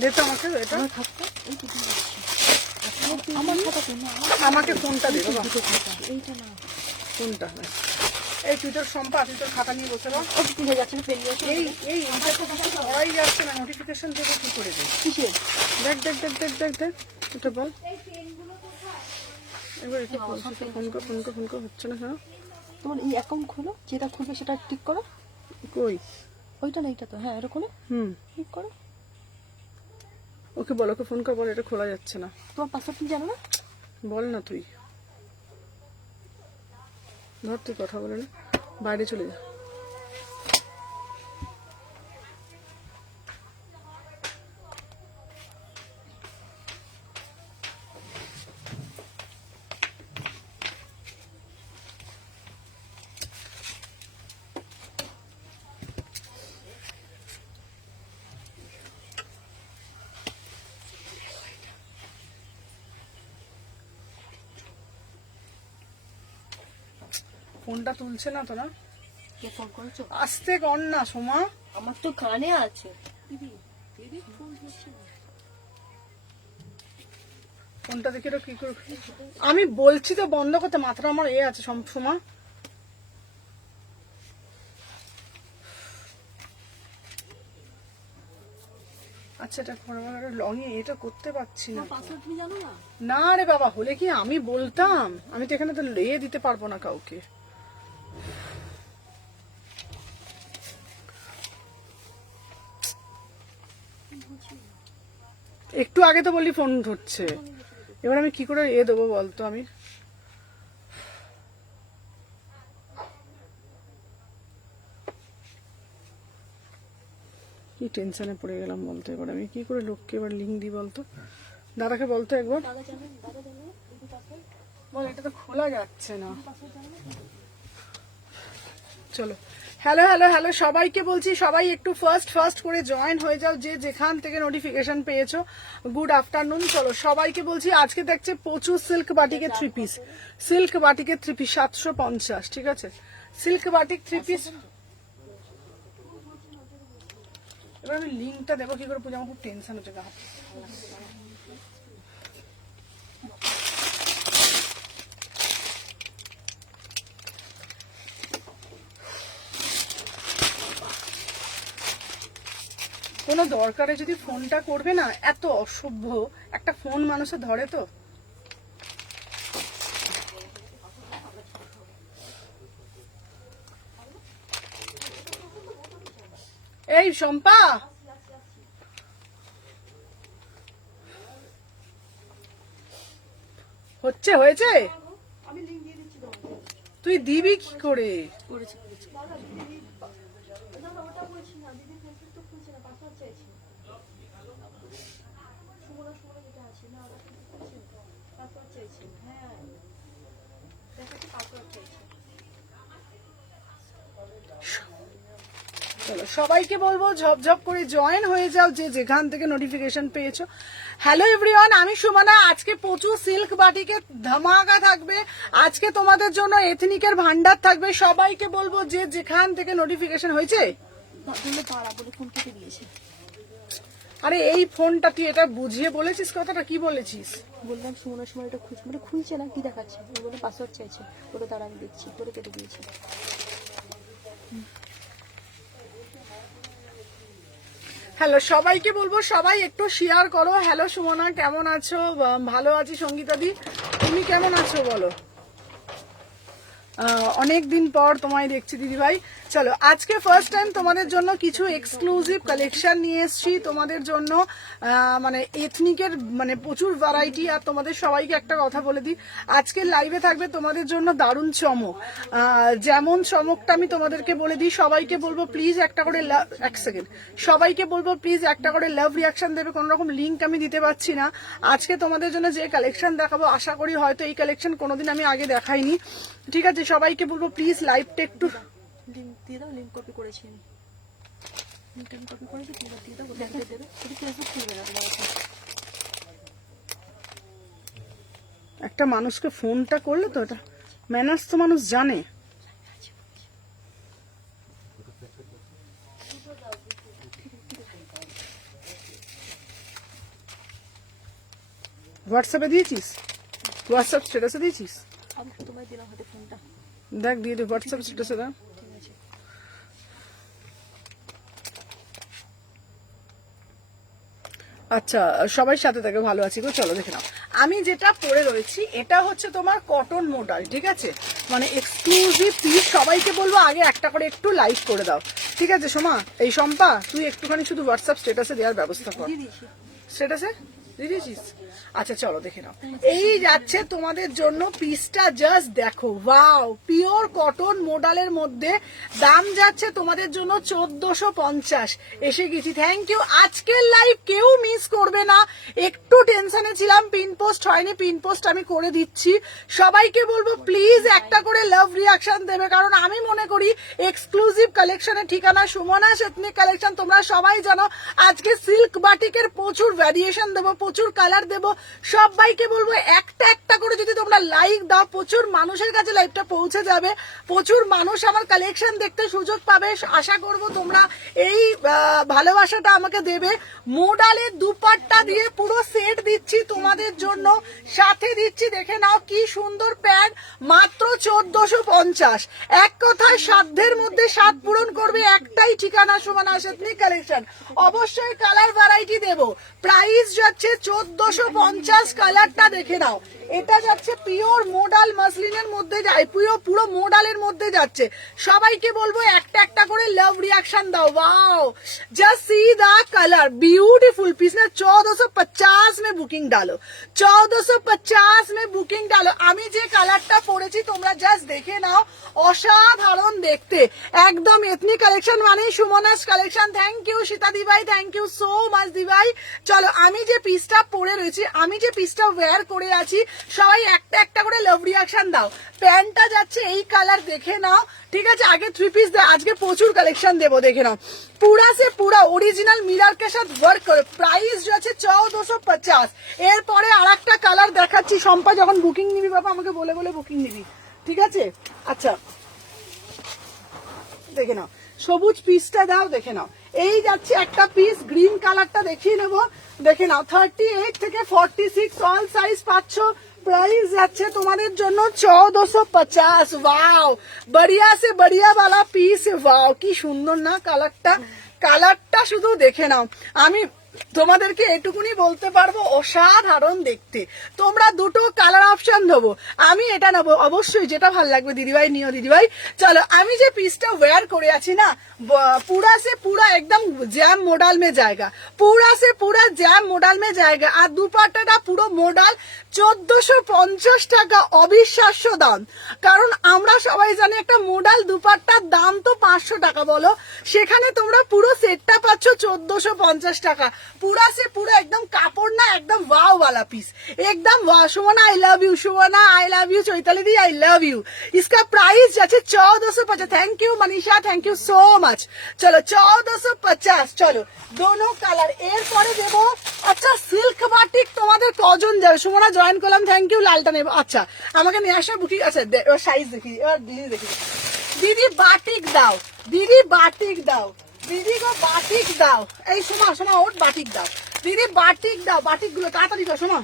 দে তো আমাকে এটা। আমাকে ফোনটা দে বাবা। কোনটা? এই তুই তোর সম্পা, তুই তোর খাতা নিয়ে বসে বল। এইটা তো কিছু করাই যাচ্ছে না, নোটিফিকেশন দেবো কি করে দেয়? কিসের? দেখ দেখ দেখ দেখ দেখ দেখ এটা বল। এবার একটু ফোন কর হচ্ছে না। হ্যাঁ তোমার এই অ্যাকাউন্ট খোলো, যেটা খুলবে সেটা টিক করো। কই? ওইটা না, এইটা তো। হ্যাঁ, এটা খোলো, টিক করো। ওকে বল, ওকে ফোন কর, বল এটা খোলা যাচ্ছে না। তোমার পাসওয়ার্ড তুমি জানো না? বল না তুই। ধর তুই কথা বলে না, বাইরে চলে যা। ফোনটা তুলছে না তো? না কে ফোন করেছো? আস্তে কর না সোমা, আমার তো কানে আছে। ফোনটা দেখে কি করে? আমি বলছি তো বন্ধ করতে, মাথাটা আমার আছে সোমা। আচ্ছা এটা লং এ এটা করতে পারছি না। পাসওয়ার্ড তুমি জানো না? না রে বাবা, হলে কি আমি বলতাম? আমি তো এখানে তো দিতে পারবো না কাউকে। একটু আগে তো বললি ফোন ধরছে, এবার আমি কি করে দেবো বলতো? আমি কি টেনশনে পড়ে গেলাম বলতো। এবার আমি কি করে লোককে এবার লিঙ্ক দিই বলতো? দাদাকে বলতো একবার বল, এটা তো খোলা যাচ্ছে না। চলো, হ্যালো হ্যালো হ্যালো সবাইকে বলছি, সবাই একটু ফার্স্ট করে জয়েন হয়ে যাও, যে যেখান থেকে নোটিফিকেশন পেয়েছো। Good afternoon. চলো সবাইকে বলছি, আজকে দেখছে প্রচুর সিল্ক বাটিকের 3 পিস, 750, ঠিক আছে? Silk batik 3 piece. এবার আমি লিঙ্কটা দেবো কি করে পূজা? আমার খুব টেনশন হচ্ছে। কোনো দরকারে যদি ফোনটা করবে না, এত অসভ্য একটা ফোন মানুষে ধরে তো। এই শম্পা, হয়েছে তুই দিবি কি করে? চলো সবাইকে বলবো ঝপঝপ করে জয়েন হয়ে যাও, যে যেখান থেকে নোটিফিকেশন পেয়েছো। হ্যালো এভরিওয়ান, আমি সুমনা। আজকে প্রচুর সিল্ক বাটিকের ধামাকা থাকবে, আজকে তোমাদের জন্য এথনিকের ভান্ডার থাকবে। সবাইকে বলবো যে যেখান থেকে নোটিফিকেশন হয়েছে। আরে এই ফোনটা তুই এটা বুঝিয়ে বলেছিস? কথাটা কি বলেছিস? বললাম সুমনার সময় এটা খুলছে না, কি দেখাচ্ছে? বলে পাসওয়ার্ড চাইছে। ওটা তার আমি দেখছি, তোরে কেটে দিয়েছি। হ্যালো সবাইকে বলবো, সবাই একটু শেয়ার করো। হ্যালো সুমনা, কেমন আছো? ভালো আছি। সঙ্গীতাদি, তুমি কেমন আছো বলো? অনেক দিন পর তোমায় দেখছি দিদি ভাই। চলো আজকে ফার্স্ট টাইম তোমাদের জন্য কিছু এক্সক্লুসিভ কালেকশন নিয়ে এসেছি তোমাদের জন্য, মানে এথনিকের মানে প্রচুর ভ্যারাইটি। আর তোমাদের সবাইকে একটা কথা বলে দিই, আজকের লাইভে থাকবে তোমাদের জন্য দারুণ চমক। যেমন চমকটা আমি তোমাদেরকে বলে দিই, সবাইকে বলবো প্লিজ একটা করে সবাইকে বলবো প্লিজ একটা করে লাভ রিয়াকশন দেবে। কোনো রকম লিঙ্ক আমি দিতে পারছি না। আজকে তোমাদের জন্য যে কালেকশন দেখাবো, আশা করি হয়তো এই কালেকশন কোনোদিন আমি আগে দেখাইনি, ঠিক আছে? সবাইকে বলবো প্লিজ লাইভটা একটু লিংক দিয়ে দাও। লিংক কপি করেছি আমি। লিংক কপি করেছি, দিয়ে দাও। দেখে দেবে, শুধু ফেসবুক খুলবে না। একটা মানুষকে ফোনটা করলে তো এটা ম্যানার্স তো মানুষ জানে। হোয়াটসঅ্যাপে দিয়েছিস? হোয়াটসঅ্যাপ স্ট্যাটাসে দিয়েছিস? আমি তোমায় দিলাম হাতে ফোনটা। দেখ দিয়ে দে, হোয়াটসঅ্যাপ স্ট্যাটাসে দাও। ঠিক আছে। আচ্ছা, সবাই সাথে থাকে, ভালো আছি গো। চলো দেখে নাও, আমি যেটা পরে রয়েছি এটা হচ্ছে তোমার কটন মডেল, ঠিক আছে, মানে এক্সক্লুসিভ পিস। সবাইকে বলবো আগে একটা করে একটু লাইক করে দাও, ঠিক আছে? সোমা, এই শম্পা, তুই একটুখানি শুধু হোয়াটসঅ্যাপ স্ট্যাটাসে দেওয়ার ব্যবস্থা কর। দিয়ে দিয়েছি। স্ট্যাটাসে দিয়ে দিয়েছিস? আচ্ছা চলো দেখে নাও, এই যাচ্ছে তোমাদের জন্য পিসটা, জাস্ট দেখো, ওয়াও, পিওর কটন মডেলের মধ্যে। দাম যাচ্ছে তোমাদের জন্য 1450। এসে গেছি, থ্যাংক ইউ। আজকের লাইভ কেউ মিস করবে না। একটু টেনশনে ছিলাম, পিন পোস্ট হয়নি, পিন পোস্ট আমি করে দিচ্ছি। সবাইকে বলবো প্লিজ একটা করে লাভ রিয়াকশন দেবে, কারণ আমি মনে করি এক্সক্লুসিভ কালেকশনের ঠিকানা সুমনাস এথনিক কালেকশন। তোমরা সবাই জানো আজকে সিল্ক বাটিকের প্রচুর ভ্যারিয়েশন দেবো, প্রচুর কালার দেবো। সবাইকে বলবো একটা একটা করে যদি তোমরা লাইক দাও, প্রচুর মানুষের কাছে লাইভটা পৌঁছে যাবে, প্রচুর মানুষ আমার কালেকশন দেখতে সুযোগ পাবে। আশা করব তোমরা এই ভালোবাসাটা আমাকে দেবে। মোডালের দুপাট্টা দিয়ে পুরো সেট দিচ্ছি তোমাদের জন্য, সাথে দিচ্ছি দেখে নাও কি সুন্দর প্যান্ট, মাত্র 1450। এক কথায় সাধ্যের মধ্যে সাত পূরণ করবে, একটাই ঠিকানা সুমনাস এথনিক কালেকশন। অবশ্যই কালার ভ্যারাইটি দেবো। প্রাইস যাচ্ছে 1450। কালারটা দেখে নাও, এটা যাচ্ছে পিওর মোডাল মাসলিনের মধ্যে যায়, পুরো মোডালের মধ্যে যাচ্ছে। সবাইকে বলবো একটা একটা করে লাভ রিয়াকশন দাও। Wow, just see the colour, beautiful piece में 1450 में बुकिंग डालो, 1450 में बुकिंग डालो। আমি যে কালারটা পরেছি তোমরা জাস্ট দেখে নাও, অসাধারণ দেখতে, একদম এথনিক কালেকশন মানে Sumana's collection. Thank you Sita দিভাই, থ্যাংক ইউ সো মাচ দিভাই। চলো, আমি যে পিসটা পরে রয়েছি, আমি যে পিসটা ওয়্যার করে আছি, সবাই একটা একটা করে লাভ রিয়াকশন দাও। প্যান্টটা যাচ্ছে এই কালার, দেখে নাও, ঠিক আছে? আগে 3 পিস দে, আজকে প্রচুর কালেকশন দেবো, দেখে নাও। पूरा से पूरा ओरिजिनल मिरर के साथ वर्क করে। প্রাইস যাচ্ছে 1450। এরপরে আরেকটা কালার দেখাচ্ছি। শম্পা, যখন বুকিং নিবি বাবা আমাকে বলে বলে বুকিং নিবি, ঠিক আছে? আচ্ছা দেখে নাও, সবুজ পিসটা দাও, দেখে নাও। এই যাচ্ছে একটা পিস, গ্রিন কালারটা দেখিয়ে নেবো, দেখে নাও। 38 থেকে 46 অল সাইজ পাচ্ছ। प्राइस যাচ্ছে তোমাদের জন্য 1450। वाओ, बढ़िया से बढ़िया वाला पीस। वाओ, কি সুন্দর না কালারটা, কালারটা শুধু দেখে নাও। আমি তোমাদেরকে এটুকুনি বলতে পারবো, অসাধারণ দেখতে। তোমরা দুটো কালার অপশন দেবো, আমি এটা নেবো অবশ্যই, যেটা ভালো লাগবে দিদিভাই নিও দিদিভাই। চলো, আমি যে পিসটা ওয়্যার করে আছি না, पूरा से पूरा एकदम जैम मॉडल में जाएगा, पूरा से पूरा जैम मॉडल में जाएगा। আর দুপাট্টাটা পুরো মডেল, 1450 টাকা, অবিশ্বাস্য দাম। কারণ আমরা সবাই জানি একটা মডেল দুপাট্টার দাম তো 500 টাকা, বলো, সেখানে তোমরা পুরো সেটটা পাচ্ছ 1450 টাকা। पूरा से पूरा एकदम কাপড় না, একদম वाव वाला पीस, एकदम wow. Sumana I love you, Sumana I love you, Chaitali दी आई लव यू। इसका प्राइस যাচ্ছে 1450। Thank you Manisha, thank you so much. चलो 1450। চলো, দোনো কালার। এরপরে দেবো, আচ্ছা সিল্ক বাটিক তোমাদের কজন যাবে? সুমনা জয়েন করলাম, থ্যাংক ইউ। লালটা নেবো, আচ্ছা আমাকে নিয়ে আসা বুকিং। আচ্ছা সাইজ দেখি, এবার দিদি দেখি। দিদি বাটিক দাও, দিদি বাটিক দাও, দিদি গো বাটিক দাও। এই সোমা, সোমা ওর বাটিক দাও, দিদি বাটিক দাও, বাটিক গুলো তাড়াতাড়ি দাও Soma.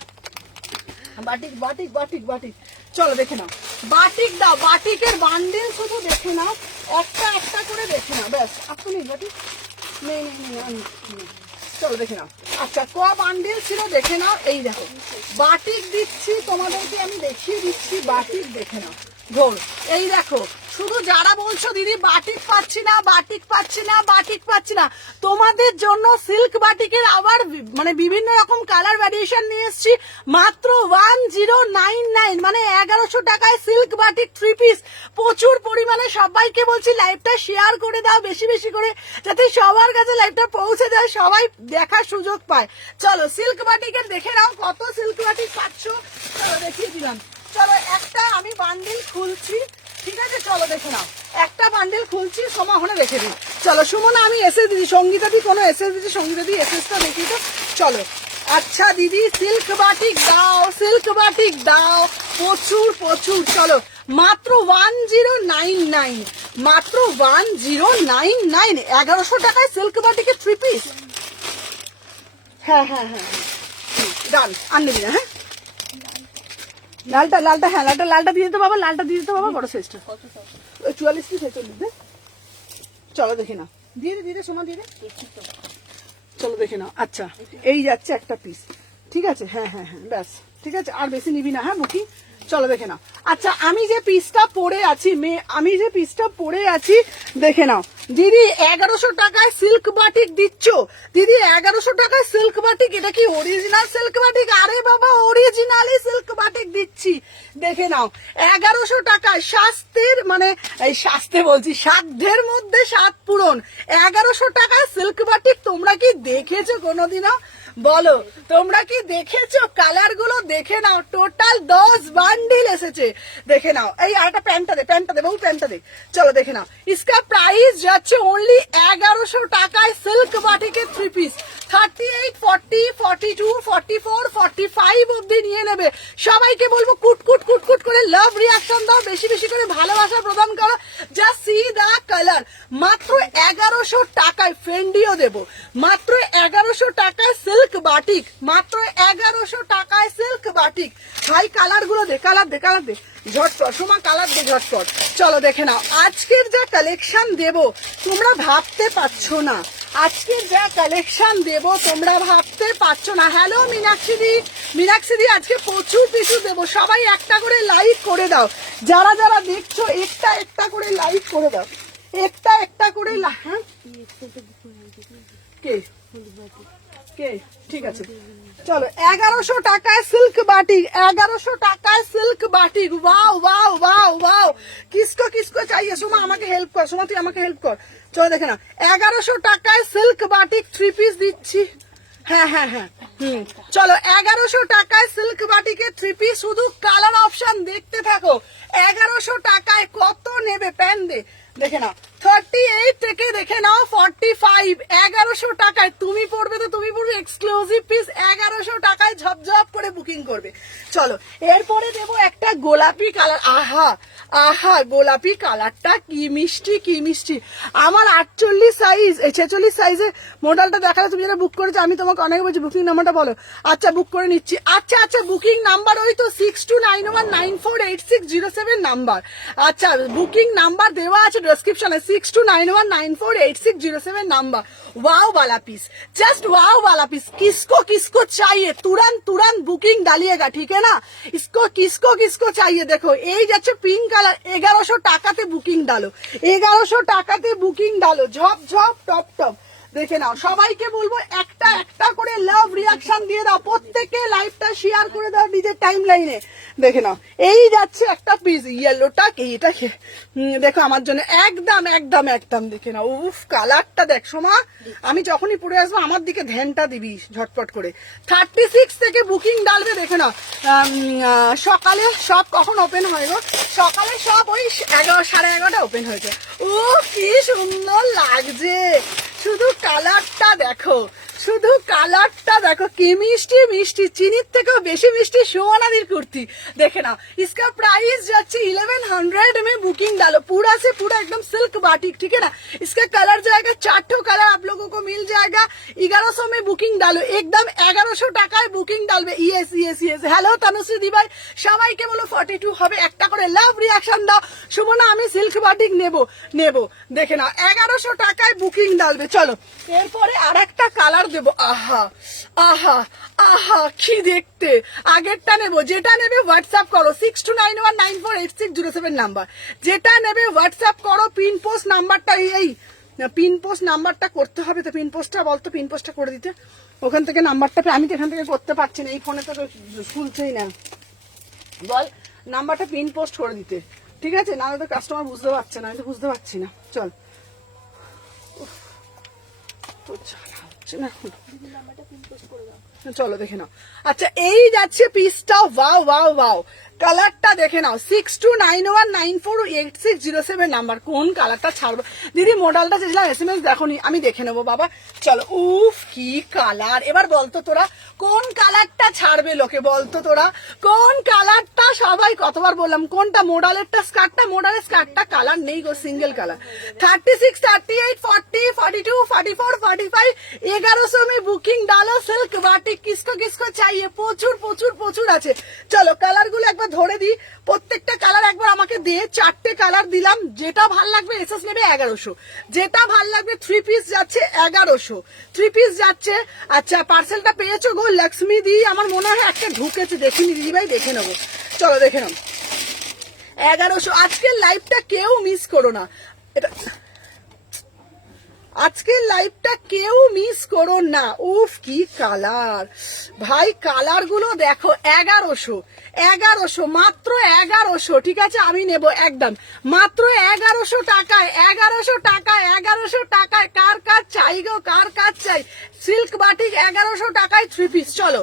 Batik batik batik batik, চলো দেখে নাও, বাটিক দাও। বাটিকের বান্ডেল শুধু দেখে নাও, একটা একটা করে দেখে নাও, ব্যাস। আপনি বাটিক নেই নেই নেই, চলো দেখে নাও। আচ্ছা, ক বান্ডেল ছিল দেখে নাও। এই দেখো, বাটিক দিচ্ছি তোমাদেরকে, আমি দেখিয়ে দিচ্ছি। বাটিক দেখে নাও, ধর, এই দেখো। শুধু যারা বলছো দিদি বাটিক পাচ্ছি না, বাটিক পাচ্ছি না, বাটিক পাচ্ছি না, তোমাদের জন্য সিল্ক বাটিকের আবার মানে বিভিন্ন রকম কালার ভ্যারিয়েশন নিয়ে এসেছি। মাত্র 1099, মানে 1100 টাকায় সিল্ক বাটিক 3 পিস। প্রচুর পরিমাণে সবাইকে বলছি লাইভটা শেয়ার করে দাও বেশি বেশি করে, যাতে সবার কাছে লাইভটা পৌঁছে যায়, সবাই দেখার সুযোগ পায়। চলো, সিল্ক বাটিকের দেখে নাও কত সিল্ক বাটিক পাচ্ছ। চলো দেখিয়ে দিলাম। চলো, একটা আমি বান্ডিল খুলছি, ঠিক আছে? চলো দেখে নাও, একটা বান্ডেল খুলছি। সোমা ওখানে রেখে দিই। চলো সুমনা, আমি এসএস দিদি, সঙ্গীতা দি কোনো এসএস দিদি, সঙ্গীতা দি এসএসটা দেখি তো। চলো, আচ্ছা দিদি সিল্ক বাটিক দাও, সিল্ক বাটিক দাও, প্রচুর প্রচুর। চলো, মাত্র 1099, মাত্র 1099, 1100 টাকায় সিল্ক বাটিকের 3 পিস। হ্যাঁ হ্যাঁ হ্যাঁ, ডান। আর নিবি না? হ্যাঁ লালটা লালটা হ্যাঁ লালটা দিয়ে দিতে বাবা, লালটা দিয়ে দিতে বাবা, বড় সাইজটা 44 কি 46 দে। চলো দেখে না, দিয়ে দে সোমা দিয়ে দে, চলো দেখে নাও। আচ্ছা এই যাচ্ছে একটা পিস, ঠিক আছে, হ্যাঁ হ্যাঁ হ্যাঁ ব্যাস ঠিক আছে, আর বেশি নিবি না, হ্যাঁ বুকি। চলো দেখে নাও। আচ্ছা আমি যে পিসটা পরে আছি দেখে নাও দিদি, 1100 টাকায় সিল্ক বাটিক দিচ্ছ দিদি, 1100 টাকায় সিল্ক বাটিক। এটা কি অরিজিনাল সিল্ক বাটিক? আরে বাবা অরিজিনালি সিল্ক বাটিক দিচ্ছি, দেখে নাও 1100 টাকায়। স্বাস্থ্যের মানে এই স্বাস্থ্যে বলছি, সাধ্যের মধ্যে সাত পূরণ, 1100 টাকায় সিল্ক বাটিক। তোমরা কি দেখেছো কোনোদিনও? বলো তোমরা কি দেখেছো? কালার গুলো দেখে নাও, টোটাল 10 বান্ডিল এসেছে, দেখে নাও। এই আরেকটা প্যান্টটা দে বহু প্যান্টটা দে, চলো দেখে নাও। ইসকা প্রাইস যাচ্ছে অনলি 1100 টাকায় সিল্ক বাটিকের 3 পিস। 38, 40, 42, 44, 45 অব্দি নিয়ে নেবে। সবাইকে বলবো কুট করে লাভ রিয়াকশন দাও, বেশি বেশি করে ভালোবাসা প্রদান করো। Just see the colour. মাত্র 1100 টাকায় ফেন্ডিও দেবো, মাত্র 1100 টাকায় সিল্ক বাটিক, মাত্র 1100 টাকায় সিল্ক বাটিক। ভাই কালার গুলো দে, কালার দে ঝটপট, সোমা কালার দে ঝটপট। চলো দেখে নাও আজকের যা কালেকশন দেব তোমরা ভাবতে পারছো না, আজকের যা কালেকশন দেব তোমরা ভাবতে পারছো না। হ্যালো মীনাক্ষী দি আজকে প্রচুর কিছু দেবো। সবাই একটা করে লাইক করে দাও, যারা যারা দেখছো একটা করে লাইক করে দাও, একটা করে হ্যাঁ কে ঠিক আছে। চলো 1100 টাকায় সিল্ক বাটিক, 1100 টাকায় সিল্ক বাটিক। ওয়াও কিসকো চাইয়ে? সোমা আমাকে হেল্প কর, সোমা তুই আমাকে হেল্প কর। চলো দেখে না 1100 টাকায় সিল্ক বাটিক 3 পিস দিচ্ছি। হ্যাঁ চলো 1100 টাকায় সিল্ক বাটিকের 3 পিস। শুধু কালার অপশন দেখতে থাকো। 1100 টাকায় কত নেবে প্যান দে, দেখে নাও 38 থেকে দেখে নাও 45। 1100 টাকায় তুমি পড়বে তো তুমি পড়বে এক্সক্লুসিভ পিস, 1100 টাকায় ঝপঝপ করে বুকিং করবে। চলো এরপরে দেবো একটা গোলাপি কালার। আহা গোলাপি কালারটা কি মিষ্টি। আমার 48 সাইজ 46 সাইজে মডেলটা দেখালে তুমি যেটা বুক করেছো, আমি তোমাকে অনেক বলছি বুকিং নাম্বারটা বলো। আচ্ছা বুক করে নিচ্ছি। আচ্ছা বুকিং নাম্বার ওই তো 6291948607 নাম্বার। আচ্ছা বুকিং নাম্বার দেওয়া আছে ডেসক্রিপশনে, 6291948607 নাম্বার। वाओ वाला पीस, जस्ट वाओ वाला पीस। किसको चाहिए तुरंत बुकिंग डालिएगा, ठीक है ना। किसको चाहिए देखो এই যাচ্ছে পিঙ্ক কালার। 1100 টাকাতে বুকিং ডালো, 1100 টাকাতে বুকিং ডালো, ঝপ টপ দেখে নাও। সবাইকে বলবো একটা করে লাভ রিয়াকশন দিয়ে দাও, প্রত্যেকে লাইভটা শেয়ার করে দাও নিজের টাইম লাইনে। দেখে নাও এই যাচ্ছে একটা পিস, ইয়েলোটা এটা দেখো আমার জন্য একদম দেখে নাও। উফ কালারটা দেখ সোমা, আমি যখনই পরে আসবো আমার দিকে ধ্যানটা দিবি ঝটপট করে। 36 থেকে বুকিং ডালবে, দেখে নাও। সকালে সব কখন ওপেন হয় গো? সকালে সব ওই 11, 11:30 ওপেন হয়েছে। ও কি সুন্দর লাগছে, শুধু কালারটা দেখো কি মিষ্টি, চিনির থেকেও বেশি মিষ্টি সোনাদির কুর্তি। দেখে নাও इसका प्राइस যাচ্ছে 1100 में बुकिंग डालो। पूरा से पूरा एकदम सिल्क बाटिक, ठीक है ना। इसका कलर जाएगा 4 कलर आप लोगों को मिल जाएगा। 1100 में बुकिंग डालो, एकदम 1100 টাকায় বুকিং ডালবে। ইয়েস হ্যালো তনুশ্রী দি ভাই, সবাইকে বলো 42 হবে। একটা করে লাভ রিয়াকশন দাও। সুমনা আমি সিল্ক বাটিক নেব দেখে নাও 1100 টাকায় বুকিং ডালবে। চলো এরপরে আরেকটা কালার দেবো। আহা কি দেখতে। আগেরটা নেবো, যেটা নেবে হোয়াটসঅ্যাপ করো 6291948607 নাম্বার। যেটা নেবে হোয়াটসঅ্যাপ করো। পিন পোস্ট নাম্বারটা এই পিন পোস্ট নাম্বারটা করতে হবে তো। পিন পোস্টটা বলতো, পিন পোস্টটা করে দিতে ওখান থেকে নাম্বারটা। আমি তো এখান থেকে করতে পারছি না, এই ফোনে তো খুলছেই না। বল নাম্বারটা পিন পোস্ট করে দিতে, ঠিক আছে, নাহলে তো কাস্টমার বুঝতে পারছে না, আমি তো বুঝতে পারছি না। চল তো জানা হচ্ছে না এখন, চলো দেখে নাও। আচ্ছা এই যাচ্ছে পিসটা, ওয়াও কালারটা দেখে নাও। 6291948607 নাম্বার। কোন কালারটা ছাড়বো দিদি? মডেলটা চেয়েছিলাম, SMS দেখোনি, আমি দেখে নেবো বাবা। চলো উফ কি কালার। এবার বলতো তোরা কোন কালারটা ছাড়বে লোকে, বলতো তোরা কোন কালারটা। সবাই কতবার বললাম কোনটা মডেলেরটা। মডেলের স্কার্টটা কালার নেই গো, সিঙ্গেল কালার। 36, 38, 40, 42, 44, 45, 1100 में बुकिंग डालो सिल्क बाटिक किसको किसको चाहिए প্রচুর প্রচুর প্রচুর আছে চলো কালার গুলো একবার ধরে দিই প্রত্যেকটা কালার একবার আমাকে দিয়ে 4টে কালার দিলাম যেটা ভাল লাগবে এসএস নেবে 1100 যেটা ভাল লাগবে 3 পিস যাচ্ছে 1100 3 পিস যাচ্ছে আচ্ছা পার্সেলটা পেয়েছো গো লক্ষ্মী দি আমার মনে হয় একটা ঢুকেছে দেখিনি দিদি ভাই দেখে নেবো চলো দেখে নাও 1100 আজকের লাইভটা কেউ মিস করো না এটা আজকের লাইভটা কেউ মিস করো না উফ কি কালার ভাই কালার গুলো দেখো 1100 মাত্র 1100 ঠিক আছে আমি নেব একদম মাত্র 1100 টাকায় 1100 টাকায় কার কার চাই গো কার কার চাই সিল্ক বাটিক 1100 টাকায় 3 পিস চলো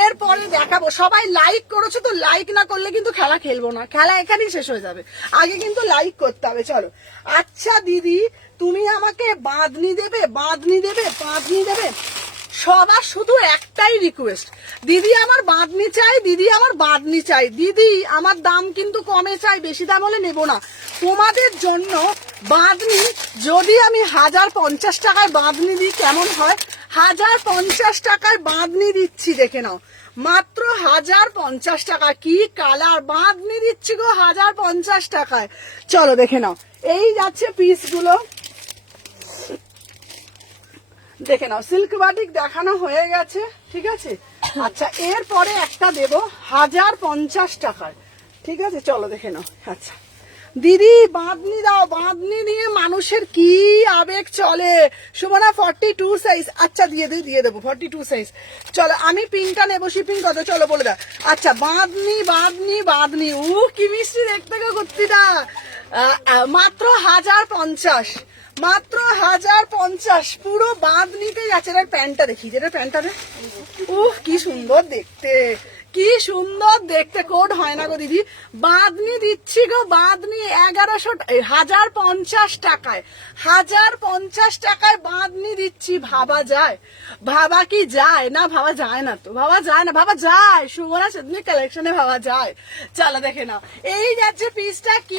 এরপরে দেখাবো সবাই লাইক করেছো তো লাইক না করলে কিন্তু খেলা খেলবো না খেলা এখানেই শেষ হয়ে যাবে আগে কিন্তু লাইক করতে হবে চলো আচ্ছা দিদি তুমি আমাকে বাঁধনি দেবে সবার শুধু একটাই রিকোয়েস্ট দিদি আমার বাঁধনি চাই দিদি আমার দাম কিন্তু কমে চাই বেশি দাম হলে নেব না তোমাদের জন্য বাঁধনি যদি আমি 1050 টাকায় বাঁধনি দিই কেমন হয় 1050 টাকায় বাঁধনি দিচ্ছি দেখে নাও মাত্র 1050 টাকা কি কালার বাঁধনি দিচ্ছি গো 1050 টাকায় চলো দেখে নাও এই যাচ্ছে পিসগুলো দেখে নাও সিল্ক বাটিক দেখানো হয়ে গেছে ঠিক আছে আচ্ছা এরপরে একটা দেব 1050 টাকায় ঠিক আছে চলো দেখে নাও আচ্ছা দিদি বাঁধনি দাও বাঁধনি নিয়ে মানুষের কি আবেগ চলে সুমনা 42 সাইজ আচ্ছা দিয়ে দেবো 42 সাইজ চলো আমি পিঙ্কটা নেবো শিপিং কত চলো বলে দাও আচ্ছা বাঁধনি কি মিষ্টি দেখতে গো কুর্তিটা মাত্র 1050 পুরো বাঁধনিতে যাচ্ছে এর প্যান্টটা দেখি যেটা প্যান্টটা কি সুন্দর দেখতে কোড হয় না গো দিদি বাঁধনি দিচ্ছি গো বাঁধনি 1050 টাকায় 1050 টাকায় বাঁধনি দিচ্ছি ভাবা কি যায় না ভাবা যায় না ভাবা যায় সুমনা সেদিনে কালেকশনে ভাবা যায় চলো দেখে নাও এই যাচ্ছে পিসটা কি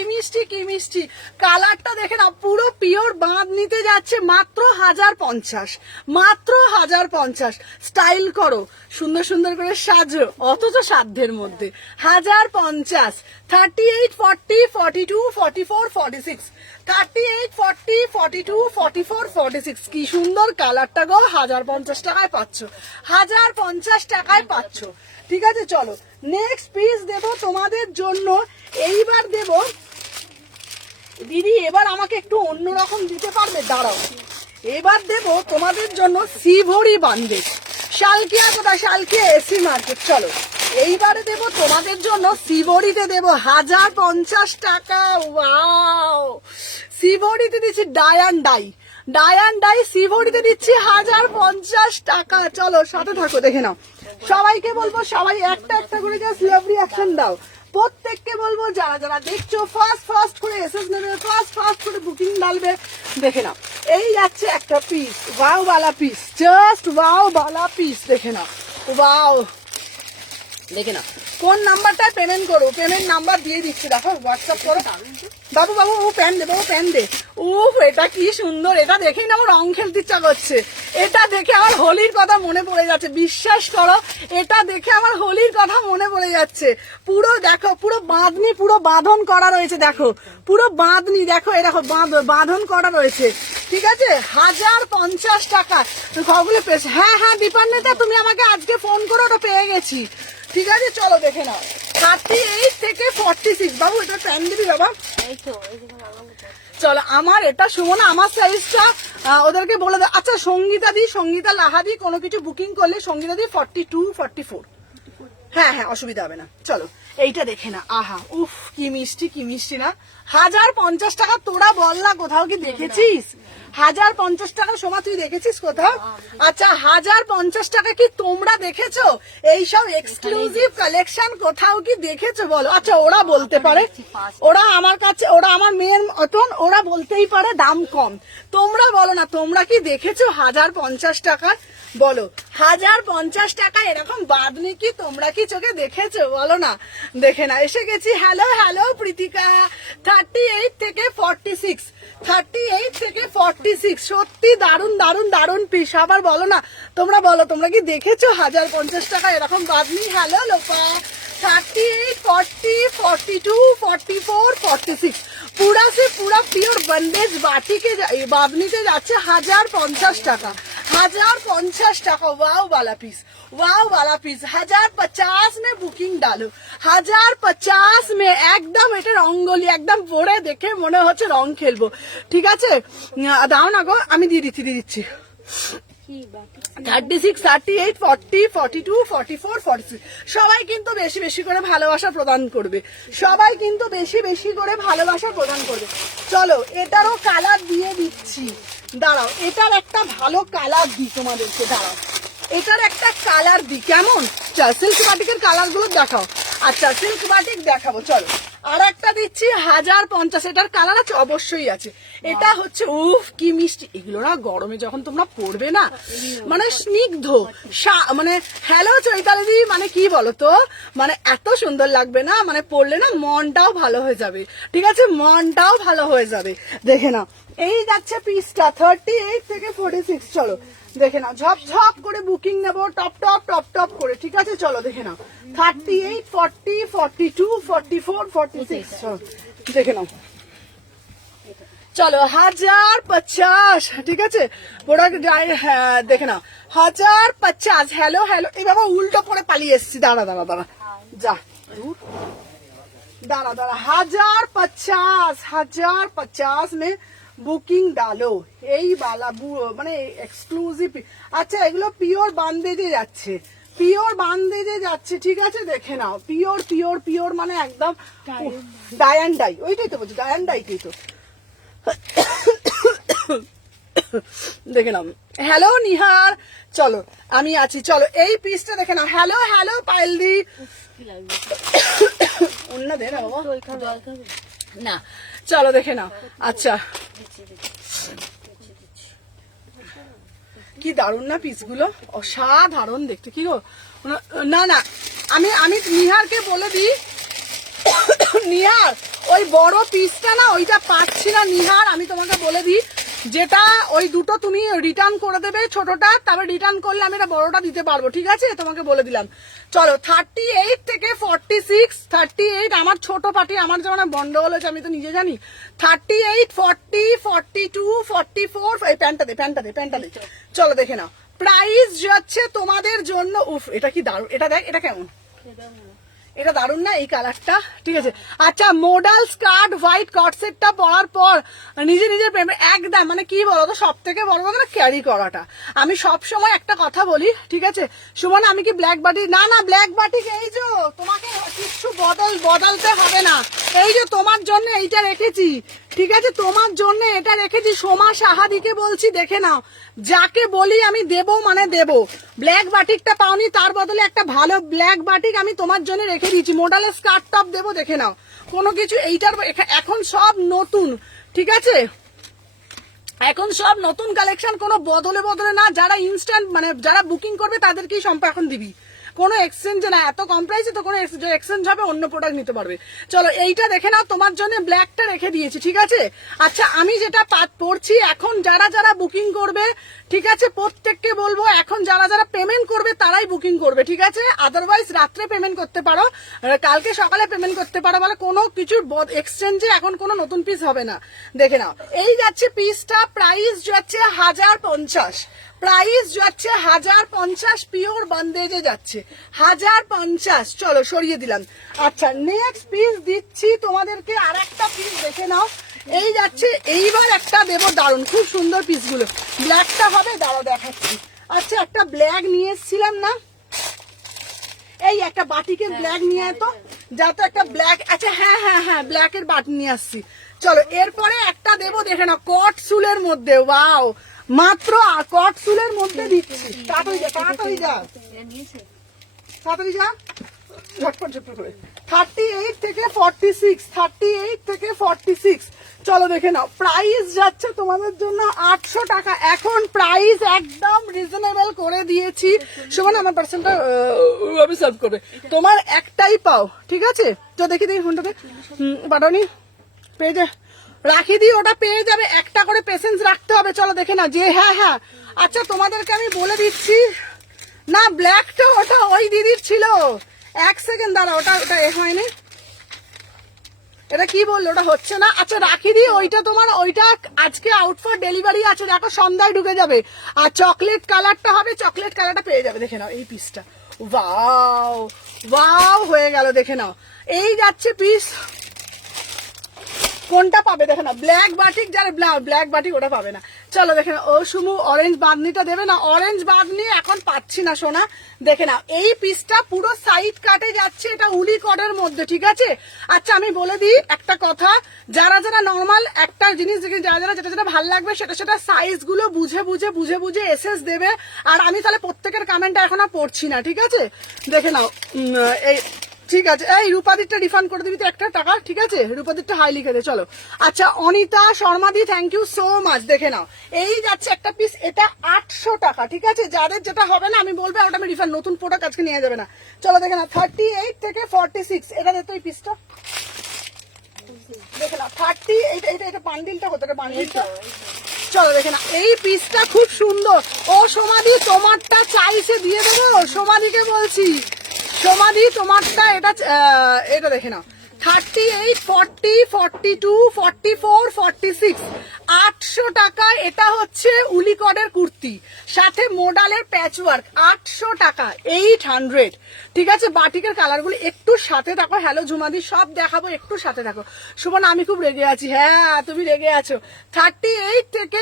মিষ্টি কালারটা দেখে নাও পুরো পিওর বাঁধনিতে যাচ্ছে মাত্র 1050 স্টাইল করো সুন্দর করে সাজো অথচ সাধ্যের মধ্যে 1050 38 40 42 44 46 38 40 42 44 46 কি সুন্দর কালারটা গো 1050 টাকায় পাচ্ছ 1050 টাকায় পাচ্ছ ঠিক আছে চলো নেক্সট পিস দেব তোমাদের জন্য এইবার দেব দিদি এবার আমাকে একটু অন্যরকম দিতে পারবে দাঁড়াও এবার দেব তোমাদের জন্য শিভরি বান্ডেল শালকিয়া কোথায় শালকিয়া এসি মার্কেট চলো এইবারে দেব তোমাদের জন্য শিভরিতে দেব 1050 টাকা ওয়াও শিভরিতে দিচ্ছি ডায়ান ডাই শিভরিতে দিচ্ছি 1050 টাকা চলো সাথে থাকো দেখে নাও সবাইকে বলবো সবাই একটা করে যা লাভ রিঅ্যাকশন দাও প্রত্যেককে বলবো যারা দেখছো ফার্স্ট করে এসএস নেবে ফার্স্ট করে বুকিং ডালবে দেখে নাও এই যাচ্ছে একটা পিস ওয়াও বালা পিস জাস্ট ওয়াও বালা পিস দেখে নাও ওয়াও দেখে নাও কোন নাম্বারটায় পেমেন্ট করো পেমেন্ট নাম্বার দিয়ে দিচ্ছি দেখো হোয়াটসঅ্যাপ করো বাবু ও প্যান দে উফ এটা কি সুন্দর এটা দেখেই না আমার রং খেলতে ইচ্ছা করছে এটা দেখে আমার হোলির কথা মনে পড়ে যাচ্ছে বিশ্বাস করো এটা দেখে আমার হোলির কথা মনে পড়ে যাচ্ছে পুরো দেখো পুরো বাঁধনি পুরো বাঁধন করা রয়েছে দেখো পুরো বাঁধনি দেখো এরকম বাঁধন করা রয়েছে ঠিক আছে 1050 টাকা খবরে পেয়েছে হ্যাঁ দীপান্বিতা তুমি আমাকে আজকে ফোন করে ওটা পেয়ে গেছি ঠিক আছে চলো দেখে নাও 38 থেকে 46 বাবু এটা প্যান দিবি বাবা চলো আমার এটা সুমনা আমার সাইজটা ওদেরকে বলে দাও আচ্ছা সঙ্গীতা লাহাদি কোনো কিছু বুকিং করলে সঙ্গীতা দি 42 44 হ্যাঁ অসুবিধা হবে না চলো এইটা দেখে না আহা উফ কি মিষ্টি না 1050 টাকা তোরা বল না কোথাও কি দেখেছিস 1050 টাকা সোমা তুই দেখেছিস কোথাও আচ্ছা 1050 টাকা কি তোমরা দেখেছো এইসব এক্সক্লুসিভ কালেকশন কোথাও কি দেখেছো বলো আচ্ছা ওরা বলতে পারে ওরা আমার মেয়ের মতন ওরা বলতেই পারে দাম কম তোমরা বলো না তোমরা কি দেখেছো 1050 টাকা বলো 1050 টাকা এরকম বাঁধনি কি তোমরা কি চোখে দেখেছো বলো না দেখে না এসে গেছি হ্যালো প্রীতিকা 38 থেকে 46, 38 থেকে 46, সত্যি দারুন দারুন দারুন পিস। আবার বলো না, তোমরা বলো তোমরা কি দেখেছো 1050 টাকা এরকম বাদনি? হ্যালো লোপা, 38, 40, 42, 44, 46 पूरा से पूरा प्योर बंदेज बाटी के बाबनीতে যাচ্ছে 1050 টাকা, 1050 টাকা। वाओ वाला पीस, वाओ वाला पीस 1050 में बुकिंग डालो, 1050 में একদম এটা রঙ্গোলি একদম পরে দেখে মনে হচ্ছে রং খেলবো। ঠিক আছে দাও না গো, আমি দিয়ে দিচ্ছি 36, 38, 40, 42, 44, 46 সবাই কিন্তু বেশি বেশি করে ভালোবাসা প্রদান করবে, সবাই কিন্তু বেশি বেশি করে ভালোবাসা প্রদান করবে। চলো এটারও কালার দিয়ে দিচ্ছি, দাঁড়াও এটার একটা ভালো কালার দিই তোমাদেরকে, দাঁড়াও এটার একটা কালার দিই কেমন। সিল্ক বাটিকের কালার গুলো দেখাও। আচ্ছা সিল্ক বাটিক দেখাবো, চলো আর একটা দিচ্ছি 1050, এটার কালার আছে অবশ্যই আছে। এটা হচ্ছে উফ কি মিষ্টি, এগুলো না গরমে যখন তোমরা পরবে না মানে স্নিগ্ধ মানে হ্যালো চৈতালি দি, মানে কি বলো তো মানে এত সুন্দর লাগবে না, মানে পরলে না মনটাও ভালো হয়ে যাবে। ঠিক আছে মনটাও ভালো হয়ে যাবে। দেখে নাও এই যাচ্ছে পিসটা 38 থেকে 46। চলো দেখে নাও ঝপ ঝপ করে বুকিং নেবো টপ টপ টপ টপ করে। ঠিক আছে চলো দেখে নাও 38, 40, 42, 44, 46 চলো দেখে নাও। চলো 1050, ঠিক আছে প্রোডাক্ট হ্যাঁ দেখে নাও 1050। হ্যালো হ্যালো, এই বাবা উল্টো পরে পালিয়ে এসছি, দাঁড়া দাঁড়া দাঁড়া যা दारा दारा 1050, 1050 में বুকিং ডালো এই বালা মানে এক্সক্লুসিভ। আচ্ছা এগুলো পিওর বান্দেজে যাচ্ছে, পিওর বান্দেজে যাচ্ছে। ঠিক আছে দেখে নাও পিওর পিওর পিওর মানে একদম ডায়ান ডাই, ওইটাই তো বলছি ডায়ান ডাইটাই তো। দেখে নাও হ্যালো নিহার, চলো আমি আছি। চলো এই পিসটা দেখে নাও। হ্যালো হ্যালো পায়েলদি, অন্য দে না বাবা না, চলো দেখে নাও। আচ্ছা কি দারুন না পিসগুলো, অসাধারণ দেখতে। কি গো না না আমি আমি নিহারকে বলে দিই, নিহার ওই বড় পিসটা না ওইটা পাচ্ছি না নিহার, আমি তোমাকে বলে দিই যেটা ওই দুটো তুমি রিটার্ন করে দেবে ছোটটা, তারপরে রিটার্ন করলে আমি এটা বড়টা দিতে পারবো। ঠিক আছে তোমাকে বলে দিলাম। চলো 38 থেকে 46, 38 আমার ছোট পাটি, আমার যেমন বন্ডগোল হয়েছে আমি তো নিজে জানি। 38, 40, 42, 44 এই প্যান্টটা দে প্যান্টটা দে প্যান্টটা দে। চলো দেখে নাও প্রাইস যাচ্ছে তোমাদের জন্য। উফ এটা কি দারুণ, এটা দেখ এটা কেমন, এটা দারুন না এই কালারটা। ঠিক আছে আচ্ছা মডাল স্কার্ট হোয়াইট কট সেটটা পরার পর নিজে নিজের প্রেমে একদম মানে কি বলতো সব থেকে বড় কথা ক্যারি করাটা। আমি সব সময় একটা কথা বলি, ঠিক আছে সুমন আমি কি ব্ল্যাক বাটি, না না ব্ল্যাক বাটি এই যে তোমাকে কিছু বদলতে হবে না, এই যে তোমার জন্য এইটা রেখেছি। ঠিক আছে তোমার জন্য এটা রেখেছি, সোমা সাহাদিকে বলছি দেখে নাও, যাকে বলি আমি দেবো মানে দেবো। ব্ল্যাক বাটিকটা পাওনি তার বদলে একটা ভালো ব্ল্যাক বাটিক আমি তোমার জন্য রেখে দিয়েছি, মডেলের স্কার্ট টপ দেবো দেখে নাও। কোনো কিছু এইটার এখন সব নতুন, ঠিক আছে এখন সব নতুন কালেকশন, কোনো বদলে বদলে না। যারা ইনস্ট্যান্ট মানে যারা বুকিং করবে তাদেরকেই সম্পর্ক এখন দিবি, কোনো এক্সচেঞ্জ না, এত কম প্রাইসে তো কোনো এক্সচেঞ্জ হবে অন্য প্রোডাক্ট নিতে পারবে। চলো এইটা দেখে নাও তোমার জন্য ব্ল্যাকটা রেখে দিয়েছি। ঠিক আছে আচ্ছা আমি যেটা পড়ছি এখন যারা যারা বুকিং করবে, ঠিক আছে প্রত্যেককে বলবো এখন যারা যারা পেমেন্ট করবে তারাই বুকিং করবে। ঠিক আছে আদারওয়াইজ রাত্রে পেমেন্ট করতে পারো, কালকে সকালে পেমেন্ট করতে পারো, বলে কোনো কিছুর এক্সচেঞ্জে এখন কোনো নতুন পিস হবে না। দেখে নাও এই যাচ্ছে পিসটা, প্রাইস যাচ্ছে 1050, প্রাইস যাচ্ছে 1050, পিওর বন্দেজে যাচ্ছে 1050। চলো সরিয়ে দিলাম। আচ্ছা নেক্সট পিস দিচ্ছি তোমাদেরকে, আর একটা পিস দেখে নাও এই যাচ্ছে। এইবার একটা দেবো দারুন খুব সুন্দর পিসগুলো, ব্ল্যাকটা হবে দাঁড়া দেখাচ্ছি। আচ্ছা একটা ব্ল্যাক নিয়ে এসেছিলাম না, এই একটা বাটিকের ব্ল্যাক নিয়ে তো যাতে একটা ব্ল্যাক, আচ্ছা হ্যাঁ হ্যাঁ হ্যাঁ ব্ল্যাকের বাটি নিয়ে আসছি। চলো এরপরে একটা দেবো দেখে নাও কট সুলের মধ্যে, ওয়াও মাত্র কট সুলের মধ্যে দিচ্ছি। তাড়াতাড়ি যা তাড়াতাড়ি যা তাড়াতাড়ি যা ঝটপট ঝটপট করে। 38 থেকে 46, 38 থেকে 46। চলো দেখে নাও প্রাইস যাচ্ছে তোমাদের জন্য 800 টাকা। এখন প্রাইস একদম রিজনেবল করে দিয়েছি। শোনো আমার পার্সেন্টটা আমি সার্ভ করবে, তোমার একটাই পাও। ঠিক আছে তো দেখি দেখি ফোনটাতে পাঠাওনি পেয়ে যা রাখি দিই, ওটা পেয়ে যাবে, একটা করে পেশেন্স রাখতে হবে। চলো দেখে নাও যে হ্যাঁ হ্যাঁ আচ্ছা তোমাদেরকে আমি বলে দিচ্ছি না, ব্ল্যাকটা ওটা ওই দিদির ছিল। এক সেকেন্ড দাঁড়া, ওটা ওটা এ হয়নি, এটা কি বললো, ওটা হচ্ছে না। আচ্ছা রাখি দিই, ওইটা তোমার ওইটা আজকে আউট ফর ডেলিভারি আছে, দেখো সন্ধ্যায় ঢুকে যাবে। আর চকলেট কালারটা হবে, চকলেট কালারটা পেয়ে যাবে। দেখে নাও এই পিসটা, ওয়াও ওয়াও হয়ে গেল। দেখে নাও এই যাচ্ছে পিস, কোনটা পাবে দেখে না, ব্ল্যাক বাটিক, যারা ব্ল্যাক বাটিক ওটা পাবে না। চলো দেখে না, ও সুমু অরেঞ্জ বাঁধনিটা দেবে না, অরেঞ্জ বাঁধনি এখন পাচ্ছি না সোনা। দেখে না এই পিসটা পুরো সাইড কাটে যাচ্ছে, এটা উলি কডের মধ্যে, ঠিক আছে। আচ্ছা আমি বলে দিই একটা কথা, যারা যারা নর্মাল একটা জিনিস দেখে যারা যারা যেটা যেটা ভালো লাগবে সেটা সেটা সাইজ গুলো বুঝে বুঝে বুঝে বুঝে এসএস দেবে। আর আমি তাহলে প্রত্যেকের কমেন্টটা এখন আর পড়ছি না, ঠিক আছে। দেখে নাও এই ঠিক আছে, এই রূপাদিরটা রিফান্ড করে দিবি তো একটা টাকা, ঠিক আছে, রূপাদিরটা হাই লিখে দে। চলো আচ্ছা অনিতা শর্মাদি থ্যাংক ইউ সো মাচ। দেখে নাও এই যাচ্ছে একটা পিস, এটা 800 টাকা, ঠিক আছে। যাদের যেটা হবে না আমি বলবো ওটা আমি রিফান্ড, নতুন প্রোডাক্ট আজকে নিয়ে যাবে না। চলো দেখে নাও 38 থেকে 46, এটা দে তো এই পিসটা, দেখে নাও 30, এটা বান্ডিলটা কোথায়, বান্ডিলটা চলো দেখে না এই পিসটা খুব সুন্দর। ও সমাধি তোমারটা চাইছে দিয়ে দেবো, সমাধিকে বলছি, সমাধি তোমারটা এটা এটা দেখে নাও 38, 40, 42, 44, 46, 800 টাকা। এটা হচ্ছে উলিকডের কুর্তি, সাথে মোডালের প্যাচওয়ার্ক, 800 টাকা, 800, ঠিক আছে। বাটিকের কালারগুলো একটু সাথে থাকো। হ্যালো ঝুমাদি, সব দেখাবো, একটু সাথে থাকো। সুমন আমি খুব রেগে আছি, হ্যাঁ তুমি রেগে আছো। 38 থেকে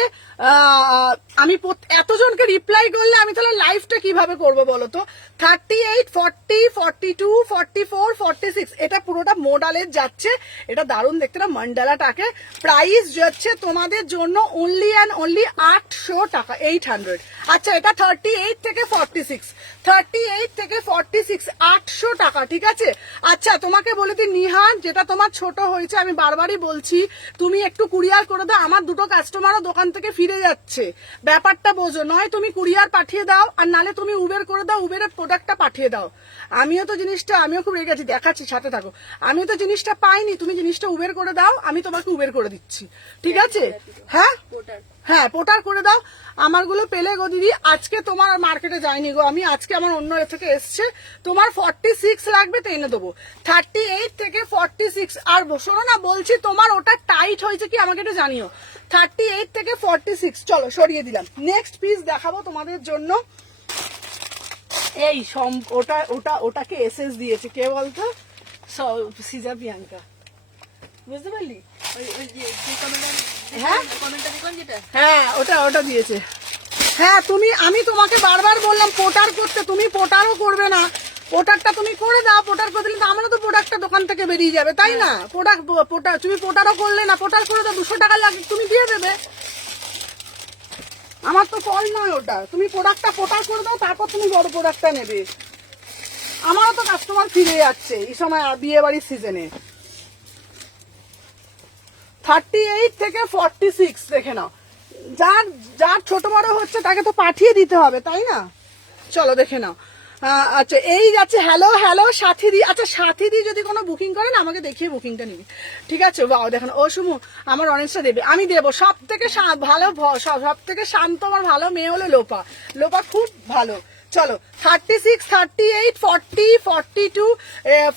আমি এতজনকে রিপ্লাই করলে আমি তাহলে লাইভটা কিভাবে করবো বলো তো। 38, 40, 42, 44, 46, এটা পুরোটা মোডালের যাচ্ছে। এটা দারুণ দেখতে না মন্ডালাটাকে। প্রাইস যাচ্ছে তোমাদের জন্য অনলি অ্যান্ড অনলি 800 টাকা, 800। আচ্ছা এটা 38 থেকে 46, 38 থেকে 46, 800 টাকা, ঠিক আছে। আচ্ছা তোমাকে বলে দিই নিহান, যেটা তোমার ছোট হয়েছে আমি বারবারই বলছি, তুমি একটু কুরিয়ার করে দাও। আমার দুটো কাস্টমারও দোকান থেকে ফিরে যাচ্ছে, ব্যাপারটা বোঝো। নয় তুমি কুরিয়ার পাঠিয়ে দাও, আর নালে তুমি উবের করে দাও, উবেরের প্রোডাক্টটা পাঠিয়ে দাও। আমিও তো জিনিসটা, আমিও খুব রেগে আছি, দেখাচ্ছি সাথে থাকো। আমিও তো জিনিসটা পাইনি, তুমি জিনিসটা উবের করে দাও, আমি তোমাকে উবের করে দিচ্ছি, ঠিক আছে। হ্যাঁ হ্যাঁ পোটার করে দাও। আমারগুলো পেলে গো দিদি, আজকে তোমার মার্কেটে যায়নি গো আমি, আজকে আমার অন্য এ থেকে এসছে। তোমার 46 লাগবে তো এনে দেবো, 38 থেকে 46। আর শোনো না বলছি, তোমার ওটা টাইট হয়েছে কি আমাকে একটু জানিও। 38 থেকে 46, চলো সরিয়ে দিলাম। নেক্সট পিস দেখাবো তোমাদের জন্য। এই ওটা ওটা ওটাকে এসএস দিয়েছে কে বলতো, সিজা প্রিয়াঙ্কা, বুঝতে পারলি। হ্যাঁ হ্যাঁ ওটা ওটা দিয়েছে। হ্যাঁ তুমি, আমি তোমাকে বারবার বললাম পোটার করতে, তুমি পোটারও করবে না। পোটারটা তুমি করে দাও, পোটার করে দিলে তো আমারও তো প্রোডাক্টটা দোকান থেকে বেরিয়ে যাবে, তাই না। পোটার তুমি পোটারও করলে না, পোটার করে দাও, 200 টাকা লাগে তুমি দিয়ে দেবে। আমার তো কল নয় ওটা, তুমি প্রোডাক্টটা পোটার করে দাও, তারপর তুমি বড় প্রোডাক্টটা নেবে। আমারও তো কাস্টমার ফিরে যাচ্ছে এই সময় বিয়ে বাড়ির সিজনে। 38 থেকে 46 দেখে নাও, যার যার ছোট বড় হচ্ছে তাকে তো পাঠিয়ে দিতে হবে, তাই না। চলো দেখে নাও। আচ্ছা এই যাচ্ছে হ্যালো হ্যালো সাথীদি। আচ্ছা সাথীদি যদি কোনো বুকিং করেন আমাকে দেখিয়ে বুকিংটা নিবি, ঠিক আছে। বাও দেখেন, ও সুমু আমার অরেঞ্জটা দেবে, আমি দেবো। সব থেকে ভালো, সব থেকে শান্ত আমার ভালো মেয়ে হলো লোপা, লোপা খুব ভালো। চলো 36, 38, 40, 42,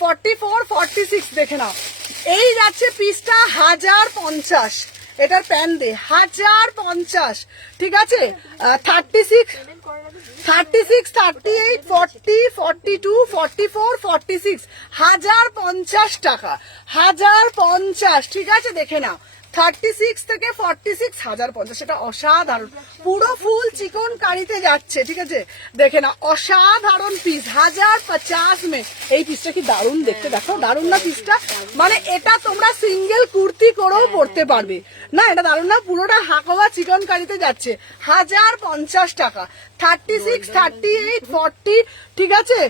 44, 46 দেখে নাও। এই যাচ্ছে পিসটা 1050, এটার প্যান দে 1050, ঠিক আছে। 36, 38, 40, 42, 44, 46, 1050 টাকা, 1050, ঠিক আছে। দেখে নাও 36 থেকে 46, 1050, সেটা অসাধারণ, পুরো ফুল চিকন কারিতে যাচ্ছে, ঠিক আছে। দেখে না অসাধারণ পিস, 1050 মে। এই পিসটা কি দারুণ দেখতে, দেখো দারুণ না পিসটা, মানে এটা তোমরা সিঙ্গেল কুর্তি করেও পরতে পারবে না, এটা দারুণ না, পুরোটা হাকোয়া চিকন কারিতে যাচ্ছে, 1050 টাকা। 36, 38, 40, ঠিক আছে?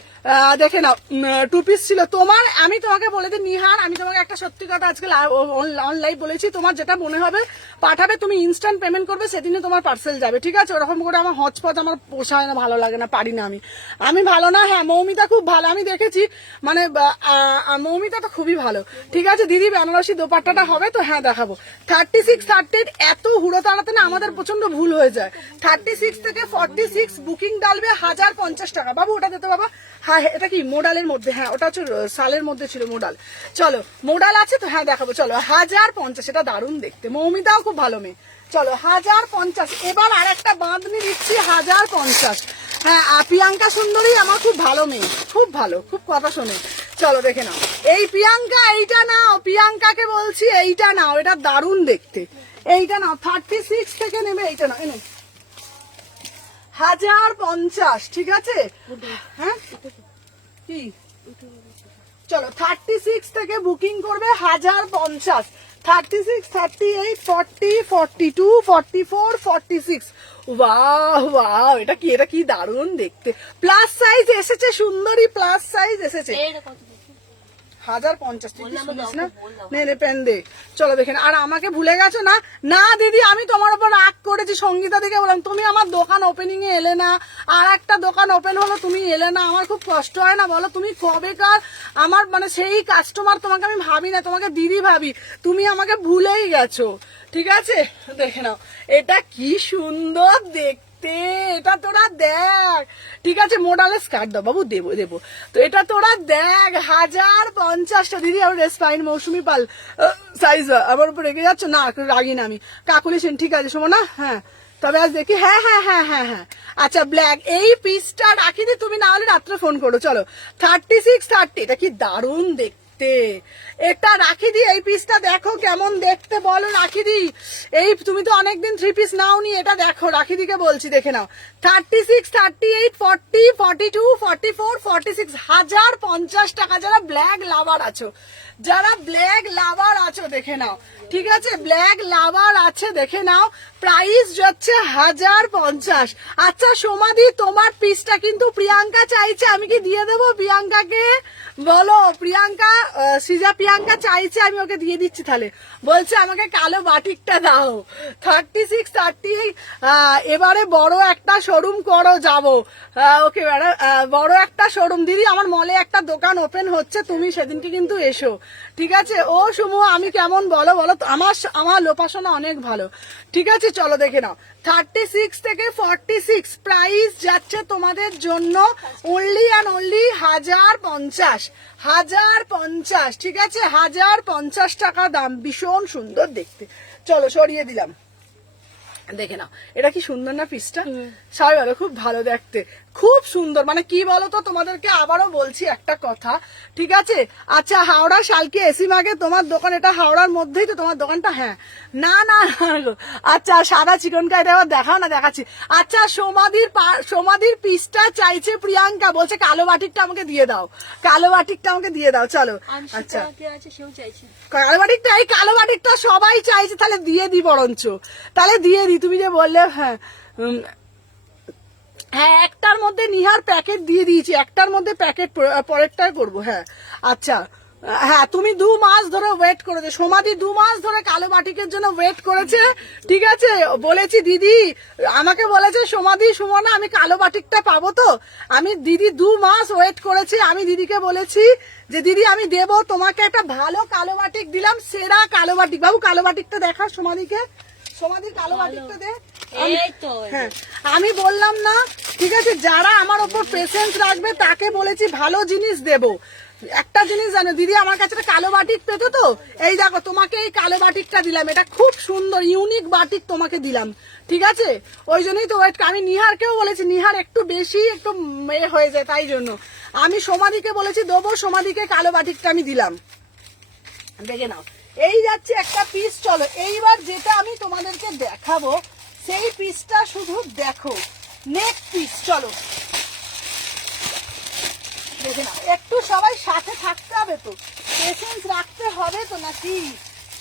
দেখে নাও 2 পিস ছিল তোমার। আমি তোমাকে বলে দিই নিহার, আমি তোমাকে একটা সত্যি কথা আজকে অনলাইন বলেছি, তোমার যেটা মনে হবে পাঠাবে, তুমি ইনস্ট্যান্ট পেমেন্ট করবে, সেদিনে তোমার পার্সেল যাবে, ঠিক আছে? ওরকম করে আমার হজপজ আমার পোষায় না, ভালো লাগে না, পারি না আমি ভালো না। হ্যাঁ মৌমিতা খুব ভালো, আমি দেখেছি, মানে মৌমিতা তো খুবই ভালো, ঠিক আছে? দিদি বেনারসি দোপাট্টাটা হবে তো? হ্যাঁ দেখাবো। 36, 38 এত হুড়ো তাড়াতে না আমাদের প্রচন্ড ভুল হয়ে যায়। 36 থেকে 46 বুকিং ডালবে 1050 টাকা। বাবু ওটা দিতে বাবা। হ্যাঁ এটা কি মোডালের মধ্যে? হ্যাঁ ওটা হচ্ছে সালের মধ্যে ছিল মোডাল। চলো মোডাল আছে তো? হ্যাঁ দেখাবো, চলো 1050। এটা দারুণ দেখতে, মৌমিতাও খুব ভালো মেয়ে। চলো 1050। এবার আর একটা বাঁধনি দিচ্ছি 1050। হ্যাঁ প্রিয়াঙ্কা সুন্দরী আমার খুব ভালো মেয়ে, খুব ভালো, খুব কথা শোনে। চলো দেখে নাও, এই প্রিয়াঙ্কা এইটা নাও, প্রিয়াঙ্কাকে বলছি এইটা নাও, এটা দারুণ দেখতে, এইটা নাও। 36 থেকে নেবে, এইটা নাও, এনে 1050, ঠিক আছে? হ্যাঁ কি চলো 36 থেকে বুকিং করবে 1050। 36, 38, 40, 42, 44, 46। ওয়াও ওয়াও, এটা কি দারুণ দেখতে। প্লাস সাইজ এসেছে সুন্দরী, প্লাস সাইজ এসেছে। 1050 নে পেন দে। চলো দেখেন, আর আমাকে ভুলে গেছো না? না দিদি আমি তোমার উপর রাগ করেছি, সঙ্গীতা দিকে বললাম তুমি আমার দোকান ওপেনিং এ এলে না, আর একটা দোকান ওপেন হলো তুমি এলে না, আমার খুব কষ্ট হয় না বলো? তুমি কবেকার আমার মানে সেই কাস্টমার, তোমাকে আমি ভাবি না, তোমাকে দিদি ভাবি, তুমি আমাকে ভুলেই গেছো, ঠিক আছে? দেখে নাও এটা কি সুন্দর দেখতে, এটা তোরা দেখ, ঠিক আছে? মোডালের স্কার্ট দাও বাবু, দেবো দেবো। তো এটা তোরা দেখ 1050 দিদি। আমার রেসপাইন মৌসুমি পাল সাইজ আমার উপর রেগে যাচ্ছ না? রাগি না আমি, কাকুলি সেন, ঠিক আছে শোনো না? হ্যাঁ তবে আজ দেখি। হ্যাঁ হ্যাঁ হ্যাঁ হ্যাঁ হ্যাঁ আচ্ছা ব্ল্যাক, এই পিসটা রাখি দি, তুমি না হলে রাত্রে ফোন করো। চলো 36, 30, এটা কি দারুণ দেখতে, এটা রাখি দি, এই পিসটা দেখো কেমন দেখতে বলো রাখি দি। এই তুমি তো অনেকদিন 3 পিস নাওনি, এটা দেখো রাখি দিকে বলছি, দেখে নাও। 36, 38, 40, 42, 44, 46, 1050 টাকা। যারা ব্ল্যাক লাভার আছো, যারা ব্ল্যাক লাভার আছো দেখে নাও, ঠিক আছে? ব্ল্যাক লাভার আছে দেখে নাও, প্রাইস যাচ্ছে 1050। আচ্ছা সোমাদি তোমার পিসটা কিন্তু প্রিয়াঙ্কা চাইছে, আমি কি দিয়ে দেবো প্রিয়াঙ্কাকে? বলো প্রিয়াঙ্কা, সিজা প্রিয়াঙ্কা চাইছে, আমি ওকে দিয়ে দিচ্ছি। তাহলে বলছে আমাকে কালো বাটিকটা দাও। 36, 38 এবারে বড় একটা শোরুম করো, যাবো। ওকে ম্যাডাম, বড় একটা শোরুম দিদি, আমার মলে একটা দোকান ওপেন হচ্ছে, তুমি সেদিনকে কিন্তু এসো, ঠিক আছে? ও সুমু আমি কেমন বলো বলো, আমার লোপাসনা অনেক ভালো, ঠিক আছে? চলো দেখে নাও 36 থেকে 46 প্রাইস যাচ্ছে তোমাদের জন্য অনলি অ্যান্ড অনলি 1050। 1050, ঠিক আছে? 1050 টাকা দাম, ভীষণ সুন্দর দেখতে। চলো সরিয়ে দিলাম, দেখে নাও এটা কি সুন্দর না পিসটা? সবাই বলো খুব ভালো দেখতে, খুব সুন্দর। মানে কি বলতো, তোমাদেরকে আবারও বলছি একটা কথা, ঠিক আছে? আচ্ছা হাওড়া শালকি এসি মাগে তোমার দোকান, এটা হাওড়ার মধ্যেই তো তোমার দোকানটা? হ্যাঁ না না গো। আচ্ছা সাদা চিকন কারি আবার দেখাও না, দেখাচ্ছি। আচ্ছা সমাধির পিসটা চাইছে প্রিয়াঙ্কা, বলছে কালো বাটিকটা আমাকে দিয়ে দাও, কালো বাটিকটা আমাকে দিয়ে দাও। চলো আচ্ছা কালো বাটিকটা, এই কালো বাটিকটা সবাই চাইছে, তাহলে দিয়ে দি বরঞ্চ, তাহলে দিয়ে দি। তুমি যে বললে হ্যাঁ হ্যাঁ একটার মধ্যে নিহার প্যাকেট দিয়ে দিয়েছি, একটার মধ্যে প্যাকেট পরেরটা করবো। হ্যাঁ আচ্ছা হ্যাঁ তুমি 2 মাস ধরে ওয়েট করেছে, সমাধি 2 মাস ধরে কালো বাটিকের জন্য ওয়েট করেছে, ঠিক আছে? বলেছি দিদি, আমাকে বলেছে সমাধি সুমনা আমি কালো বাটিকটা পাবো তো? আমি দিদি 2 মাস ওয়েট করেছি, আমি দিদিকে বলেছি যে দিদি আমি দেবো তোমাকে একটা ভালো কালো বাটিক, দিলাম সেরা কালো বাটিক। বাবু কালো বাটিকটা দেখা সমাধিকে, সমাধির কালো বাটিকটা দে। হ্যাঁ আমি বললাম না, ঠিক আছে? যারা আমার ওপর পেশেন্স রাখবে তাকে বলেছি ভালো জিনিস দেব। একটা জিনিস জানো দিদি, আমার কাছে একটা কালো বাটিক পেতো তো, এই দেখো তোমাকে এই কালো বাটিকটা দিলাম, এটা খুব সুন্দর ইউনিক বাটিক তোমাকে দিলাম, ঠিক আছে? ওই জন্যই তো ওয়েট। আমি নিহারকেও বলেছি, নিহার একটু বেশি একটু মেয়ে হয়ে যায়, তাই জন্য আমি সমাধিকে বলেছি দেবো, সমাধিকে কালো বাটিকটা আমি দিলাম, দেখে নাও। এই যাচ্ছে একটা পিস। চলো এইবার যেটা আমি তোমাদেরকে দেখাবো সেই পিসটা শুধু দেখো, নেক্সট পিস। চলো দেখে নাও, একটু সবাই সাথে থাকতে হবে তো, পেশেন্স রাখতে হবে তো নাকি?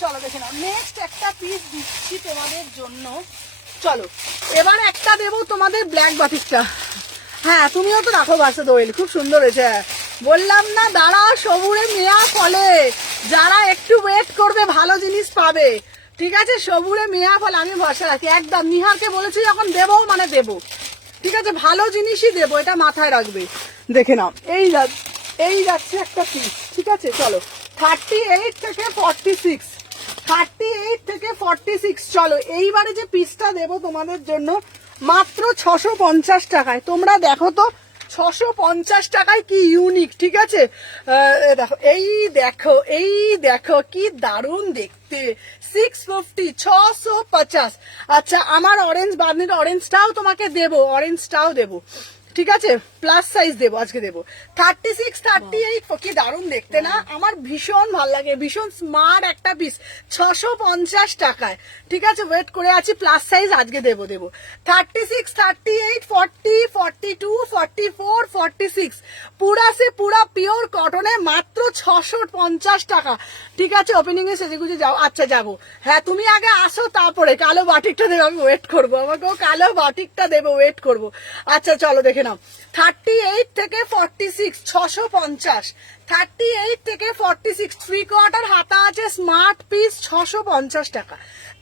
চলো দেখে নাও, নেক্সট একটা পিস দিচ্ছি তোমাদের জন্য, চলো এবার একটা দেবো তোমাদের ব্ল্যাক বাটিকটা। হ্যাঁ তুমিও তো রাখো বাসে দোয়েল, খুব সুন্দর হয়েছে। বললাম না দাঁড়া সবুরে মেয়া ফলে, যারা একটু ওয়েট করবে ভালো জিনিস পাবে, ঠিক আছে? সবুরে মেয়া ফলে, আমি ভরসা রাখি একদম। নিহারকে বলেছি যখন দেবো মানে দেবো, ঠিক আছে? ভালো জিনিসই দেবো, এটা মাথায় রাখবে। দেখে নাও এই যাচ্ছে একটা পিস, ঠিক আছে? চলো 38 থেকে 46, 38 থেকে 46। চলো এইবারে যে পিসটা দেবো তোমাদের জন্য মাত্র 650 টাকায়। তোমরা দেখো তো 650 টাকায় কি ইউনিক, ঠিক আছে? দেখো এই দেখো কি দারুণ দেখতে। 650, 650। আচ্ছা আমার অরেঞ্জ বাঁধনির অরেঞ্জটাও তোমাকে দেবো, অরেঞ্জটাও দেবো, ঠিক আছে? প্লাস সাইজ দেবো, আজকে দেবো। 36, 38 কি দারুণ দেখতে না? আমার ভীষণ ভালো লাগে, ভীষণ স্মার্ট একটা পিস 650 টাকায়, ঠিক আছে? ওয়েট করে আছি, প্লাস সাইজ আজকে দেবো 36, 38, 40, 42, 44, 46 পুরা সে পুরা পিওর কটনে মাত্র 650 টাকা, ঠিক আছে? ওপেনিং এ সেজে গুজে যাও। আচ্ছা যাবো, হ্যাঁ তুমি আগে আসো, তারপরে কালো বাটিকটা দেবো, আমি ওয়েট করবো, আমাকেও কালো বাটিকটা দেবো, ওয়েট করবো। আচ্ছা চলো দেখে নাও 38 থেকে 46, 650। 38 থেকে 46 3/4 হাতা আছে, স্মার্ট পিস 650 টাকা।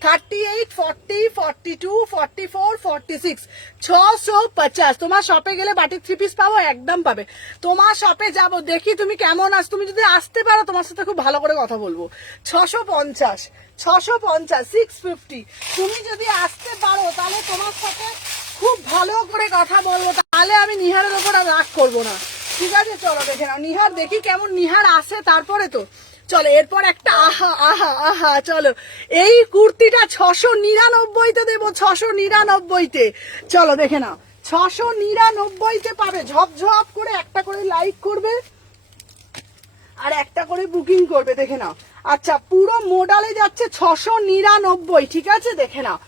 38, 40, 42, 44, 46 650। তোমার শপে গেলে বাটিক 3 পিস পাবো, একদম পাবে। তোমার শপে যাব, দেখি তুমি কেমন আস, তুমি যদি আসতে পারো তোমার সাথে খুব ভালো করে কথা বলবো। 650, 650, 650। তুমি যদি আসতে পারো তাহলে তোমার সাথে খুব ভালো করে কথা বলবো, তাহলে আমি নিহারের ওপর আর রাগ করবো না, ঠিক আছে? চলো দেখে নাও নিহার, দেখি কেমন নিহার আসে, তারপরে তো চলো এরপর একটা আহা আহা আহা। চলো এই কুর্তিটা 699-তে দেবো, 699-তে। চলো দেখে নাও 699-তে পাবে। ঝপঝপ করে একটা করে লাইক করবে আর একটা করে বুকিং করবে, দেখে নাও। আচ্ছা পুরো মোডালে যাচ্ছে 699, ঠিক আছে? দেখে নাও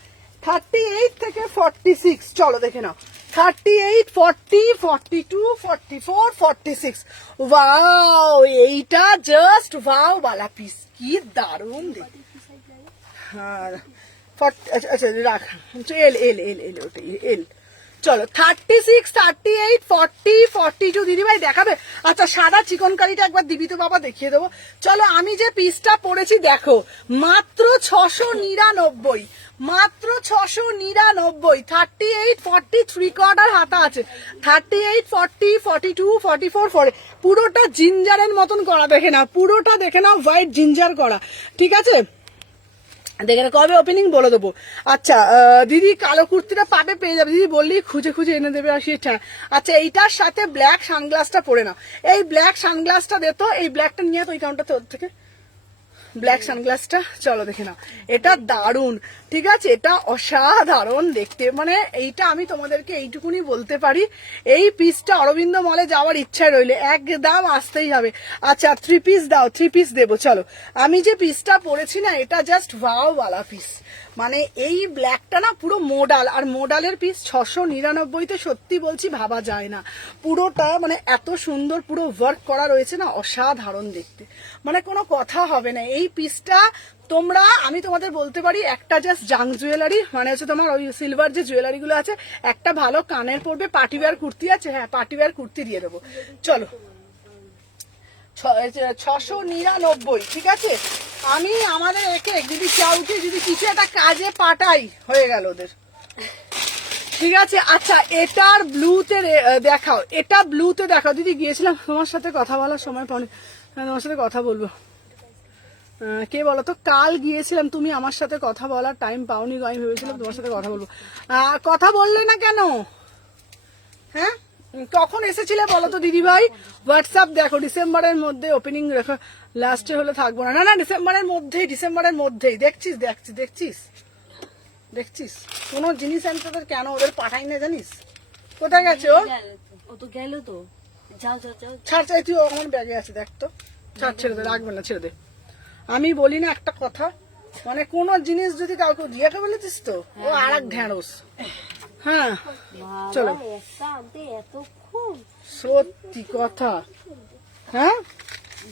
38 থেকে 46। চলো দেখে নাও 38, 40, 42, 44, 46। ওয়াও এইটা জাস্ট ওয়াও বালা পিস, কি দারুণ দেখতে। হ্যাঁ আচ্ছা রাখ, এল এল এল এল ওটাই এল। চলো 36, 38, 40, 42 দিদিভাই দেখাবে? আচ্ছা সাদা চিকন কারিটা একবার দিবি তো বাবা, দেখিয়ে দেবো। চলো আমি যে পিসটা পরেছি দেখো মাত্র 699, মাত্র 699। 38, 40 3/4 হাতা আছে, 38, 40, 42, 44, 40 পুরোটা জিঞ্জারের মতন করা, দেখে না পুরোটা, দেখে নাও হোয়াইট জিঞ্জার করা, ঠিক আছে? দেখে কবে ওপেনিং বলে দেবো। আচ্ছা দিদি কালো কুর্তিটা পাবে, পেয়ে যাবে দিদি, বললেই খুঁজে খুঁজে এনে দেবে। আর সেটা আচ্ছা এইটার সাথে ব্ল্যাক সানগ্লাসটা পরে নাও, এই ব্ল্যাক সানগ্লাসটা দে তো, এই ব্ল্যাকটা নিয়ে তো ওই কাউন্টারতে ওর থেকে ব্ল্যাক সানগ্লাসটা। চলো দেখে নাও, এটা দারুণ, ঠিক আছে? এটা অসাধারণ দেখতে, মানে এইটা আমি তোমাদেরকে এইটুকুনি বলতে পারি। এই পিসটা অরবিন্দ মলে যাওয়ার ইচ্ছায় রইলে একদম আসতেই হবে। আচ্ছা 3 পিস দাও, 3 পিস দেবো। চলো আমি যে পিসটা পরেছি না, এটা জাস্ট ওয়াও ওয়ালা পিস, মানে এই ব্ল্যাকটা না পুরো মোডাল, আর মোডালের পিস 699-তে সত্যি বলছি ভাবা যায় না। পুরোটা মানে এত সুন্দর পুরো ওয়ার্ক করা রয়েছে না, অসাধারণ দেখতে, মানে কোনো কথা হবে না। এই পিসটা তোমরা, আমি তোমাদের বলতে পারি একটা জাস্ট জাং জুয়েলারি, মানে হচ্ছে তোমার ওই সিলভার যে জুয়েলারি গুলো আছে, একটা ভালো কানের পরবে, পার্টিওয়ার কুর্তি আছে, হ্যাঁ পার্টিওয়ার কুর্তি দিয়ে দেবো। চলো 699, ঠিক আছে? আমি আমাদের একে যদি কাউকে যদি কিছু একটা কাজে পাঠাই, হয়ে গেল ওদের, ঠিক আছে? আচ্ছা এটার ব্লুতে দেখাও, এটা ব্লুতে দেখাও দিদি। গিয়েছিলাম তোমার সাথে কথা বলার সময় পাওনি, তোমার সাথে কথা বলবো। কে বলো তো? কাল গিয়েছিলাম, তুমি আমার সাথে কথা বলার টাইম পাওনি গো, আমি ভেবেছিলাম তোমার সাথে কথা বলবো। কথা বললে না কেন? হ্যাঁ কখন এসেছিলে বলো তো দিদি ভাই? হোয়াটসঅ্যাপ দেখো, ডিসেম্বরের মধ্যে ওপেনিং রেখো, লাস্টে হলে থাকবো না। না না ডিসেম্বরের মধ্যেই দেখছিস দেখছিস কোনো জিনিস আমি তোদের কেন ওদের পাঠাই না জানিস? কোথায় গেছে ও? ও তো গেল তো, যাও যাও যাও। ছাড় চাই, তুই আমার ব্যাগে আছে দেখ তো। ছাড়, ছেড়ে দে, রাখবে না, ছেড়ে দে। আমি বলি না একটা কথা, মানে কোন জিনিস যদি কাউকে দিয়ে বলেছিস তো ও আর এক ঢ্যাঁড়স। হ্যাঁ চলো, এতক্ষণ সত্যি কথা। হ্যাঁ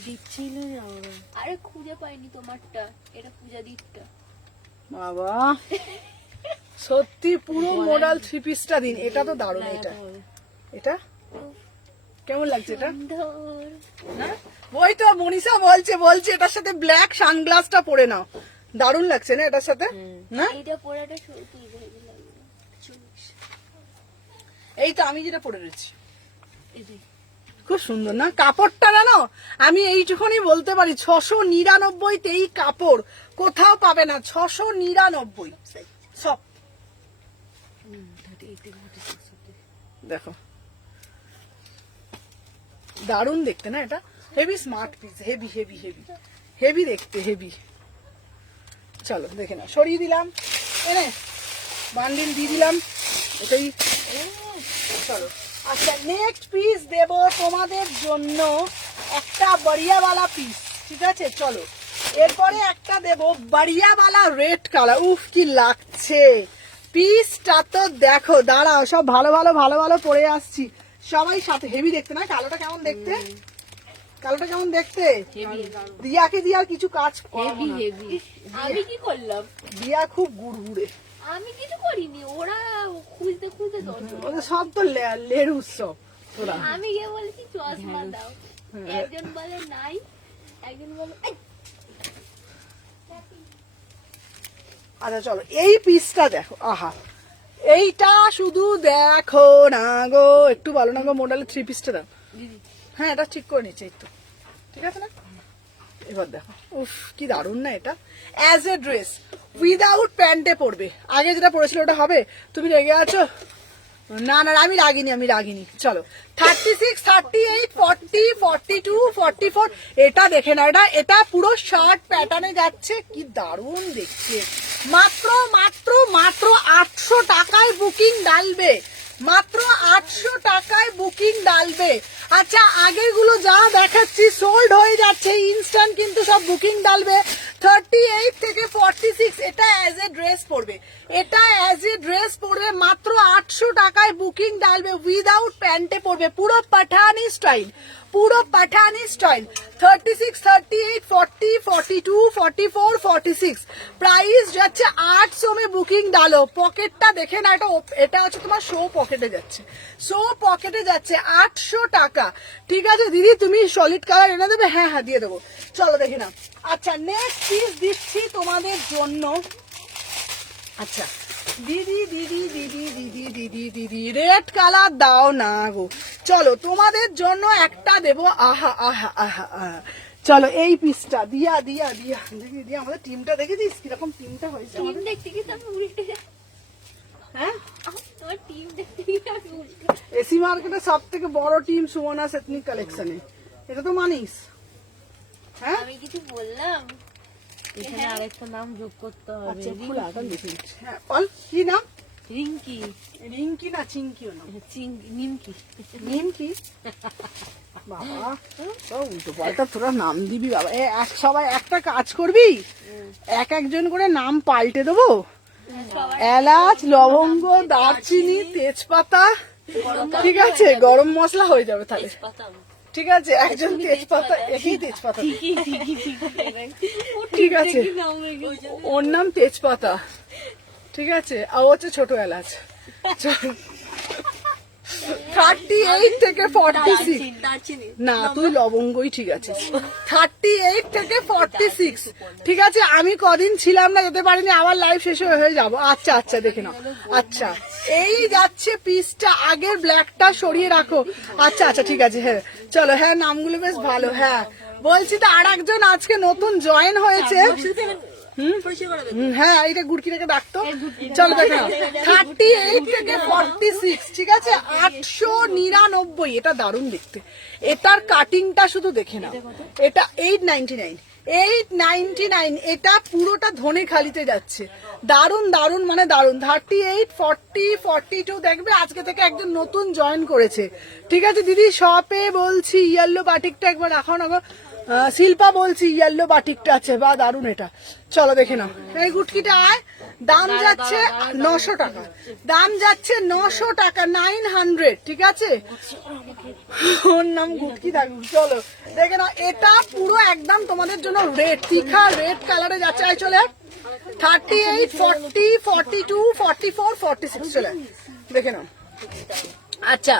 দিচ্ছিল, আরে খুঁজে পাইনি তোমারটা, এটা পূজা দিকটা। বাবা সত্যি পুরো মডেল থ্রি পিসটা দিন, এটা তো দারুণ। এটা এটা কেমন লাগছে এটা? না ওই তো মনীষা বলছে এটার সাথে ব্ল্যাক সানগ্লাসটা পরে নাও, দারুণ লাগছে না এটার সাথে? না এটা পরাটা সত্যি হেভি লাগবে। এই তো আমি যেটা পরে রয়েছি খুব সুন্দর না কাপড়টা, জানো আমি এইটুখানি বলতে পারি 699 এই কাপড় কোথাও পাবে না, 699 সব। দেখো দারুণ দেখতে না এটা, heavy smart piece, heavy heavy heavy heavy দেখতে, হেভি। চলো দেখে না, সরিয়ে দিলাম, এনে বান্ডিল দিয়ে দিলাম এটাই। চলো আচ্ছা নেক্সট পিস দেব তোমাদের জন্য একটা বড়িয়াওয়ালা পিস, ঠিক আছে? চলো এরপরে একটা দেব বড়িয়াওয়ালা রেড কালার। উফ কি লাগছে পিসটা তো দেখো, দাঁড়াও সব ভালো ভালো ভালো ভালো পরে আসছি সবাই সাথে। হেভি দেখতে না? কালোটা কেমন দেখতে? কালোটা কেমন দেখতে? দিয়াকে দিয়ার কিছু কাজ হেভি হেভি। আমি কি করলাম? দিয়া খুব গুড়গুড়ে, আমি কিছু করিনি, ওরা খুঁজতে খুঁজতে দরজা। ওদের সব তো লের উৎসব তোরা। আমি গিয়ে বলছি চশমা দাও, একজন বলে নাই, একজন বলে এই। আচ্ছা চলো এই পিসটা দেখো, আহা এইটা শুধু দেখো না গো, একটু ভালো না গো মডেলের থ্রি পিসটা দাও। হ্যাঁ এটা ঠিক করে নিচ্ছে একটু, ঠিক আছে না? এবার দেখো উফ কি দারুণ না এটা, অ্যাজ এ ড্রেস উইদাউট প্যান্টে পরবে। আগে যেটা পরেছিল ওটা হবে? তুমি রেগে আছো? না না আমি রাগিনি। চলো 36, 38, 40, 42, 44 এটা দেখে না, এটা পুরো শার্ট প্যাটার্নে যাচ্ছে, কি দারুণ দেখছে। মাত্র মাত্র মাত্র 800 টাকায় বুকিং ডালবে, মাত্র 800 টাকায় বুকিং ডালবে। আচ্ছা আগেরগুলো যা দেখাচ্ছি সোল্ড হয়ে যাচ্ছে ইনস্ট্যান্ট, কিন্তু সব বুকিং ডালবে 38 থেকে 46। এটা অ্যাজ এ ড্রেস পড়বে, এটা অ্যাজ এ ড্রেস পড়বে, মাত্র 800 টাকায় বুকিং ডালবে, উইদাউট প্যান্টে পড়বে, পুরো পাঠানি স্টাইল, পুরো পাঠানি স্টাইল। 36, 38, 40, 42, 44, 46 প্রাইস যাচ্ছে 800 মে বুকিং ডালো। পকেটটা দেখে না, এটা হচ্ছে তোমার শো পকেটে যাচ্ছে, শো পকেটে যাচ্ছে 800 টাকা। ঠিক আছে দিদি তুমি সলিড কালার এনে দেবে? হ্যাঁ হ্যাঁ দিয়ে দেবো, চলো দেখে না। আচ্ছা নেক্সট পিস দিচ্ছি তোমাদের জন্য। আচ্ছা দিদি দিদি দিদি দিদি দিদি দিদি রেড কালার দাও না গো, চলো তোমাদের জন্য একটা দেবো। আহা আহা আহা আহা চলো এই পিসটা দিয়া দিয়া দিয়া দেখি দিয়া, আমাদের টিমটা দেখেছিস কিরকম টিমটা হয়েছে টিম আমাদের? দেখতে গিয়ে আমি উল্টে, হ্যাঁ তোমার টিম দেখতে গিয়ে আমি উল্টে। এসি মার্কেটে সব থেকে বড় টিম সুমনাস এথনিক কালেকশনে, এটা তো মানিস। হ্যাঁ আমি কিছু বললাম? এখানে আরেকটা নাম যোগ করতে হবে। আচ্ছা ফুল আগান দেখে নিচ্ছি। হ্যাঁ বল কি নাম? রিঙ্কি, রিঙ্কি না চিঙ্কিও না? নিমকি। নিমকি? বাবা সব উল্টো পাল্টা তোরা নাম দিবি বাবা। সবাই একটা কাজ করবি, একজন করে নাম পাল্টে দেবো। এলাচ, লবঙ্গ, দারচিনি, তেজপাতা, ঠিক আছে গরম মশলা হয়ে যাবে তাহলে। ঠিক আছে একজন তেজপাতা, একই তেজপাতা, ঠিক আছে ওর নাম তেজপাতা, ঠিক আছে আর ও হচ্ছে ছোট এলাচ। 38 থেকে 46 দারচিনি। না তুই লবঙ্গই ঠিক আছে। 38 থেকে 46 ঠিক আছে। আমি কদিন ছিলাম না, যেতে পারিনি, আবার লাইভ শেষে হয়ে যাবো। আচ্ছা আচ্ছা দেখে নাও। আচ্ছা এই যাচ্ছে পিসটা, আগের ব্ল্যাকটা সরিয়ে রাখো। আচ্ছা আচ্ছা ঠিক আছে হ্যাঁ চলো। হ্যাঁ নামগুলো বেশ ভালো। হ্যাঁ বলছি তো আর একজন আজকে নতুন জয়েন হয়েছে। হ্যাঁ এইটা গুড়কি রেখে ডাকতো। চলো দেখো 38 থেকে 46 ঠিক আছে 899। এটা দারুণ দেখতে, এটার কাটিংটা শুধু দেখে নাও। এটা 899, 899। এটা পুরোটা ধনে খালিতে যাচ্ছে, দারুণ দারুণ মানে দারুণ। 38, 40, 42 দেখবে আজকে থেকে একজন নতুন জয়েন করেছে। ঠিক আছে দিদি শপে বলছি ইয়েলো বাটিকটা একবার রাখো না গো। শিল্পা বলছি ইয়েলো বাটিকটা আছে, বা দারুণ এটা। চলো দেখে নাও এই গুটকিটা আয় দাম যাচ্ছে 900 টাকা, দাম যাচ্ছে 900 টাকা, 900, ঠিক আছে? ওর নাম গুটকি থাকুক। চলো দেখে নাও, এটা পুরো একদম তোমাদের জন্য রেড, তিখা রেড কালারে যাচ্ছে। এই চলে 38, 40, 42, 44, 46 চলে দেখে নাও। আচ্ছা,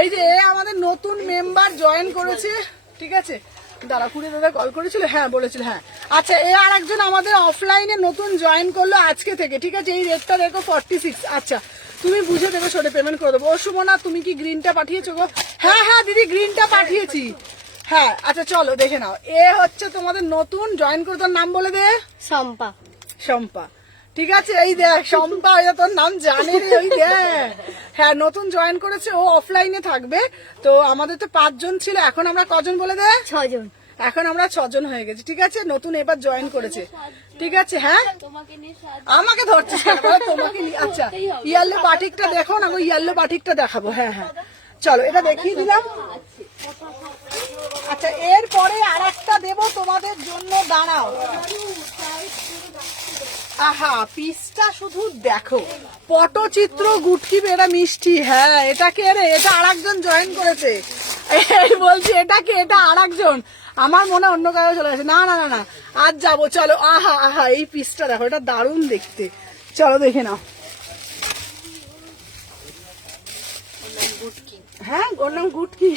এই যে আমাদের নতুন মেম্বার জয়েন করেছে, ঠিক আছে? দাদা কুড়ি দাদা কল করেছিল, হ্যাঁ বলেছিল, হ্যাঁ। আচ্ছা, এ আর একজন আমাদের অফলাইনে নতুন জয়েন করলো আজকে থেকে, ঠিক আছে? এই রেটটা দেখো 46। আচ্ছা, তুমি বুঝে দেবে, সরে পেমেন্ট করে দেবো। ও সুমনা, তুমি কি গ্রিনটা পাঠিয়েছো গো? হ্যাঁ হ্যাঁ দিদি, গ্রিনটা পাঠিয়েছি, হ্যাঁ। আচ্ছা চলো দেখে নাও, এ হচ্ছে তোমাদের নতুন জয়েন করে, তোর নাম বলে দে। শম্পা। শম্পা, ঠিক আছে? এই দেখ শম্পা, এটা তোর নাম জানে রে, ওই দেখ। হ্যাঁ, নতুন জয়েন করেছে, ও অফলাইনে থাকবে। তো আমাদের তো 5 জন ছিল, এখন আমরা কজন বলে দে? 6 জন। এখন আমরা 6 জন হয়ে গেছি, ঠিক আছে? নতুন এবার জয়েন করেছে, ঠিক আছে? হ্যাঁ, আমাকে ধরছিস কেন? বলো, তোমাকে আচ্ছা, ইয়েলো বাটিকটা দেখো না, ইয়েলো বাটিকটা দেখাবো। হ্যাঁ হ্যাঁ, চলো এটা দেখিয়ে দিলাম। আচ্ছা, এরপরে আর একটা দেবো তোমাদের জন্য, দাঁড়াও। আহা, পিসটা শুধু দেখো, পটচিত্র গুটকি বেড়া মিষ্টি। হ্যাঁ, এটা কে রে? এটা আরেকজন জয়েন করেছে। এই বলছি, এটা কে? এটা আরেকজন। আমার মনে অন্য কারো চলে গেছে। না না না না, আজ যাবো, চলো। আহা আহা, এই পিসটা দেখো, এটা দারুণ দেখতে। চলো দেখে নাও। হ্যাঁ, ওর নাম গুটকি।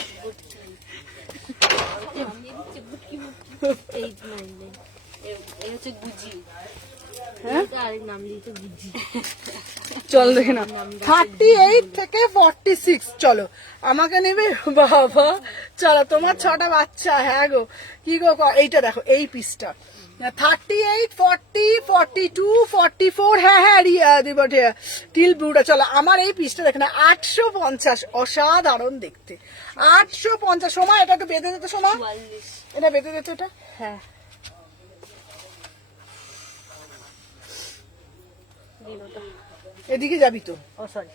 চল দেখে না, 38 থেকে 46। চলো, আমাকে নেবে বাবা। চলো, তোমার 6টা বাচ্চা। হ্যাঁ গো, কি গো, এইটা দেখো, এই পিসটা 38, 40, 42, 44। হ্যাঁ হ্যাঁ, টিল ব্লুটা। চলো, আমার এই পিসটা দেখে না, 850, অসাধারণ দেখতে। 850। সময় এটাকে বেঁধে দিতে, সময় এটা বেঁধে দিতে, এটা। হ্যাঁ, এদিকে যাবি তো? ও সরি।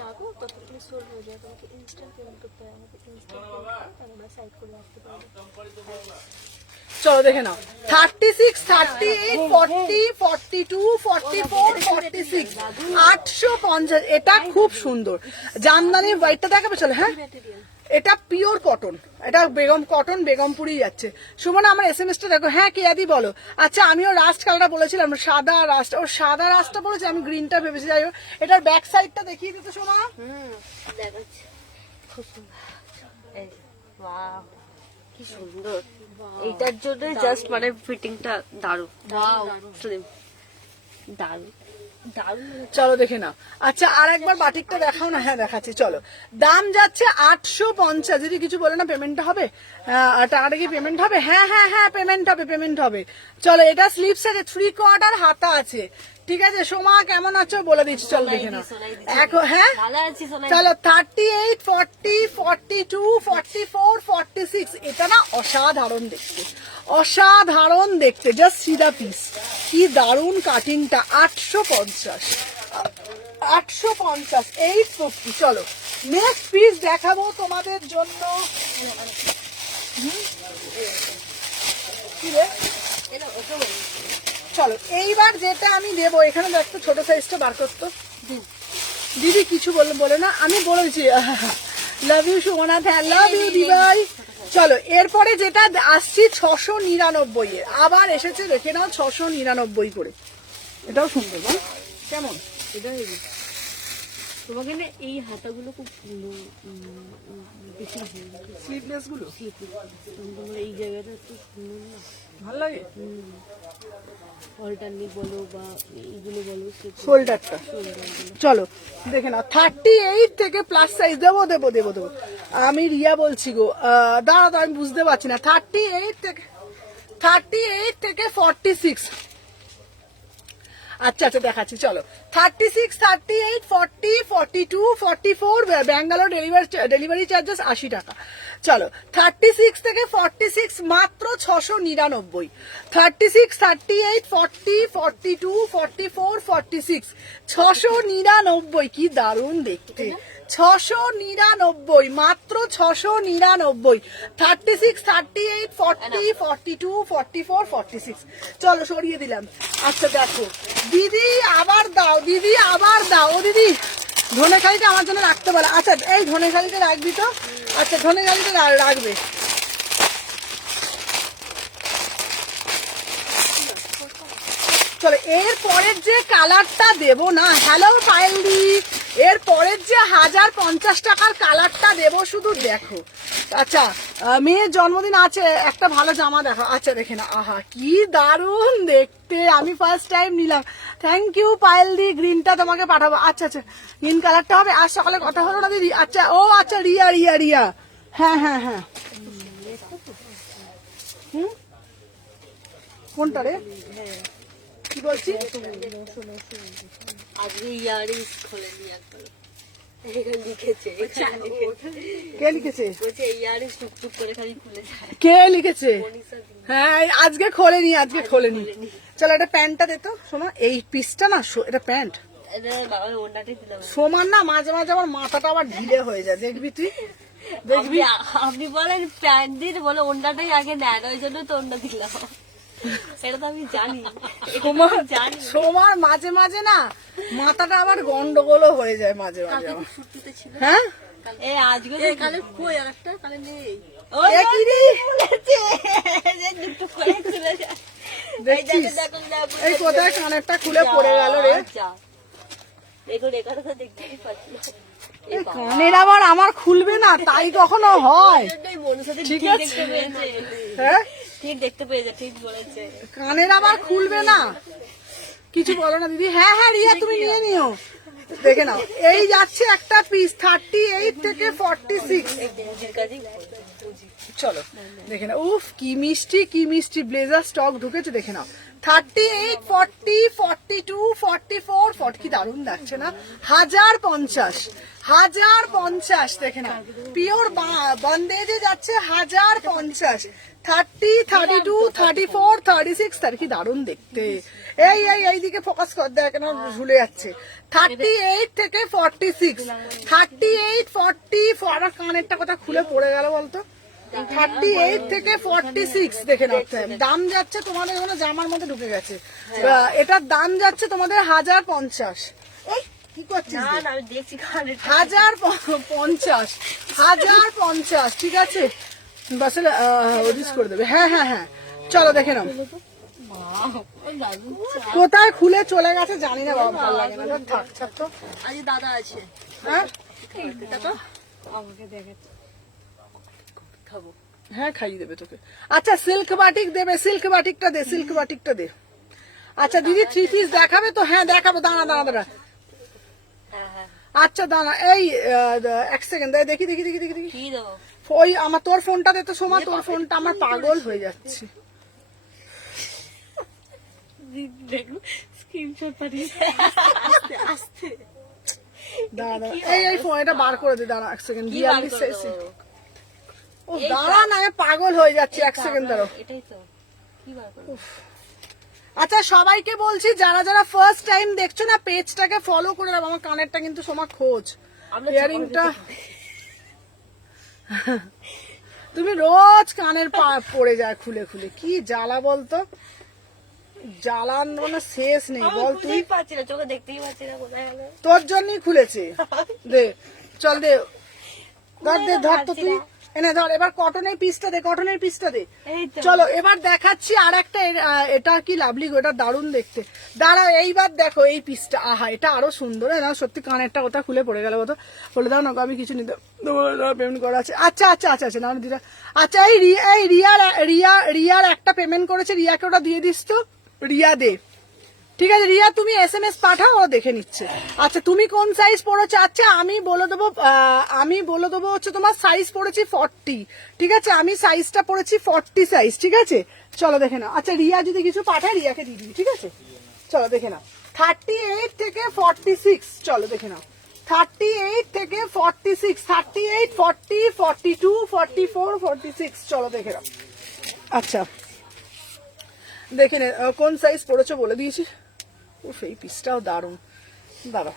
যাবো, ততক্ষণ স্টোর হয়ে যায়, তোমাকে ইনস্ট্যান্ট পেমেন্ট করতে হয়, আমাকে ইনস্ট্যান্ট পেমেন্ট করে আমরা সাইড করে রাখতে পারবো। চলো দেখে নাও, 36, 38, 40, 42, 44, 46, 850। এটা খুব সুন্দর জামদানি হোয়াইটটা দেখাবে। চলো, হ্যাঁ, এটা পিওর কটন, এটা বেগম কটন, বেগমপুরি যাচ্ছে। সুমন, আমার SMS টা দেখো। হ্যাঁ, কেয়াদি বলো। আচ্ছা, আমিও রাস্ট কালারটা বলেছিলাম, সাদা রাস্ট, ও সাদা রাস্টটা বলেছে, আমি গ্রিনটা ভেবেছি। যাই হোক, এটার ব্যাক সাইডটা দেখিয়ে দিতে শোনা। দেখাচ্ছি, খুব সুন্দর। ওয়াও, কি সুন্দর। এইটার জন্য জাস্ট মানে ফিটিংটা দারুণ। দারুণ দারুণ। চলো দেখে নাও। আচ্ছা, আর একবার বাটিকটা দেখাও না। হ্যাঁ দেখাচ্ছি, চলো। দাম যাচ্ছে 850। যদি কিছু বলে না, পেমেন্টটা হবে? টাকাটা কি পেমেন্ট হবে? হ্যাঁ হ্যাঁ হ্যাঁ, পেমেন্ট হবে, পেমেন্ট হবে। চলো, এটা স্লিপস আছে, 3/4 হাতা আছে, ঠিক আছে? সোমা, কেমন আছো বলে দিচ্ছি, চলো দেখে নাও। এখন হ্যাঁ, চলো, 38, 40, 42, 44, 46। এটা না অসাধারণ দেখতে, অসাধারণ দেখতে। জাস্ট সি দা পিস, কি দারুণ কাটিংটা। 850, 850, 850। চলো, নেক্সট পিস দেখাবো তোমাদের জন্য। কি রে? চলো, এইবার যেটা আমি দেবো, এখানে দেখতো ছোট সাইজটা বার করতো। দিদি কিছু বলে না, আমি বলেছি। Love you Sumana, love you দিবাই। চলো, এরপরে যেটা আসছি 699 এর, আবার এসেছে, দেখে নাও, 699 করে। এটাও সুন্দর, বল কেমন? এটা হেভি। তোমাকে না এই হাতাগুলো খুব বেশি স্লিভলেস গুলো তোমার এই জায়গাটা একটু সুন্দর না, ভালো লাগে। অল্টারনেট বলো বা এইগুলো বলো, শোল্ডারটা। চলো দেখে নাও, 38 থেকে প্লাস সাইজ দেবো দেবো দেবো দেবো। আমি রিয়া বলছি গো, দাঁড়া, আমি বুঝতে পারছি না। 38 থেকে 46। আচ্ছা আচ্ছা, দেখাচ্ছি। চলো, 36, 38, 40, 42, 44, ব্যাঙ্গালোর ডেলিভারি চার্জেস 80 টাকা। চলো 36 থেকে 46 মাত্র 699। 36, 38, 40, 42, 44, 46 699। কি দারুণ দেখতে, 699 মাত্র 699। 36, 38, 40, 42, 44, 46 চলো সরিয়ে দিলাম। আচ্ছা দেখো দিদি আবার দাও, দিদি আবার দাও। ও দিদি ধনেখালিটা আমার জন্য রাখতে বলে। আচ্ছা এই ধনেখালিটা রাখবি তো। আচ্ছা ধনেখালিটা রাখবে। চলো এর পরের যে কালারটা দেবো না, হ্যালো পায়েলদি, এর পরের যে 1050 টাকার কালারটা দেবো শুধু দেখো। আচ্ছা মেয়ের জন্মদিন আছে, একটা ভালো জামা দেখো। আচ্ছা দেখে না, আহা কি দারুণ দেখতে, আমি ফার্স্ট টাইম নিলাম। থ্যাংক ইউ পায়েলদি, গ্রিনটা তোমাকে পাঠাবো। আচ্ছা আচ্ছা গ্রিন কালারটা হবে। আজ সকালে কথা হলো না দিদি? আচ্ছা ও আচ্ছা রিয়া রিয়া রিয়া, হ্যাঁ হ্যাঁ হ্যাঁ। হুম কোনটা রে, কি বলছি? আজকে ইয়ারিংস খোলেনি একবার, লিখেছে কে লিখেছে? বলছে ইয়ারিংস টুকটুক করে খালি খুলে যায়। কে লিখেছে? হ্যাঁ আজকে খোলেনি, আজকে খোলেনি। চলো এটা প্যান্টটা দে তো শোনো, এই পিসটা না এটা প্যান্ট এটা বাবার ওন্ডাতে দিলাম। সমান না, মাঝে মাঝে আমার মাথাটা আবার ঢিলে হয়ে যায়, দেখবি তুই দেখবি। আপনি বলেন প্যান্ট দিয়ে বলে ওন্ডাটাই আগে নেন, ওই জন্য তো ওন্ডা দিলাম। সেটা তো আমি জানি, জানি। সোমার মাঝে মাঝে না মাথাটা আবার গন্ডগোলও হয়ে যায় মাঝে মাঝে আমার। ছুটিতে ছিল হ্যাঁ এই আজকে এই কালে কই আর একটা কালে নেই। ওই এ কি রে? যে টুকটুক করে খুলে যায়। দেখছিস? দেখো, দেখো, এই কোথায় কানেরটা খুলে পড়ে গেল রে। যা। দেখুন এখানে তো দেখতেই পাচ্ছি না। এ কানের আবার আমার খুলবে না, তাই কখনো হয়? এজন্যই মনের সাথে ঠিক ঠিক আছে। দেখতে পেয়েছে, হ্যাঁ ঠিক দেখতে পেয়েছে, ঠিক বলেছে। কানের আবার খুলবে না, কিছু বলো না দিদি। হ্যাঁ হ্যাঁ রিয়া তুমি নিয়ে নিও, দেখে নাও। এই যাচ্ছে একটা পিস 38 থেকে 46। বুঝির কাজই চলো দেখে নাও, উফ কি মিষ্টি কি মিষ্টি ব্লেজার স্টক ঢুকেছে, দেখে নাও। 38, 40, 42, 44, 40 কি দারুণ লাগছে না। 1050, 1050 দেখে নাও। পিওর বন্দেজে যাচ্ছে 1050। 30, 32, 34, 36 তার কি দারুণ দেখতে। এই এই এইদিকে ফোকাস কর, দেখ কেন ঝুলে যাচ্ছে। 38 থেকে 46, 38, 40, আমার কানেরটা কথা খুলে পড়ে গেল বলতো। 38 থেকে 46 দেখে নাও। দাম যাচ্ছে তোমাদের এখানে জামার মধ্যে ঢুকে গেছে। এটার দাম যাচ্ছে তোমাদের 1050। এই কি করছিস? না না আমি দেখছি কানে 1050, 1050 ঠিক আছে। বাসলে ওদিস করে দেবে। হ্যাঁ হ্যাঁ হ্যাঁ চলো দেখে নাও। কোথায় খুলে চলে গেছে জানি না বাবা, ভালো লাগে না, থাক থাক তো। আজ দাদা আছে। হ্যাঁ দেখো আমাকে দেখাচ্ছে খাবো। হ্যাঁ খাইয়ে দেবে তোকে। আচ্ছা সিল্ক বাটিক দেবে, সিল্ক বাটিকটা দে, সিল্ক বাটিকটা দে। আচ্ছা দিদি 3 পিস দেখাবে তো? হ্যাঁ দেখাবো, দাঁড়া দাঁড়া দাঁড়া। হ্যাঁ হ্যাঁ আচ্ছা দাঁড়া এই 1 সেকেন্ড দেখি দেখি দেখি দেখি দেখি। কি দেবো? ওই আমার তোর ফোনটা দে তো সোমা, তোর ফোনটা আমার পাগল হয়ে যাচ্ছে। দেখো স্ক্রিনশট পাঠিয়ে আস্তে আস্তে দাঁড়া দাঁড়া এই এই ফোন এটা বার করে দে, দাঁড়া 1 সেকেন্ড। কি বার করে ও দাঁড়া না, আমি পাগল হয়ে যাচ্ছি, 1 সেকেন্ড দাঁড়াও। এটাই তো কি বার করবো? আচ্ছা সবাইকে বলছি যারা যারা ফার্স্ট টাইম দেখছো না পেজটাকে ফলো করে দাও। আমার কানেরটা কিন্তু সোমা খোঁজ, ইয়ারিংটা তুমি রোজ কানের পড়ে যায় খুলে খুলে, কি জ্বালা বলতো, জ্বালান মানে শেষ নেই বল। তুই বুঝতেই পারছি না, চোখে দেখতেই পাচ্ছি না কোথায় গেল। তোর জন্যই খুলেছে। দে চল দে, ধর দে, ধর তো তুই এনে ধর। এবার কটনের পিসটা দে, কটনের পিসটা দে। এই তো চলো এবার দেখাচ্ছি আর একটা। এটা কি লাভলি গো, এটা দারুণ দেখতে। দাঁড়াও এইবার দেখো এই পিসটা, আহা এটা আরো সুন্দর। না সত্যি কানেরটা কোথা খুলে পড়ে গেল কত, বলে দাও না গো, আমি কিছু নিতে পেমেন্ট করা আছে। আচ্ছা আচ্ছা আচ্ছা আচ্ছা না দিদা। আচ্ছা এই রিয়ার একটা পেমেন্ট করেছে, রিয়াকে ওটা দিয়ে দিস তো। রিয়া দে, ঠিক আছে রিয়া তুমি SMS পাঠাও, ও দেখে নিচ্ছে। আচ্ছা তুমি কোন সাইজ পড়েছো? আচ্ছা আমি বলে দেবো হচ্ছে তোমার সাইজ পড়েছি 40, ঠিক আছে আমি সাইজটা পড়েছি 40 সাইজ, ঠিক আছে চলো দেখে নাও। আচ্ছা রিয়া যদি কিছু পাঠায় রিয়াকে দিয়ে দিবি, ঠিক আছে চলো দেখে নাও। 38 থেকে 46, চলো দেখে নাও। 38 থেকে 46, 38, 40, 42, 44, 46, চলো দেখে নাও। আচ্ছা দেখে নে কোন সাইজ পড়েছো বলে দিয়েছি। উফ এই পিসটাও দারুণ। দাঁড়াও,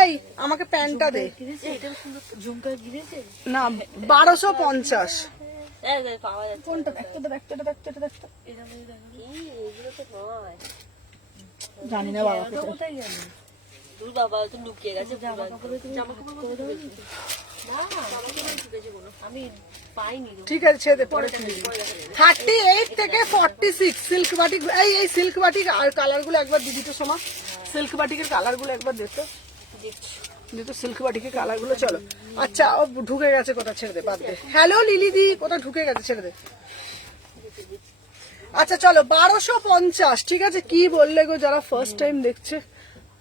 এই আমাকে প্যান্টটা দে। ঝুমকা গিরেছে না 1250। পাওয়া যাচ্ছে কোনটা দেখতে দেখতে দেখতে দেখতে এগুলো তো নয়। জানি না বাবা কোথায়। কোথায় গেল দূর বাবা তো লুকিয়ে গেছে জামা কাপড় আমি পাইনি গো। ঠিক আছে ছেড়ে দে, পরে কিনে দিবি। 38 থেকে 46 সিল্ক বাটিক। এই সিল্ক বাটিক আর কালার গুলো একবার দিদি তো সমা, সিল্ক বাটিকের কালার গুলো একবার দেখতো দিদি, সিল্ক বাটিকের কালার গুলো। চলো আচ্ছা ও ঢুকে গেছে কোথা, ছেড়ে দে বাদ দে। হ্যালো লিলি দি, কোথা ঢুকে গেছে, ছেড়ে দে। আচ্ছা চলো 1250, ঠিক আছে। কি বললে গো যারা ফার্স্ট টাইম দেখছে?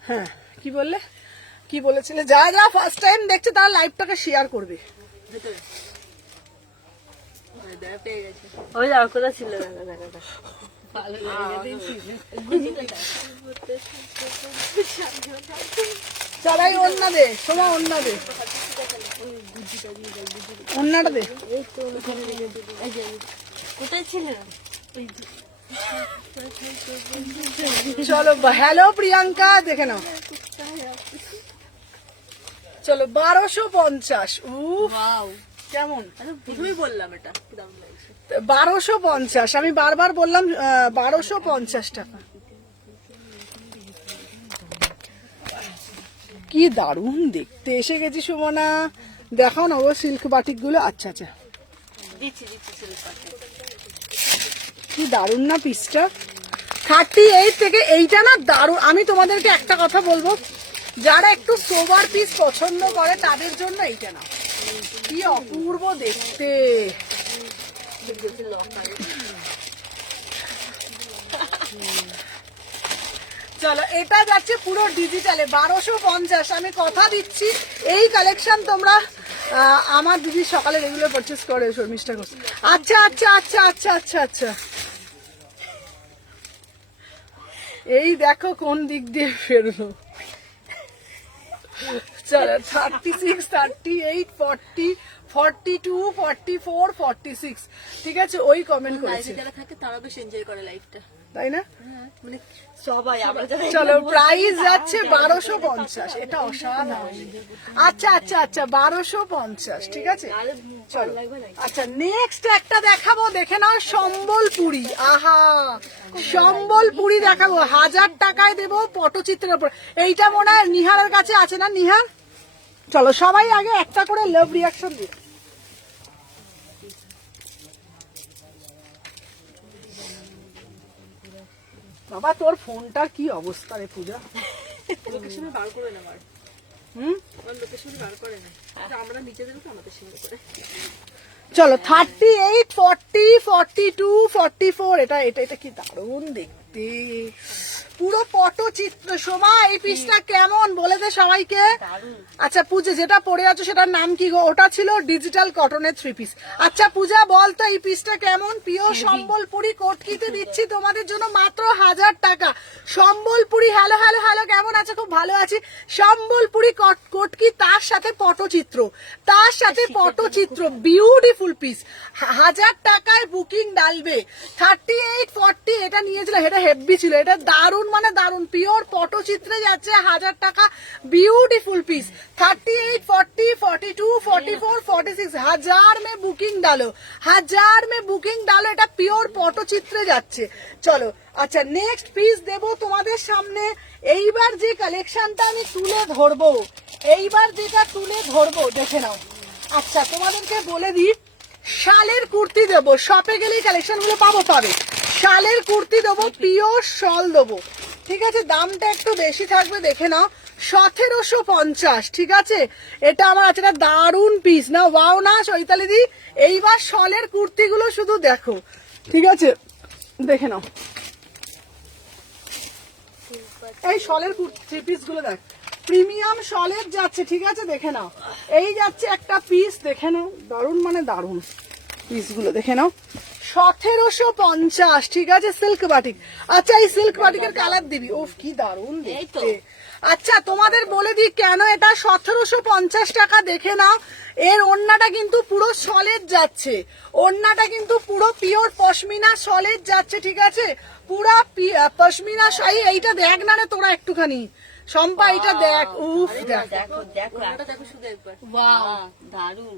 হ্যাঁ কি বললে, কি বলেছিলে? যারা যারা ফার্স্ট টাইম দেখছে তারা লাইভটাকে শেয়ার করবে। পেয়ে গেছে ওই যাও কোথা ছিল দেখা ভালো লাগে সবাই ওন্না দে, সোমা ওন্না দে, ওন্নাটা দে। কোথায় ছিল? চলো হ্যালো প্রিয়াঙ্কা, দেখে নাও। চলো 1250। উফ ওয়াও কেমন, প্রথমেই বললাম এটা দাম লাগছে 1250। আমি বারবার বললাম 1250 টাকা। কি দারুণ দেখতে। এসে গেছি সুমনা, দেখাও না ও সিল্ক বাটিক গুলো। আচ্ছা আচ্ছা দিচ্ছি সিল্ক পাটি। কি দারুণ না পিসটা। 38 থেকে এইটা না দারুণ। আমি তোমাদেরকে একটা কথা বলবো, যারা একটু সোবার পিস পছন্দ করে তাদের জন্য এইটা না, কি অপূর্ব দেখতে। চলো এটা যাচ্ছে পুরো ডিজিটালে 1250। আমি কথা দিচ্ছি এই কালেকশন তোমরা আমার দিদি সকালে রেগুলার পারচেস করে শর্মিষ্ঠা ঘোষ। আচ্ছা আচ্ছা আচ্ছা আচ্ছা আচ্ছা আচ্ছা এই দেখো কোন দিক দিয়ে ফেরলো। চলো 36, 38, 40, 42, 44, 46, ঠিক আছে। ওই কমেন্ট করেছে, যারা থাকে তারা বেশ এনজয় করে লাইফটা তাই না? মানে সবাই আমরা যারা চলো প্রাইস যাচ্ছে 1250। এটা অসাধারণ। আচ্ছা আচ্ছা আচ্ছা 1250, ঠিক আছে। চলো আচ্ছা নেক্সট একটা দেখাবো, দেখে নাও সম্বলপুরি। আহা সম্বলপুরি দেখাবো, 1000 টাকায় দেবো পটচিত্রের উপর। এইটা মনে হয় নিহারের কাছে আছে না নিহার? চলো সবাই আগে একটা করে লাভ রিয়াকশন দিই। বাবা তোর ফোনটার কি অবস্থা রে পূজা? লোকেশনে বার করে না আমার আমার লোকেশনে বার করে না আমরা নিচে দেবো তো আমাদের সঙ্গে করে চলো 38, 40, 42, 44, এটা এটা এটা কি দারুণ দেখতে, পুরো পটচিত্র। শোভা এই পিসটা কেমন বলে দে সবাইকে। আচ্ছা পূজা যেটা পরে আছো সেটার নাম কি গো? ওটা ছিল ডিজিটাল কটনের 3 পিস। আচ্ছা পূজা বল তো এই পিসটা কেমন? পিওর সম্বলপুরি কোটকিতে দিচ্ছি তোমাদের জন্য মাত্র 1000 টাকা। সম্বলপুরি হ্যালো হ্যালো হ্যালো, কেমন আছে? খুব ভালো আছি। সম্বলপুরি কোটকি তার সাথে পটচিত্র, তার সাথে পটচিত্র, বিউটিফুল পিস। 1000 টাকায় বুকিং ডালবে। 38, 40 এটা নিয়েছিল, এটা হেভি ছিল, এটা দারুণ মানে দারুণ পিওর পটচিত্রে যাচ্ছে 1000 টাকা, বিউটিফুল পিস। 38, 40, 42, 44, 46 1000 में বুকিং ডালো, 1000 में বুকিং ডালো, এটা পিওর পটচিত্রে যাচ্ছে। চলো আচ্ছা নেক্সট পিস দেব তোমাদের সামনে। এইবার যে কালেকশনটা আমি তুলে ধরবো, এইবার যেটা তুলে ধরবো দেখে নাও। আচ্ছা তোমাদেরকে বলে দিই, শালের কুর্তি দেবো, শপে গেলেই কালেকশন গুলো পাবে। শালের কুর্তি দেবো, পিওর শল দেবো, ঠিক আছে। দামটা একটু বেশি থাকবে, দেখে নাও 1750, ঠিক আছে। এটা আমার আছে, এটা দারুণ পিস না, ওয়াও না চৈতালি দি। এইবার শলের কুর্তিগুলো শুধু দেখো, ঠিক আছে, দেখে নাও। এই শলের কুর্তি পিস গুলো দেখ, প্রিমিয়াম শলের যাচ্ছে, ঠিক আছে, দেখে নাও। এই যাচ্ছে একটা পিস, দেখে নাও, দারুণ মানে দারুণ পিস গুলো দেখে নাও। 1750, ঠিক আছে, সিল্ক বাটিক। আচ্ছা এই সিল্ক বাটিকের কালার দিবি, ওফ কি দারুণ এই তো। দেখতে। আচ্ছা তোমাদের বলে দিই কেন এটা 1750 টাকা, দেখে নাও। এর ওড়নাটা কিন্তু পুরো সলেজ যাচ্ছে, ওড়নাটা কিন্তু পুরো পিওর পশমিনা সলেজ যাচ্ছে, ঠিক আছে, পুরা পশমিনা শাড়ি। এইটা দেখ না রে তোরা একটুখানি, শম্পা এটা দেখ, উফ দেখ, দেখো দেখো ওনাটা দেখো শুধু একবার। বাহ দারুণ।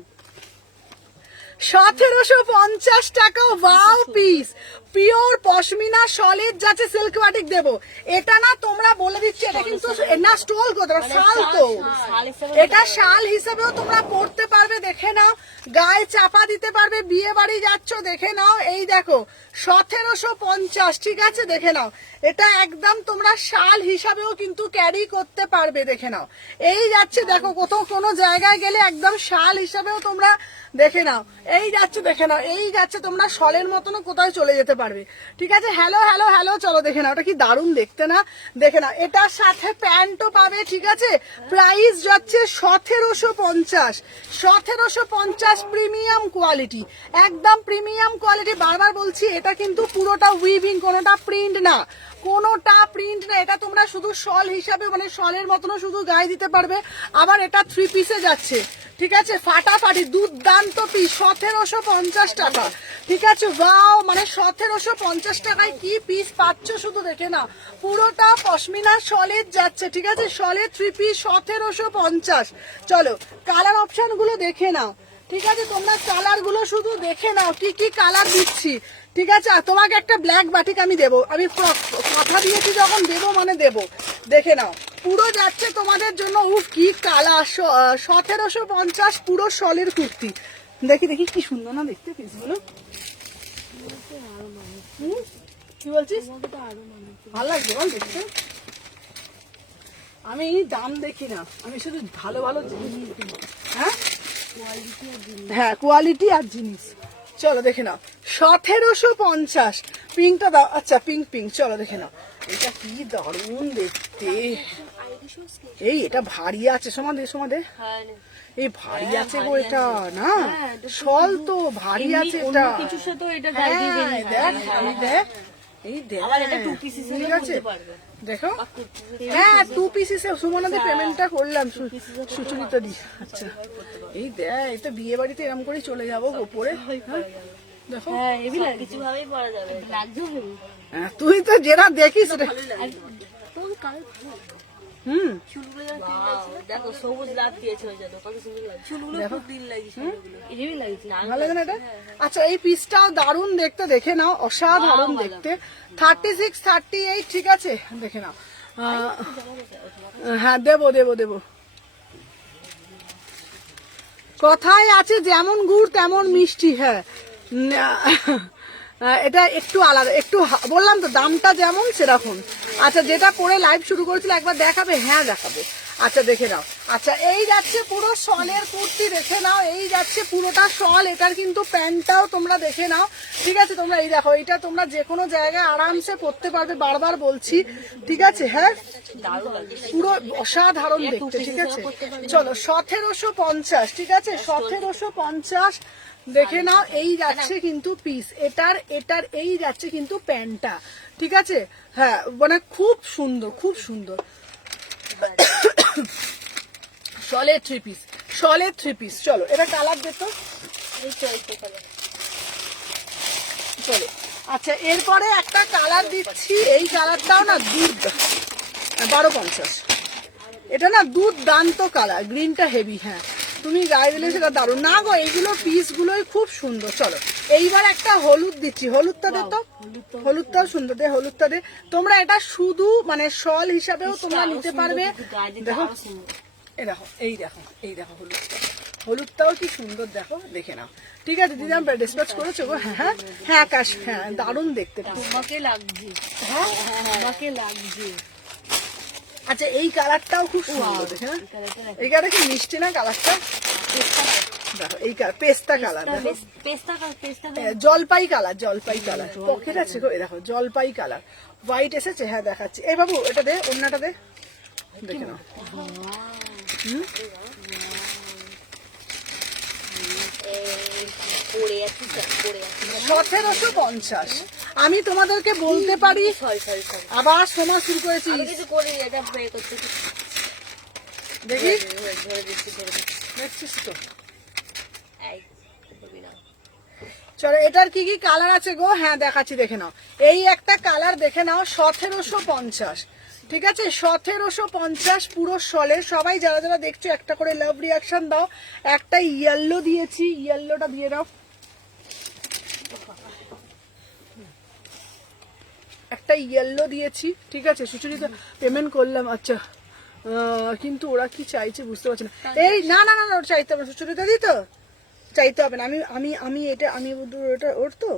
1750 টাকা, wow piece, pure pashmina solid যাচ্ছে, সিল্ক বাটিক দেবো। এটা না তোমরা বলে দিচ্ছি, এটা কিন্তু না স্টোল করতে পারো, শাল তো, শাল হিসেবে এটা শাল হিসেবেও তোমরা পরতে পারবে, দেখে নাও, গায়ে চাপা দিতে পারবে, বিয়ে বাড়ি যাচ্ছ, দেখে নাও, এই দেখো 1750, ঠিক আছে, দেখে নাও, এটা একদম তোমরা শাল হিসাবেও কিন্তু ক্যারি করতে পারবে, দেখে নাও, এই যাচ্ছে, দেখো কোথাও কোনো জায়গায় গেলে একদম শাল হিসাবেও তোমরা, দেখে নাও, এই যাচ্ছে, দেখে নাও, এই যাচ্ছে, তোমরা শলের মতনও কোথায় চলে যেতে পারবে, ঠিক আছে। হ্যালো হ্যালো হ্যালো, চলো দেখে নাও, ওটা কি দারুণ দেখতে না, দেখে নাও, এটার সাথে প্যান্টও পাবে, ঠিক আছে। প্রাইস যাচ্ছে 1750, 1750, প্রিমিয়াম কোয়ালিটি, একদম প্রিমিয়াম কোয়ালিটি। বারবার বলছি এটা কিন্তু পুরোটা উইভিং, কোনোটা প্রিন্ট না, কোনোটা প্রিন্ট না, এটা তোমরা শুধু শল হিসাবে মানে শলের মতনও শুধু গায়ে দিতে পারবে। আবার এটা 3 পিসে যাচ্ছে, ঠিক আছে, ফাটাফাটি দুর্দান্ত পিস, 1750 টাকা, ঠিক আছে। ওয়াও, মানে 1750 টাকায় কি পিস পাচ্ছ শুধু দেখে না, পুরোটা পশমিনা শলের যাচ্ছে, ঠিক আছে, শলের 3 পিস 1750। চলো কালার অপশন গুলো দেখে নাও, ঠিক আছে, তোমরা কালার গুলো শুধু দেখে নাও, কি কি কালার দিচ্ছি, ঠিক আছে। আর তোমাকে একটা ব্ল্যাক বাটিক আমি দেবো, আমি কথা দিয়েছি যখন দেবো মানে দেবো, দেখে নাও, পুরো যাচ্ছে তোমাদের জন্য। উফ কি কালার, 1750, পুরো শলের কুর্তি, দেখি দেখি কি সুন্দর না দেখতে পিসগুলো। হুম, কি বলছিস, ভালো লাগছে বল দেখতে। আমি দাম দেখি না, আমি শুধু ভালো ভালো জিনিস কিনি। হ্যাঁ হ্যাঁ, কোয়ালিটি আর জিনিস। চলো দেখে নাও 1750, পিঙ্কটা দাও, আচ্ছা পিঙ্ক পিঙ্ক, চলো দেখে নাও, এটা কি দারুণ দেখতে। এই এটা ভারী আছে, সমাদে সমাদে, হ্যাঁ এই ভারী আছে গো এটা, না শল তো ভারী আছে এটা, কিছুর সাথে এটা গায়ে দিয়ে হ্যাঁ, বেরিয়ে দেখ আমি দেখ, এই দেখ, আবার এটা 2 পিস হিসেবে ঠিক আছে, পড়তে পারবে। দেখো, হ্যাঁ 2 পিস হিসেবে সুমনাতে পেমেন্টটা করলাম, সুচরিতা দি। আচ্ছা এই দেখ, এটা বিয়ে বাড়িতে এরকম করে চলে যাবো ওপরে, হ্যাঁ, দেখো, হ্যাঁ হেভি লাগে, কিছু ভাবেই পরা যাবে, লাগবে হেভি। হ্যাঁ, তুই তো যেটা দেখিস রে, তোর কালার ভালো, হুম, চুলগুলো যেন তিন লাগছে, দেখো সবুজ লাভ দিয়েছে ওই জন্য, কত সুন্দর লাগছে, চুলগুলো খুব দিন লাগছে, হেভি লাগছে না, ভালো লাগে না এটা? আচ্ছা এই পিসটাও দারুণ দেখতে, দেখে নাও, অসাধারণ দেখতে, 36, 38, ঠিক আছে, দেখে নাও, হ্যাঁ দেবো দেবো দেবো। কথায় আছে যেমন গুড় তেমন মিষ্টি, হ্যাঁ, এটা একটু আলাদা, একটু বললাম তো দামটা যেমন সেরকম। আচ্ছা যেটা পরে লাইভ শুরু করেছিল একবার দেখাবে, হ্যাঁ দেখাবো, আচ্ছা দেখে নাও। আচ্ছা এই যাচ্ছে পুরো শলের কুর্তি, দেখে নাও, এই যাচ্ছে পুরোটা শল, এটার কিন্তু প্যান্টটাও তোমরা দেখে নাও, ঠিক আছে, তোমরা এই দেখো, এটা তোমরা যে কোনো জায়গায় আরামসে পরতে পারবে, বারবার বলছি, ঠিক আছে, হ্যাঁ পুরো অসাধারণ দেখতে, ঠিক আছে। চলো 1750, ঠিক আছে, 1750, দেখে নাও, এই যাচ্ছে কিন্তু পিস, এটার এটার এই যাচ্ছে কিন্তু প্যান্টটা, ঠিক আছে, হ্যাঁ মানে খুব সুন্দর, খুব সুন্দর, শলের 3 পিস, শলের 3 পিস। চলো এটা কালার দেখো, এই তো এই তো কালার। চলো আচ্ছা এরপরে একটা কালার দিচ্ছি, এই কালারটাও না দুধ 1250, এটা না দুর্দান্ত কালার, গ্রিনটা হেভি, হ্যাঁ তুমি গায়ে দিলে সেটা দারুণ না গো, এইগুলো পিস গুলোই খুব সুন্দর। চলো এইবার একটা হলুদ দিচ্ছি, হলুদটা দে তো, হলুদটাও সুন্দর, দে হলুদটা দে। তোমরা এটা শুধু মানে শল হিসাবেও তোমরা নিতে পারবে, দেখো এই দেখো, এই দেখো, এই দেখো হলুদটা, হলুদটাও কি সুন্দর দেখো, দেখে নাও, ঠিক আছে দিদি আমি ডিসপ্যাচ করেছো গো, হ্যাঁ হ্যাঁ হ্যাঁ আকাশ, হ্যাঁ দারুণ দেখতে, তোমাকে লাগছে, হ্যাঁ তোমাকে লাগছে। আচ্ছা এই কালারটাও খুব সুন্দর, দেখে না, এই কালারটা কি মিষ্টি না কালারটা, দেখো এই পেস্তা কালার, দেখো পেস্তা পেস্তা জলপাই কালার, জলপাই কালার, পকেট আছে গো, এই দেখো জলপাই কালার, হোয়াইট এসেছে, হ্যাঁ দেখাচ্ছি, এই বাবু এটা দে, অন্যটা দে, দেখে নাও, পড়ে যাচ্ছে 1750। আমি তোমাদেরকে বলতে পারি, সরি আবার সোমা শুরু করেছি, কিছু করি এটা পে করতে দেখি ধরে দিচ্ছি দেখছিস তো। এই ধরবি না চলো এটার কি কি কালার আছে গো? হ্যাঁ দেখাচ্ছি, দেখে নাও। এই একটা কালার দেখে নাও, 1750। ঠিক আছে, 1750 পুরো সলে। সবাই যারা যারা দেখছো একটা করে লাভ রিয়াকশন দাও। একটা ইয়েলো দিয়েছি, ইয়েলোটা দিয়ে দাও। একটা ইয়েলো দিয়েছি, ঠিক আছে। সুচরিতা পেমেন্ট করলাম, আচ্ছা। কিন্তু ওরা কি চাইছে বুঝতে পারছি না। এই না না না না, ওটা চাইতে হবে না। সুচরিতা দি তো চাইতে হবে না। আমি আমি আমি এটা আমি ওটা ওর তো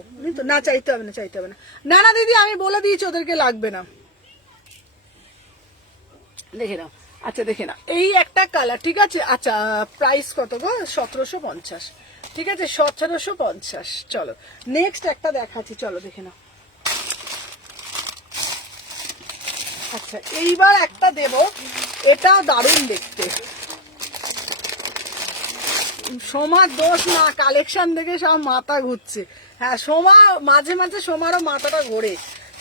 না, চাইতে হবে না, চাইতে হবে না। না না দিদি, আমি বলে দিয়েছি ওদেরকে লাগবে না। দেখে নাও, আচ্ছা দেখে নাও, এই একটা কালার, ঠিক আছে। আচ্ছা প্রাইস কত গো? 1750। ঠিক আছে, 1750। চলো নেক্সট একটা দেখাচ্ছি, চলো দেখে নাও। আচ্ছা এইবার একটা দেব, এটাও দারুণ দেখতে। সোমার দোষ না, কালেকশন দেখে সব মাথা ঘুরছে। হ্যাঁ সোমা মাঝে মাঝে সোমারও মাথাটা ঘোরে।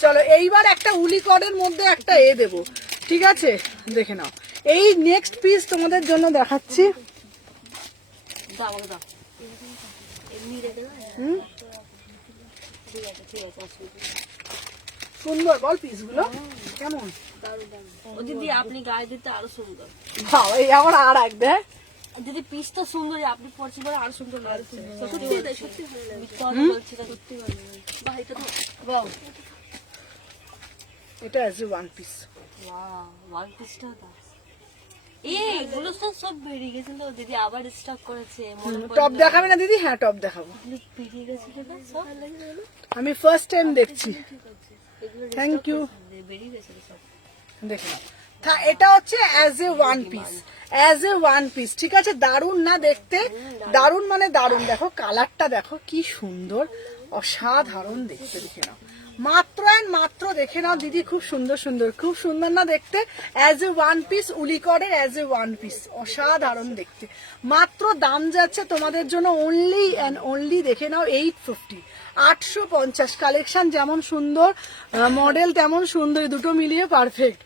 চলো এইবার একটা উলিকডের মধ্যে একটা দেব, ঠিক আছে। দেখে নাও, এই নেক্সট পিস তোমাদের জন্য দেখাচ্ছি। দাও দাও এমনি রেখে দাও হুম, ঠিক আছে অসুবিধা নেই। সুন্দর বল পিসগুলো কেমন? ও দিদি আপনি গায়ে দিতে আরো সুন্দর। বাবা এই আমার আর এক দেখ। দিদি পিসটা সুন্দর, আপনি পরছি বলে আরো সুন্দর লাগছে। সত্যি সত্যি মিথ্যা বলছি না, সত্যি ভালো বাহ। এটা তো বাহ, এটা as a one piece. Wow one পিসটা দাও। এগুলো তো সব বেরিয়ে গেছিল দিদি, আবার স্টক করেছে। টপ দেখাবে না দিদি? হ্যাঁ টপ দেখাবো। বেরিয়ে গেছিল না সব, আমি ফার্স্ট টাইম দেখছি। এগুলো থ্যাংক ইউ। বেরিয়ে গেছিল সব। দেখে নাও, এটা হচ্ছে as a one piece, as a one piece, ঠিক আছে। দারুণ না দেখতে? দারুণ মানে দারুণ। দেখো কালারটা দেখো কি সুন্দর, অসাধারণ দেখতে। দেখে নাও, মাত্র অ্যান্ড মাত্র দেখে নাও দিদি, খুব সুন্দর সুন্দর, খুব সুন্দর না দেখতে? অ্যাজ এ ওয়ান পিস, উলিকডের অ্যাজ এ ওয়ান পিস, অসাধারণ দেখতে। মাত্র দাম যাচ্ছে তোমাদের জন্য অনলি অ্যান্ড অনলি, দেখে নাও 850, 850। কালেকশন যেমন সুন্দর, মডেল তেমন সুন্দর, দুটো মিলিয়ে পারফেক্ট।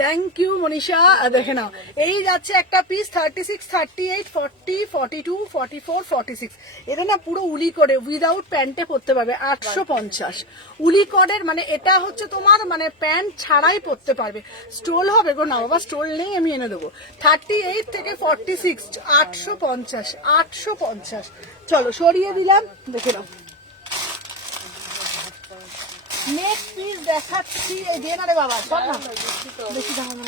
Thank you Manisha. দেখে নাও, এই যাচ্ছে একটা পিস 36, 38, 40, 42, 44, 46। এটা না পুরো উলিকডে, উইদাউট প্যান্টে পরতে পারবে। 850 উলিকডের, মানে এটা হচ্ছে তোমার মানে প্যান্ট ছাড়াই পরতে পারবে। স্টোল হবে গো? না বাবা স্টোল নেই, আমি এনে দেবো। 38 থেকে 46, 850, 850। চলো সরিয়ে দিলাম, দেখে নাও। নেক্সট পিস দেখাচ্ছি, এই দিয়ে না রে বাবা, সব না বেশি দাম না,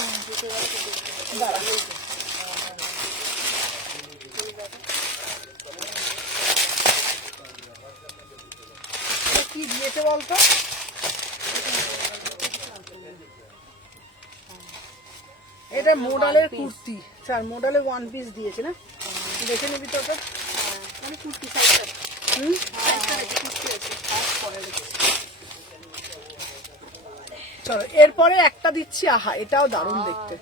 দাঁড়া। কি দিয়েছে বলতো? এটা মোডালের কুর্তি, স্যার মোডালে ওয়ান পিস দিয়েছে না? দেখে নিবি তো ওটা, মানে কুর্তি সাইজটা। হুম, চলো এরপরে একটা দিচ্ছি। আহা এটাও দারুণ দেখতে।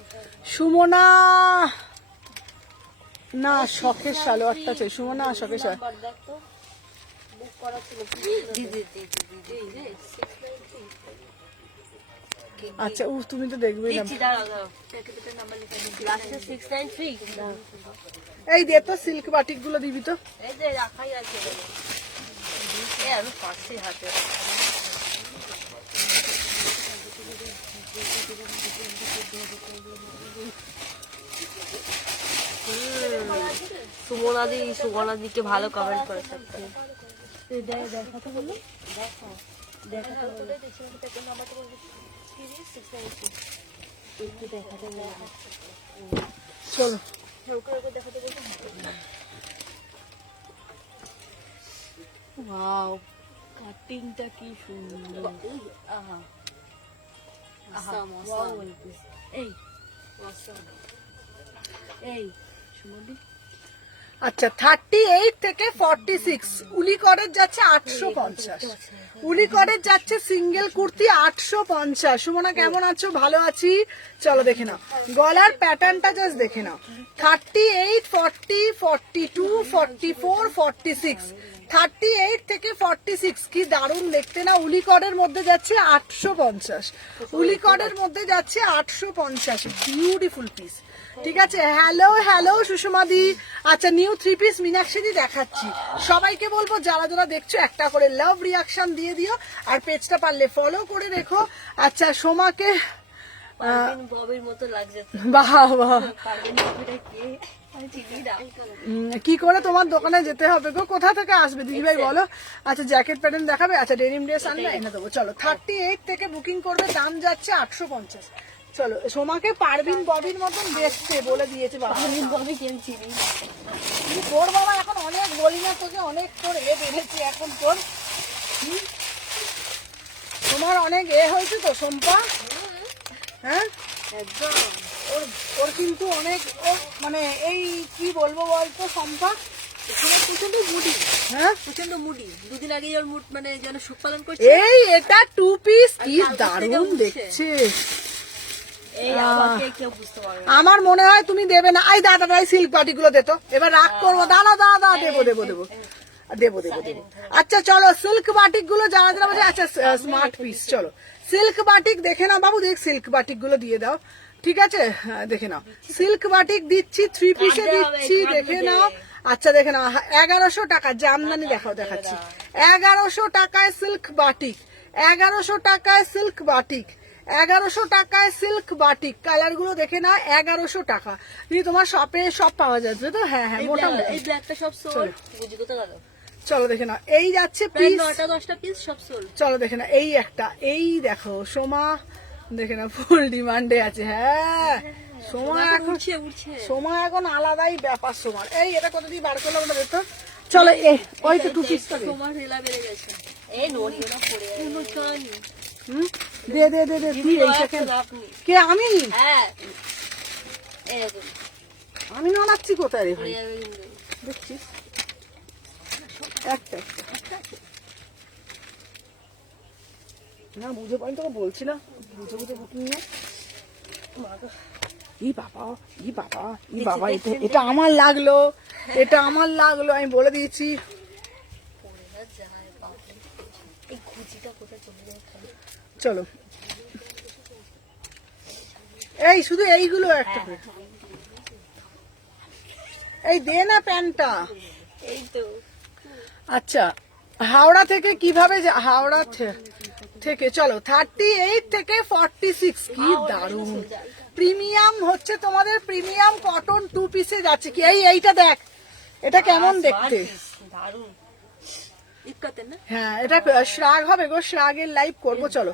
সুমনা না শখের সালোয়ারটা চাই, সুমনা শখের সালোয়ার। আচ্ছা ও তুমি তো দেখবে না। এই দে তো সিল্ক বাটিক গুলো দিবি তো। এই যে রাখাই আছে, আমি পাচ্ছি হাতে। সুমনাদিকে ভালো কমেন্ট করে থাকছে। চলো ওয়াও কাটিংটা কি সুন্দর। আহা আহা ওয়াও এই এই সুমদি। আচ্ছা 38 থেকে 46 উলিকডের যাচ্ছে 850, উলিকডের যাচ্ছে সিঙ্গেল কুর্তি 850। সুমনা কেমন আছো? ভালো আছি। চলো দেখে নাও গলার প্যাটার্নটা, জাস্ট দেখে নাও। 38, 40, 42, 44, 46, 38 থেকে 46, কি দারুণ দেখতে না। উলিকডের মধ্যে যাচ্ছে 850, উলিকডের মধ্যে যাচ্ছে 850, বিউটিফুল পিস। ঠিক আছে, হ্যালো হ্যালো সুষমা দি। আচ্ছা, নিউ 3 পিস মীনাক্ষী দি দেখাচ্ছি। সবাইকে বলবো যারা যারা দেখছো একটা করে লাভ রিয়াকশন দিয়ে দিও, আর পেজটা পারলে ফলো করে রেখো। আচ্ছা, সোমাকে পারভিন ববির মতো লাগছে তো। বাহ বাহ, পারভিন ববিটা কে আমি চিনি না। কি করে তোমার দোকানে যেতে হবে গো? কোথা থেকে আসবে দিদিভাই বলো? আচ্ছা, জ্যাকেট প্যাটার্ন দেখাবে? আচ্ছা, ডেনিম ড্রেস আনবে, এনে দেবো। চলো, 38 থেকে বুকিং করবে, দাম যাচ্ছে 850। চলো, সোমাকে পারভিন ববির মতন দেখতে বলে দিয়েছে বাবা। পারভিন ববি কে আমি চিনি না। তোর বাবা এখন অনেক বলি না তোকে, অনেক তোর বেড়েছে এখন তোর। তোমার অনেক হয়েছে তো শম্পা, হ্যাঁ একদম ওর ওর কিন্তু অনেক মানে এই কি বলবো বলতো শম্পা, প্রচন্ড মুডি, হ্যাঁ প্রচন্ড মুডি। দুদিন আগে ওর মুড মানে যেন সুখ পালন করছে। এই এটা 2 পিস, কি কাল থেকে দারুণ উঠছে। দেখছে। এই আমাকে কেউ বুঝতে পারবে না। আমার মনে হয় তুমি দেবে না। আই দাদা ভাই সিল্ক পাটি গুলো দে তো, এবার রাগ করবো। দাদা দাদা দেবো দেবো দেবো দেবো দেবো দেবো। আচ্ছা চলো, সিল্ক বাটিক গুলো যারা যারা বলছে, আচ্ছা স্মার্ট পিস, চলো সিল্ক বাটিক দেখে নাও বাবু, দেখ সিল্ক বাটিক গুলো দিয়ে দাও। ঠিক আছে, হ্যাঁ, দেখে নাও সিল্ক বাটিক দিচ্ছি, 3 পিসে দিচ্ছি, দেখে নাও। আচ্ছা দেখে নাও, 1100 টাকা জামদানি দেখাও, দেখাচ্ছি। 1100 টাকায় সিল্ক বাটিক, 1100 টাকায় সিল্ক বাটিক, 1100 টাকায় সিল্ক বাটিক। কালার গুলো দেখে নাও, 1100 টাকা। দিদি তোমার শপে সব পাওয়া যাচ্ছে তো? হ্যাঁ হ্যাঁ, মোটামুটি। এই ব্ল্যাকটা সব সোল, বুঝি কোথায় গেল? চলো দেখে নাও, এই যাচ্ছে প্রায় পিস। 9টা-10টা পিস সব সোল। চলো দেখে নাও, এই একটা, এই দেখো সোমা, দেখে নাও ফুল ডিমান্ডে আছে। হ্যাঁ, সোমা এখন উঠছে উঠছে। সোমা এখন আলাদাই ব্যাপার সোমার। এই এটা কত দিয়ে বার করলাম ওটা দেখতো। চলো ওই তো 2 পিস করে। তোমার রেলা বেড়ে গেছে। এই নড়িও না পড়ে যাবে। কোনো ছড়ানি। দে দে দে দে তুই এই সেকেন্ড। আপনি কে আমি? হ্যাঁ এই দেখুন আমি নড়াচ্ছি কোথায় রে ভাই? পড়ে যাবে কিন্তু। দেখছিস একটা একটা। না বুঝে পাই, তোকে বলছি না, বুঝে বুঝে বুকিং নিয়ে। ই বাবা, ই বাবা, ই বাবা, এটা আমার লাগলো, এটা আমার লাগলো, আমি বলে দিয়েছি। পড়ে না যায় বাপরে। এই ঘুচিটা কোথায় চলে যায় খালি। চলো, এই শুধু এইগুলো একটা করে। এই দে না প্যান্টটা। এই তো আচ্ছা, হাওড়া থেকে কিভাবে হাওড়া থেকে চলো 38 থেকে 46, কি দারুণ প্রিমিয়াম হচ্ছে তোমাদের। প্রিমিয়াম কটন 2 পিসে যাচ্ছে। কি এইটা দেখ, এটা কেমন দেখতে। দারুণ। ইক্কাতে না? হ্যাঁ, এটা শ্রাগ হবে গো, শ্রাগের লাইভ করবো। চলো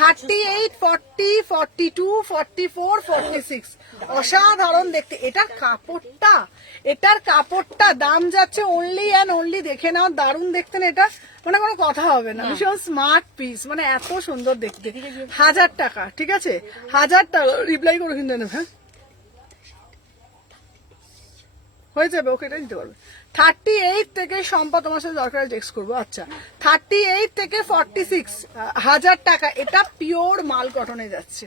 38, 40, 42, 44, 46, অসাধারণ দেখতে। এটার কাপড়টা দাম যাচ্ছে অনলি অ্যান্ড অনলি, দেখে নাও, দারুণ দেখতে না এটা, মানে কোনো কথা হবে না। ভীষণ স্মার্ট পিস, মানে এত সুন্দর দেখতে। 1000 টাকা, ঠিক আছে 1000 টাকা। রিপ্লাই করো কিন্তু, হ্যাঁ হয়ে যাবে, ওকে, এটা দিতে পারবে। 38 থেকে সম্পা তোমার সাথে দরকার টেক্সট করবো। আচ্ছা, 38 থেকে 46, 1000 টাকা। এটা পিওর মাল কটনে যাচ্ছে,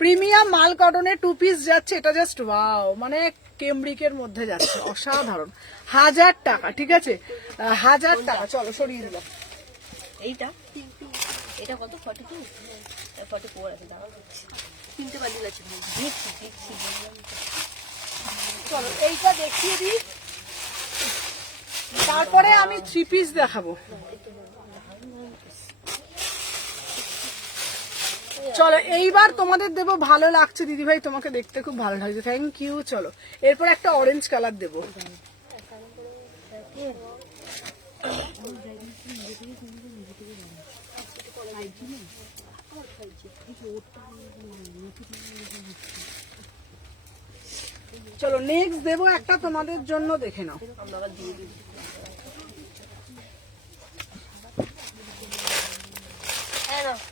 প্রিমিয়াম মাল কটনে 2 পিস যাচ্ছে। এটা জাস্ট ওয়াও, মানে কেমব্রিকের মধ্যে যাচ্ছে, অসাধারণ। 1000 টাকা, ঠিক আছে 1000 টাকা। চলো সরিয়ে দিলাম। এইটা এটা কত? 42 44 আছে। দাঁড়াও কিনতে পারলি আছে ভাই। দেখছি দেখছি বললাম তো। চলো এইটা দেখিয়ে দিই, তারপরে আমি 3 পিস দেখাবো। চলো এইবার তোমাদের দেবো, ভালো লাগছে দিদিভাই, তোমাকে দেখতে খুব ভালো লাগছে, থ্যাংক ইউ। চলো এরপর একটা অরেঞ্জ কালার দেবো। চলো নেক্সট দেবো একটা তোমাদের জন্য, দেখে নাও। আমরা আবার দিয়ে দিই।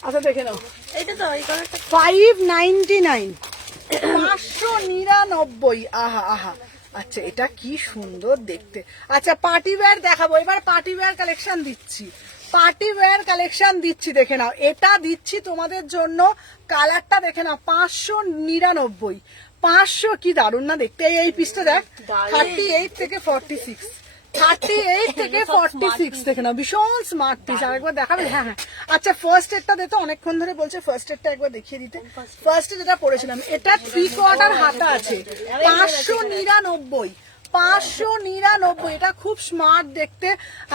আচ্ছা দেখে নাও, এইটা তো এই কালারটা 599, 599। আহা আহা, আচ্ছা এটা কি সুন্দর দেখতে। আচ্ছা পার্টি ওয়্যার দেখাবো এবার, পার্টি ওয়্যার কালেকশন দিচ্ছি, পার্টি ওয়্যার কালেকশন দিচ্ছি, দেখে নাও। এটা দিচ্ছি তোমাদের জন্য, কালারটা দেখে নাও, 599, 500, কি দারুণ না দেখতে। এই পিসটা দেখ, 38 থেকে 46, 38 থেকে 46 দেখে নাও, ভীষণ স্মার্ট পিস। আরেকবার দেখাবে? হ্যাঁ হ্যাঁ। আচ্ছা ফার্স্ট এডটা দে তো, অনেকক্ষণ ধরে বলছে ফার্স্ট এডটা একবার দেখিয়ে দিতে। ফার্স্ট যেটা পড়েছিলাম, এটা 3/4 হাতা আছে, 599, 599, এটা খুব স্মার্ট দেখতে।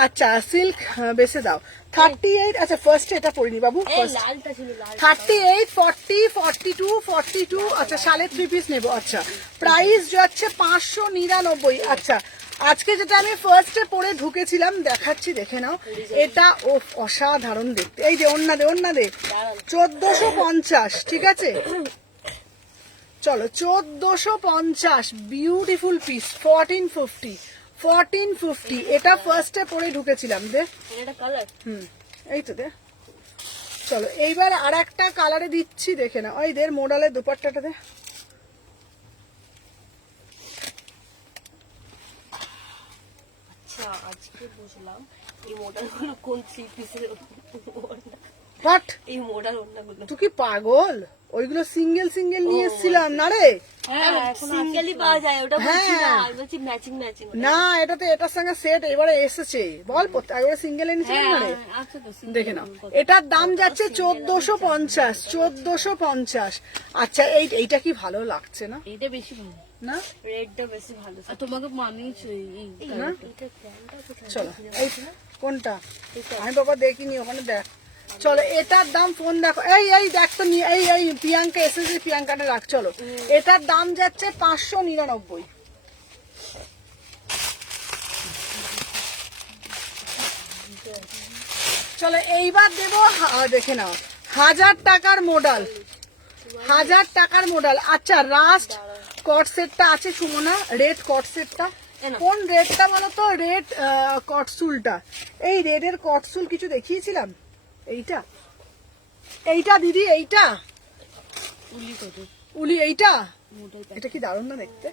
আচ্ছা সিল্ক বেসে দাও 38। আচ্ছা ফার্স্ট এটা পড়িনি বাবু, লালটা ছিল লাল। 38, 40, 42, 42। আচ্ছা শালের 3 পিস নেবো। আচ্ছা প্রাইস যাচ্ছে 599। আচ্ছা আজকে যেটা আমি ফার্স্টে পরে ঢুকেছিলাম দেখাচ্ছি, দেখে নাও। এটা ও অসাধারণ দেখতে। এই দে ওন্না দে, ওন্না দে, 1450। ঠিক আছে চলো 1450, বিউটিফুল পিস। 1450। এটা ফার্স্টে পরে ঢুকেছিলাম দে। এটা কালার এই তো দে। চলো এইবার আর একটা কালারে দিচ্ছি, দেখে না। ওই দের মোডালের দুপাট্টাটা দে। আচ্ছা আজকে বুঝলাম এই মডেল গুলো কোন 3 পিসের। বাট এই মডেল ওন্নাগুলো তুই কি পাগল? ওইগুলো সিঙ্গেল সিঙ্গেল নিয়ে এসেছিলাম না রে। সিঙ্গেলই পাওয়া যায়, ওটা বলছি না, হ্যাঁ। আমি বলছি ম্যাচিং ম্যাচিং। না এটা তো এটার সঙ্গে সেট এবারে এসেছে। বল একবারে সিঙ্গেল এনেছিলাম না রে। আচ্ছা তো দেখে নাও, এটার দাম যাচ্ছে 1450, 1450। আচ্ছা এইটা কি ভালো লাগছে না? এইটা বেশি ভালো, না রেডটা বেশি ভালো। আর তোমাকে মানিয়েছে এই না এটা প্যান্টটা কোথায়? চলো এই কোনটা আমি বাবা দেখিনি, ওখানে দেখ। চলো এটার দাম, ফোন দেখো। এই দেখ তো এই প্রিয়াঙ্কা এসেছে, প্রিয়াঙ্কাটা রাখ। চলো এটার দাম যাচ্ছে 599। চলো এইবার দেবো দেখে নাও 1000 টাকার মডেল, 1000 টাকার মডেল। আচ্ছা লাস্ট কট সেটটা আছে সুমনা, রেড কট সেটটা। কোন রেডটা বলো তো? রেড কটসুলটা। এই রেডের কটসুল কিছু দেখিয়েছিলাম। এইটা দিদি, এইটা উলি কত উলি, এইটা মোটাই এটা কি দারুণ না দেখতে।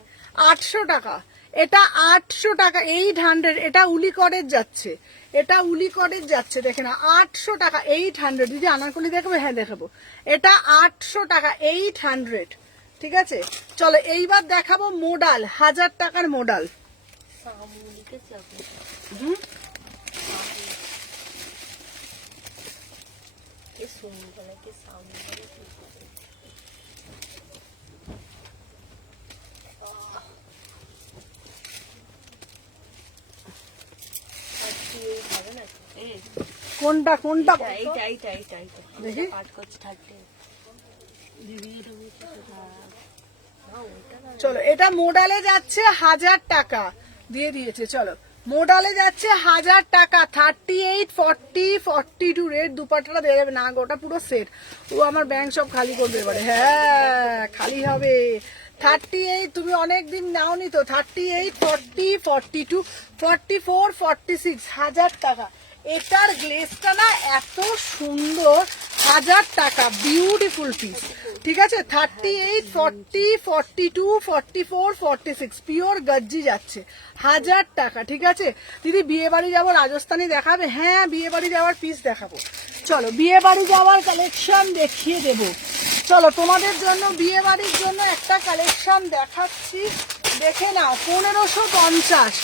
800 টাকা, এটা 800 টাকা, 800। এটা উলি কটের যাচ্ছে, এটা উলি কটের যাচ্ছে, দেখে না 800 টাকা, 800। দিদি আনারকলি দেখাবো? হ্যাঁ দেখাবো। এটা 800 টাকা, 800। ঠিক আছে চলো এইবার দেখাবো মোডাল, 1000 টাকার মোডাল। সামুলিকে চাপ কি সুন্দর লাগে সামুলি। কোনটা কোনটা এইটা এইটা এইটা এইটা দেখি। পাট করছে 30। দিদি এটা বলছে চলো এটা মোডালে যাচ্ছে 1000 টাকা, দিয়ে দিয়েছে। চলো মোডালে যাচ্ছে 1000 টাকা, 38, 40, 42। রেড দুপাট্টাটা দিয়ে যাবে না, ওটা পুরো সেট। ও আমার ব্যাংক সব খালি করবে এবারে। হ্যাঁ খালি হবে। 38 তুমি অনেকদিন নাওনি তো। 38, 40, 42, 44, 46, 1000 টাকা। এটার গ্লেসটা না এত সুন্দর, 1000 টাকা, বিউটিফুল পিস। ঠিক আছে 38, 40, 42, 44, 46 পিওর গজ্জি যাচ্ছে, 1000 টাকা। ঠিক আছে দিদি বিয়ে বাড়ি যাবো, রাজস্থানি দেখাবে? হ্যাঁ বিয়ে বাড়ি যাওয়ার পিস দেখাবো। চলো বিয়ে বাড়ি যাওয়ার কালেকশন দেখিয়ে দেব। চলো তোমাদের জন্য বিয়ে বাড়ির জন্য একটা কালেকশন দেখাচ্ছি, দেখে নাও। 1550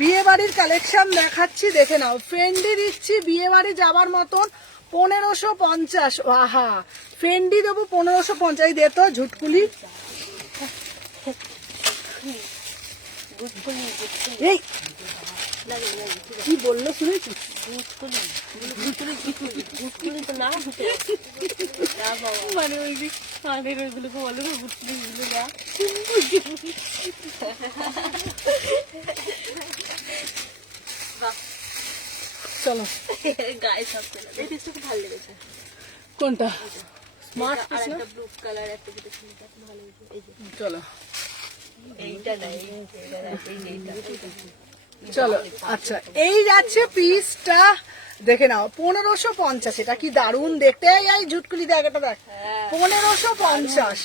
বিয়ে বাড়ির কালেকশন দেখাচ্ছি, দেখে নাও। ফেন্ডি দিচ্ছি বিয়ে বাড়ি যাওয়ার মতন 1550। আহা ফেন্ডি দেবো 1550। এই দে তো ঝুটকুলি। এই কি বললো শুনেছিস? মানে ওই যে কানের ওইগুলোকে বলে না গুটলি গুলো না। চলো গায়ে সব চলে। এই পিসটা খুব ভালো লেগেছে। কোনটা স্মার্ট আর পিস না? একটা ব্লু কালার একটা যেটা ছিল এটা খুব ভালো লেগেছে। এই যে চলো এইটা না এইটা চলো আচ্ছা এই যাচ্ছে পিসটা, দেখে নাও 1550। এটা কি দারুণ দেখতে। এই ঝুটকুলি দেখ, এটা দেখ 1550,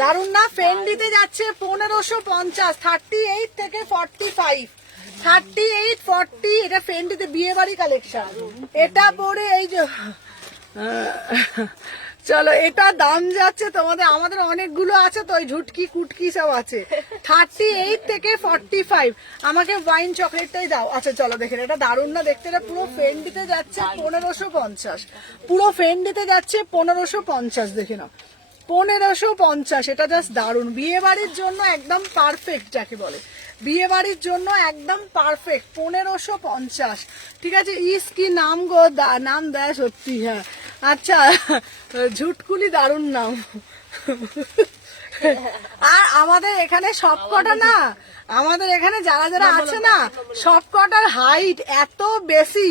দারুণ না? ফেন্ডিতে যাচ্ছে 1550, 38 থেকে 45, 38, 40। এটা ফেন্ডিতে বিয়ে বাড়ি কালেকশন। এটা পরে এই যে চলো, এটা দাম যাচ্ছে তোমাদের, আমাদের অনেকগুলো আছে তো, ওই ঝুটকি কুটকি সব আছে। 38 থেকে 45। আমাকে ওয়াইন চকলেটটাই দাও। আচ্ছা চলো দেখেন, এটা দারুণ না দেখতে? এটা পুরো ফেন্ডিতে যাচ্ছে 1550, পুরো ফেন্ডিতে যাচ্ছে 1550। দেখে নাও 1550, এটা জাস্ট দারুণ। বিয়ে বাড়ির জন্য একদম পারফেক্ট, যাকে বলে বিয়ে বাড়ির জন্য একদম পারফেক্ট। 1550, ঠিক আছে। ইস কি নাম গো, নাম দেয় সত্যি। হ্যাঁ আচ্ছা, ঝুটকুলি দারুণ নাম। আর আমাদের এখানে সবকটা না, আমাদের এখানে যারা যারা আছে না, সবকটার হাইট এত বেশি,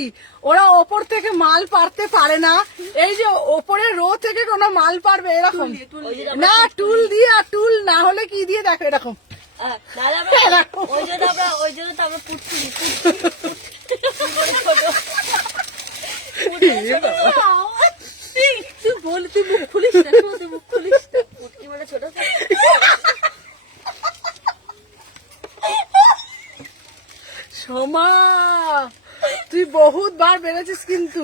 ওরা ওপর থেকে মাল পারতে পারে না। এই যে ওপরে রো থেকে কোনো মাল পারবে এরকম না, টুল দিয়ে, আর টুল না হলে কি দিয়ে, দেখো এরকম। ওই জন্য তো আমরা পুটকি তুই বল, তুই মুখ খুলিস না, তুই মুখ খুলিস না। পুটকি মানে ছোট। সোমা, তুই বহুত বার বেড়েছিস কিন্তু,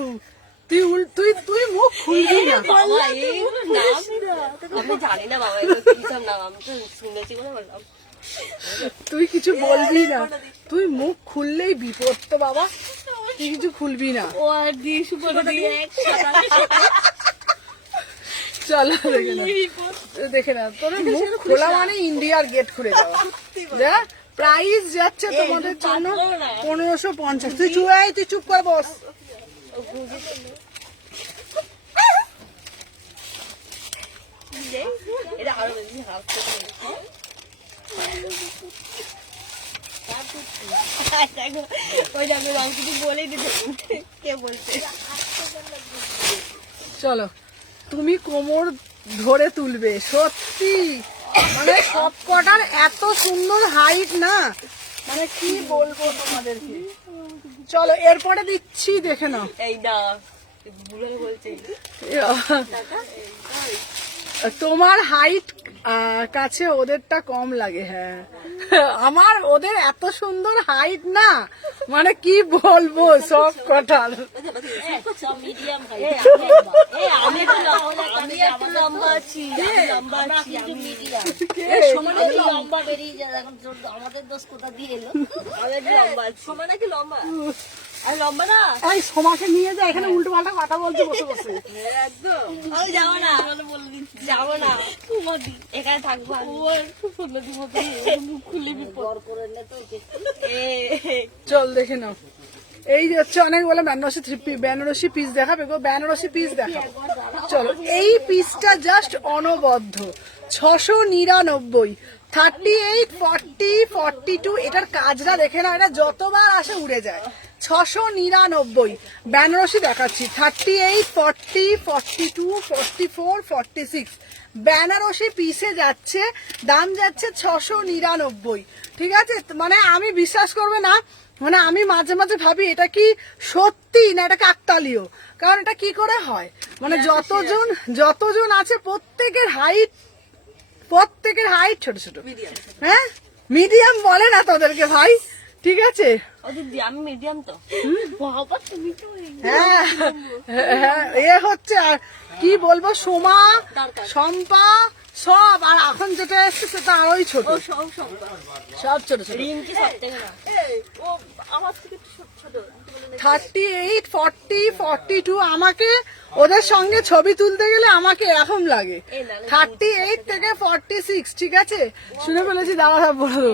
তুই মুখ খুলবি না। বাবা, এইগুলো নাম আমি জানি না বাবা, এগুলো কি সব নাম, আমি তো শুনেছি বলে বললাম। তুই কিছু বলবি না, তুই মুখ খুললেই বিপদ তো বাবা, তুই কিছু খুলবি না। ও আর দিয়ে সুপার দিয়ে চলো দেখে না, তোর মুখ খোলা মানে ইন্ডিয়ার গেট খুলে যাওয়া। দেখ প্রাইস যাচ্ছে তোমাদের জন্য 1550। তুই চুপ কর বস। এটা আরো বেশি হাসতে ওই যে আমি রং কিছু বলেই দিতে কে বলছে। চলো, তুমি কোমর ধরে তুলবে সত্যি, মানে সব কটার এত সুন্দর হাইট না, মানে কি বলবো তোমাদেরকে। চলো এরপরে দিচ্ছি, দেখে নাও। এই না বুড়ো বলছে তোমার হাইট কাছে ওদেরটা কম লাগে। হ্যাঁ, আমার ওদের এত সুন্দর হাইট না, মানে কি বলবো সব কটার। মিডিয়াম আমি একটু লম্বা আছি, লম্বা বেরিয়ে যায় এখন, আমাদের দোষ কোথা দিয়ে এলো। আমি একটু লম্বা আছি। সোমা নাকি লম্বা? আমি লম্বা না? এই সোমাকে নিয়ে যা, এখানে উল্টো পাল্টা কথা বলছে বসে বসে। একদম আমি যাবো না, যাবো না, এখানে থাকবো। মুখ খুলে বিপদ করে নে তো। চল দেখে নাও, এই যে হচ্ছে অনেক বলে বেনারসি পিস দেখাবে গো, বেনারসি পিস দেখাবো। চলো এই পিসটা জাস্ট অনবদ্য 699। 38, 40, 42, এটার কাজটা দেখে না, এটা যতবার আসে উড়ে যায়। 699 বেনারসি দেখাচ্ছি। 38, 40, 42, 44, 46 বেনারসি পিসে যাচ্ছে, দাম যাচ্ছে 699। ঠিক আছে, মানে আমি বিশ্বাস করবে না, মানে আমি মাঝে মাঝে ভাবি এটা কি সত্যি না এটা কাকতালীয়, কারণ এটা কি করে হয়, মানে যতজন আছে প্রত্যেকের হাইট ছোট ছোট। হ্যাঁ মিডিয়াম বলে না তোদেরকে ভাই, ঠিক আছে। আমি মিডিয়াম তো। হ্যাঁ হ্যাঁ, এ হচ্ছে আর কি বলবো, সোমা শম্পা সব, আর এখন যেটা এসছে সেটা আরোই ছোট, সব ছোট ছোট। 38, 40, 42 আমাকে ওদের সঙ্গে ছবি তুলতে গেলে আমাকে এরকম লাগে। 38 থেকে 46, ঠিক আছে। শুনে ফেলেছি, দাদা বলো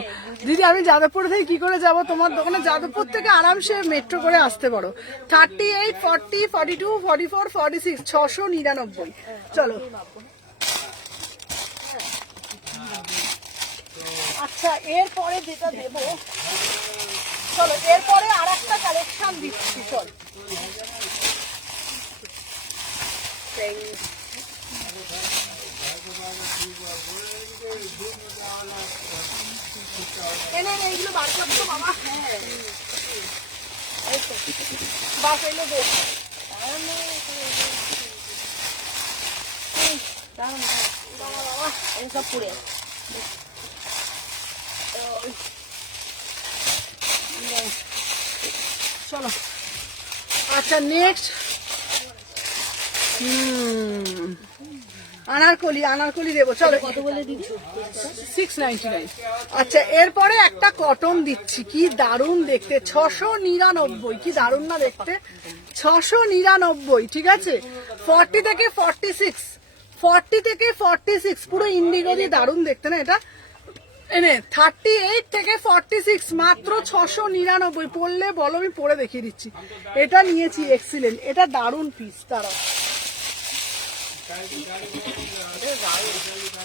দিদি আমি যাদবপুর থেকে কি করে যাব তোমার দোকানে? যাদবপুর থেকে আরামসে মেট্রো করে আসতে পারো। 38, 40, 42, 44, 46 699। চলো আচ্ছা, এরপরে যেটা দেবো, চলো এরপরে আর একটা কালেকশন দিচ্ছি। চল এনে এইগুলো বার করতো বাবা। বাস এলো দে, সব পুড়ে চলো। আচ্ছা নেক্সট আনারকলি দেবো। চলো কত বলে দিদি? 699। আচ্ছা, এরপরে একটা কটন দিচ্ছি, কি দারুণ দেখতে, 699। কি দারুণ না দেখতে, 699। ঠিক আছে, 40 থেকে 46, 40 থেকে 46 পুরো ইন্ডিগো দিয়ে, দারুণ দেখতে না এটা। এনে 38 থেকে 46 মাত্র 699। পরলে বলো, আমি পরে দেখিয়ে দিচ্ছি। এটা নিয়েছি, এক্সিলেন্ট, এটা দারুণ পিস। তারা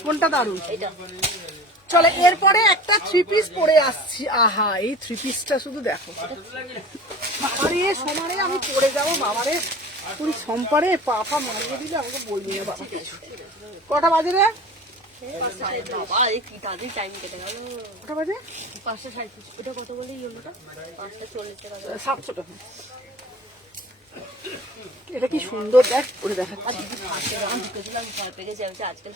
কোনটা দারুণ? চলে এরপরে একটা 3 পিস পরে আসছি। আহা, এই 3 পিসটা শুধু দেখো। বাবারে সোমারে আমি পরে যাবো, বাবারে তুই সম্পারে পাপা মারিয়ে দিলে আমাকে বলবি না বাবা কিছু। কটা বাজে রে? বাবা এই কি তাদের টাইম কেটে গেল। কটা বাজে? 5:37। ওটা কত বলে ইয়েলোটা? 5:40 টাকা। 700 টাকা। এটা কি সুন্দর, দেখ পরে দেখাচ্ছি। আমি ঢুকেছিলাম, ভয় পেয়ে গেছি। আমি আজকাল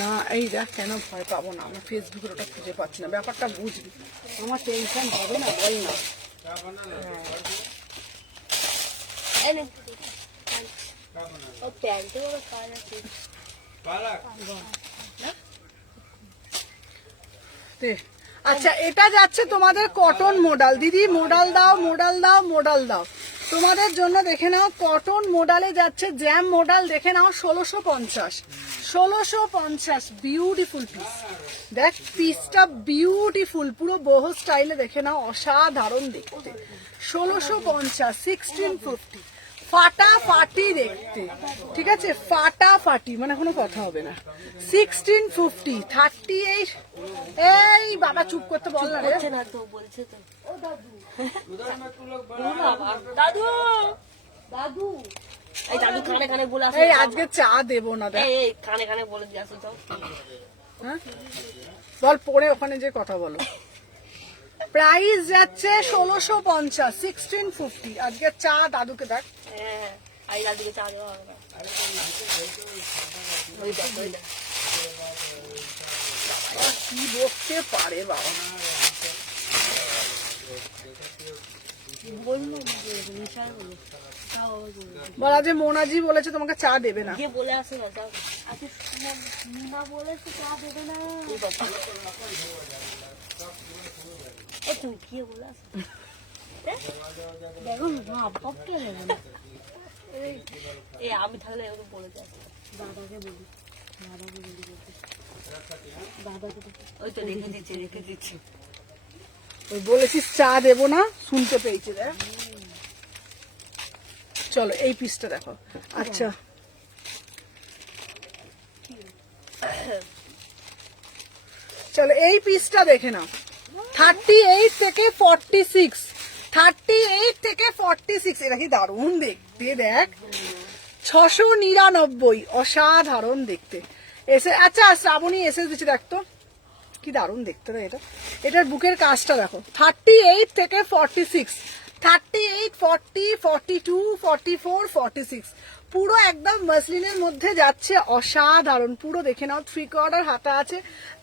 না, এই দেখ, কেন ভয় পাবো না, আমার ফেসবুকের ওটা খুঁজে পাচ্ছি না, ব্যাপারটা বুঝবি, আমার টেনশন হবে না, বল না। ও প্যান্টে ওরা পায় আছে। আচ্ছা, এটা যাচ্ছে তোমাদের কটন মোডাল। দিদি মোডাল দাও, মোডাল দাও, মোডাল দাও। তোমাদের জন্য দেখে নাও, কটন মোডালে যাচ্ছে, জ্যাম মোডাল দেখে নাও, 1650। 1650, বিউটিফুল পিস। দেখ পিসটা বিউটিফুল, পুরো বহু স্টাইলে দেখে নাও, অসাধারণ দেখতে। 1650, 1650, ফাটাফাটি দেখতে। ঠিক আছে, ফাটাফাটি, মানে কোনো কথা হবে না। 1650, 38। এই বাবা চুপ করতে বল না রে। বলছে না তো, বলছে তো। দাদু দাদু, এই দাদু কানে কানে বলে আসো। এই আজকে চা দেবো না, দেখ। এই কানে কানে বলে দিয়ে আসো তো। হ্যাঁ বল, পরে ওখানে যে কথা বলো। প্রাইস যাচ্ছে 1650, 1650। আজকে চা দাদুকে দেখ। হ্যাঁ, এই দাদুকে চা দেওয়া হবে না। ওই দেখ, ওই দেখ। কি বলতে পারে বাবা। বললো মিশাই বলো, তাও আবার বললো। বলা যে মোনাজি বলেছে তোমাকে চা দেবে না। গিয়ে বলে আসো না, যাও। আচ্ছা মিনা বলেছে চা দেবে না। এই তুমি গিয়ে বলে আসো। দেখো না, পপটা নেবে না। এই আমি থাকলে এরকম বলে যাচ্ছি। দাদাকে বলি, দাদাকে বলি, দাদাকে ওই তো রেখে দিচ্ছে, রেখে দিচ্ছে। ওই বলেছিস চা দেবো না, শুনতে পেয়েছি দেখ। চলো এই পিসটা দেখো। আচ্ছা, চলো এই পিসটা দেখে নাও। 38 থেকে 46, 38 থেকে 46। এটা কি দারুণ দেখতে, দেখ। 699, অসাধারণ দেখতে। এসে আচ্ছা, শ্রাবণী এসে দিচ্ছে, দেখতো কি দারুণ দেখতে রে এটা। এটার বুকের কাজটা দেখো। 38 থেকে 46, 38, 40, 42, 44, 46, পুরো একদম মাসলিনের মধ্যে যাচ্ছে, অসাধারণ। পুরো দেখে নাও, 3/4 হাতা আছে।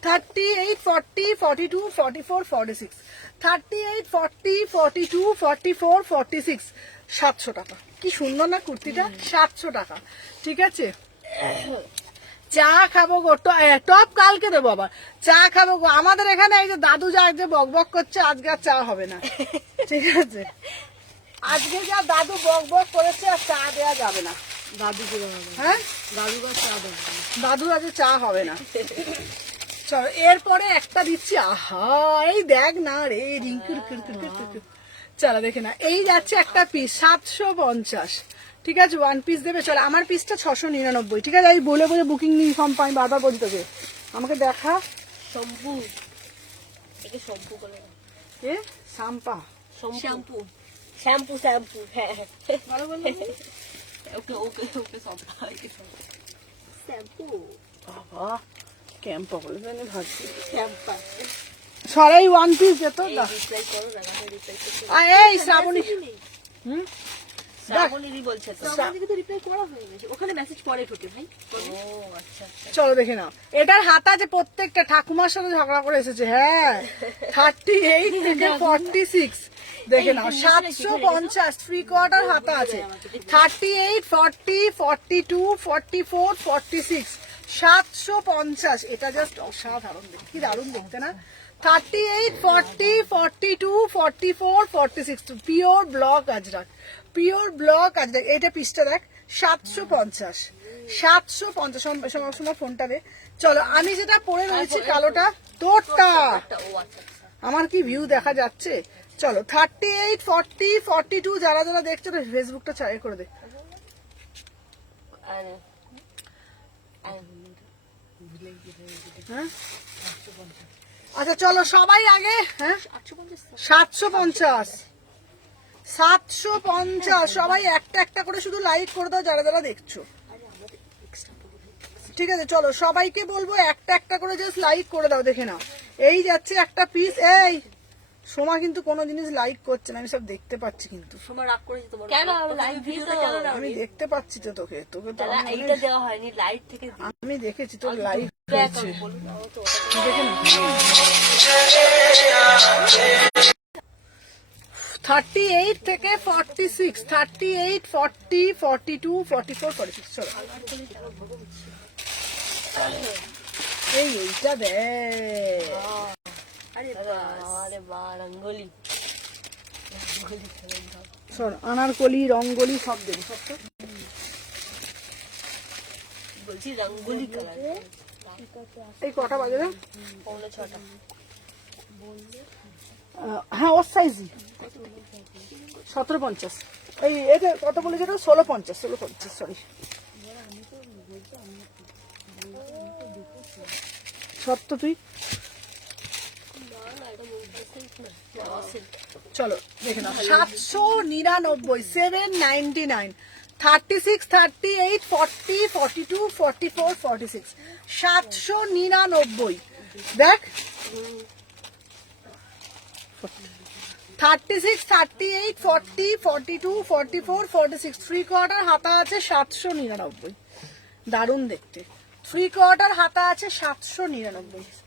38, 40, 42, 44, 46, 38, 40, 42, 44, 46, 700 টাকা। কি সুন্দর না কুর্তিটা, 700 টাকা। ঠিক আছে, চা খাবো গো, টপ কালকে দেবো আবার। চা খাবো গো, আমাদের এখানে এই যে দাদু যা যে বক বক করছে, আজকে আর চা হবে না। ঠিক আছে, আজকে যা দাদু বক বক করেছে, আর চা দেওয়া যাবে না। দাদুকে হ্যাঁ, দাদুকে চা দেবে না। দাদু আজকে চা হবে না। চলো এরপরে একটা দিচ্ছি। আহা, এই দেখ না রে, রিঙ্কুর কুরকুর। চলো দেখে না, এই যাচ্ছে একটা পিস 750। ঠিক আছে, 1 পিস দেবে। চলো আমার পিসটা 699। ঠিক আছে, আমি বলে বলে বুকিং নিই সব পাই, বারবার বলতে তোকে। আমাকে দেখা। শম্পু, একে শম্পু বলে না। এ শাম্পা, শ্যাম্পু, শ্যাম্পু, শ্যাম্পু। হ্যাঁ ভালো বলো। ওকে ওকে ওকে সব শ্যাম্পু। বাবা ক্যাম্পা বলে জানি ভাবছি। শ্যাম্পা সরাই 1 পিস যেত। রিপ্লাই করো না, রিপ্লাই করতে। এই শ্রাবণী, হুম শ্রাবণীরই বলছে তো। আমাদেরকে তো রিপ্লাই করা হয়ে গেছে, ওখানে মেসেজ পরে ঢোকে ভাই। ও আচ্ছা আচ্ছা। চলো দেখে নাও, এটার হাতা যে প্রত্যেকটা ঠাকুমার সাথে ঝগড়া করে এসেছে। হ্যাঁ, 38 থেকে 46, দেখে নাও 750 থ্রি কোয়ার্টার হাতা আছে 38 40 42 44 46 750 এটা জাস্ট অসাধারণ দেখতে কি দারুণ দেখতে না 38 40 42 44 46 পিওর ব্লক আজরাক এটা পিসটা দেখ 750 সময় ফোনটা দে চলো আমি যেটা পরে রয়েছি কালোটা তোরটা ও আচ্ছা আমার কি ভিউ দেখা যাচ্ছে চলো 38 40 42 যারা যারা দেখছো তো ফেসবুকটা চাই করে দে আর হ্যাঁ আচ্ছা চলো সবাই আগে হ্যাঁ 850 750 সবাই একটা একটা করে শুধু লাইক করে দাও যারা যারা দেখছো ঠিক আছে চলো সবাইকে বলবো একটা একটা করে জাস্ট লাইক করে দাও দেখে নাও এই যাচ্ছে একটা পিস এই সোমা কিন্তু কোনো জিনিস লাইক করছে না আমি সব দেখতে পাচ্ছি কিন্তু সময় রাগ করেছি তোমার কেন লাইট দিয়েছো আমি দেখতে পাচ্ছি তো তোকে তোকে তো দাদা এইটা দেওয়া হয়নি লাইট থেকে আমি দেখেছি তোর লাইক ব্যাক হচ্ছে বলুন দেখে না 38 থেকে 46 38 40 42 44 46 চলো এইটা দে আরে আরে বা রঙ্গোলি শোন আনারকলি রঙ্গলি সব দেবো সব তো বলছি রঙ্গোলি কালার এই কটা বাজে না 6:45 হ্যাঁ ওর সাইজই 1750 এই এটা কত বলেছে এটা 1650 সরি সব তো তুই চলো দেখে নাও 799 799 36 38 40 42 44 46 799 দেখ 36 38 40 42 44 46 থ্রি কোয়ার্টার হাতা আছে 799 দারুণ দেখতে থ্রি কোয়ার্টার হাতা আছে 799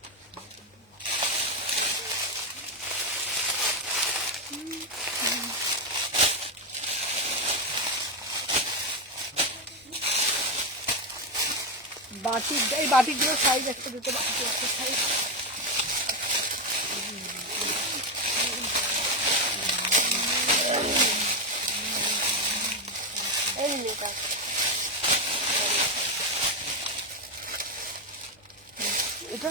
বাটিক এই বাটিকগুলো সাইজ একটা দুটো বাটিক একটা সাইজ এই লেখা এটা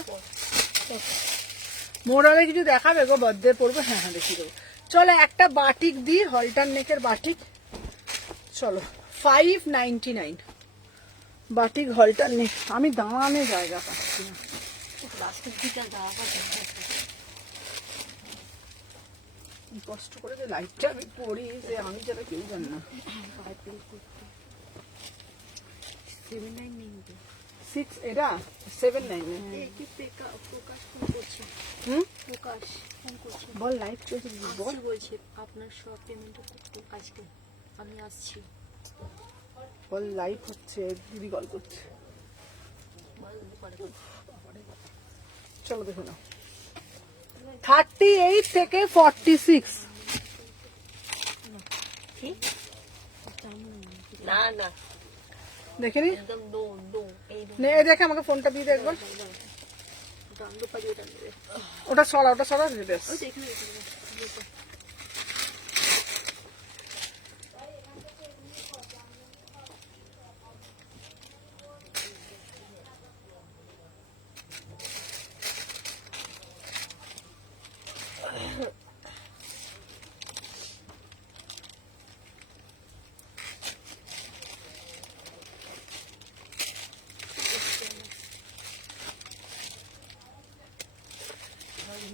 মোড়ালে কিছু দেখাবে গো বর্ধে পড়বো হ্যাঁ হ্যাঁ দেখিয়ে দেবো চলো একটা বাটিক দিই হলটার নেকের বাটিক চলো 599 বাটিক হলটার নেক আমি দাঁড়ানো জায়গা পাচ্ছি না প্লাস্টিক দিকে দাও কষ্ট করে যে লাইটটা আমি পড়ি যে আমি যেন কেউ জানি না 6 এটা 799 কি প্রকাশ ফোন করছে হুম প্রকাশ ফোন করছে বল লাইট চলছে বল বলছে আপনার সব পেমেন্ট আজকে আমি আসছি বল লাইট হচ্ছে দিদি কল করছে চলো দেখো না 38 থেকে 46 না না দেখে নি একদম নো নো এই নে এই দেখে আমাকে ফোনটা দিয়ে দে একবার দান্ড পাজি ওটা নেবে ওটা সরা দিয়ে দে ওই তো এখানে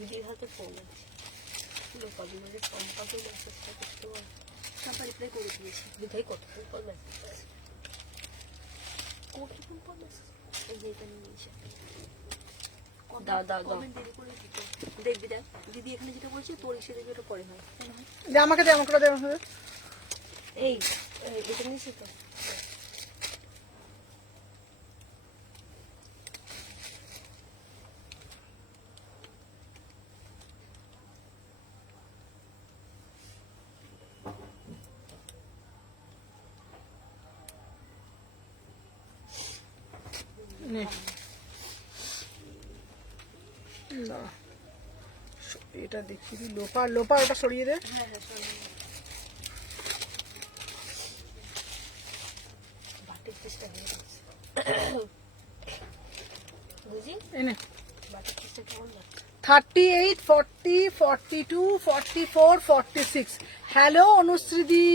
দিদির হাতে ফোন আছে কদিন আগে সম্পাকে মেসেজটা করতে পারো সব রিপ্লাই করে দিয়েছি দিদাই কতক্ষণ পর মেসেজ আছে কতক্ষণ পর মেসেজ এই যে এটা নিয়েছে দাও দাও দাও কমেন্ট দেরি করে দিত দেখবি দেখ দিদি এখানে যেটা বলছে তোর এসে দেখবি ওটা পরে হয় দে আমাকে দে এই এটা নিয়েছি তো নে। না এটা দেখিয়ে দিই, লোপার লোপার ওটা সরিয়ে দে। হ্যাঁ হ্যাঁ সরি। বাটির পিসটা হয়ে গেছে বুঝি, এনে বাটির পিসটা কেমন লাগছে? 38, 40, 42, 44, 46। হ্যালো অনুশ্রীদি,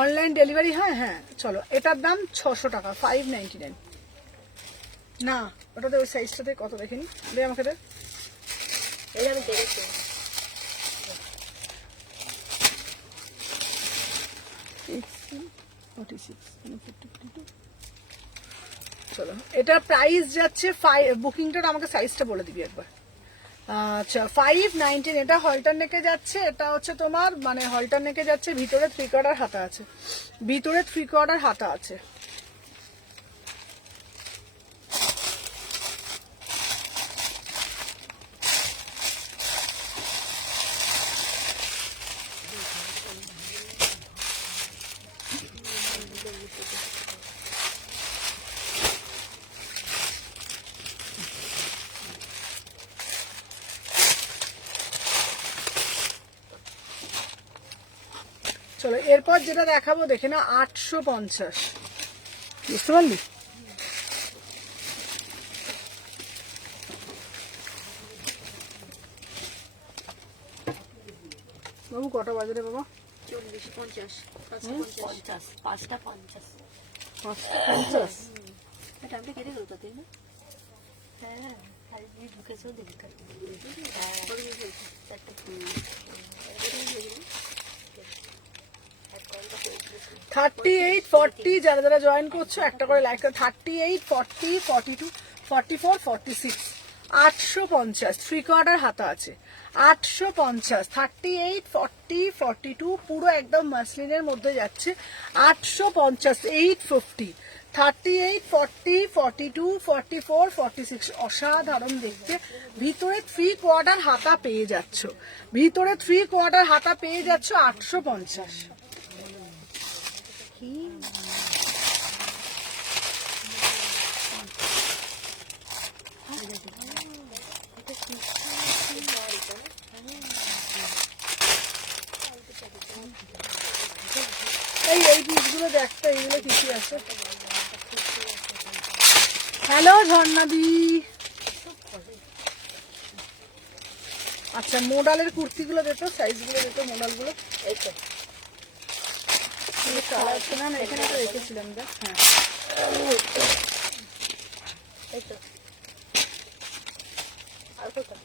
অনলাইন ডেলিভারি? হ্যাঁ হ্যাঁ চলো, এটার দাম 600 টাকা, 599। না ওটাতে ওই সাইজটাতে কত দেখিনি, দে আমাকে দে। এই আমি দেখেছি। চলো এটার প্রাইস যাচ্ছে বুকিংটার আমাকে সাইজটা বলে দিবি একবার। আচ্ছা 519। এটা হলটার নেকে যাচ্ছে, এটা হচ্ছে তোমার মানে হলটার নেকে যাচ্ছে, ভিতরে 3/4 হাতা আছে, ভিতরে 3/4 হাতা আছে। চলো এরপর যেটা দেখাবো দেখে না, 850। বুঝতে পারলি? বাবু কটা বাজে রে বাবা? 40, 50, 50, 5টা 50। 5:50। এটা আমি কেটে গেল তাতে না। হ্যাঁ খালি তুমি ঢুকেছো দেখতে। কত দিয়ে ফেলছি? 4টা একটা 38, 40 যারা যারা জয়েন করছো একটা করে লাইক করো। 38, 40, 42, 44, 46। 850, 3/4 হাতা আছে। 850, 38, 40, 42 পুরো একদম মাসলিনের মধ্যে যাচ্ছে। 850, 850, 38, 40, 42, 44, 46। অসাধারণ দেখতে। ভিতরে 3/4 হাতা পেয়ে যাচ্ছ, ভিতরে 3/4 হাতা পেয়ে যাচ্ছ 850। এই পিসগুলো দেখতে, এইগুলো কিছু আছে। হ্যালো ঝর্ণাদি। আচ্ছা মোডালের কুর্তিগুলো দেখো, সাইজগুলো দেখো, মোডালগুলো। এই তো কালার না না এখানে একটা রেখেছিলাম দেখ। হ্যাঁ এই তো আর কোথাও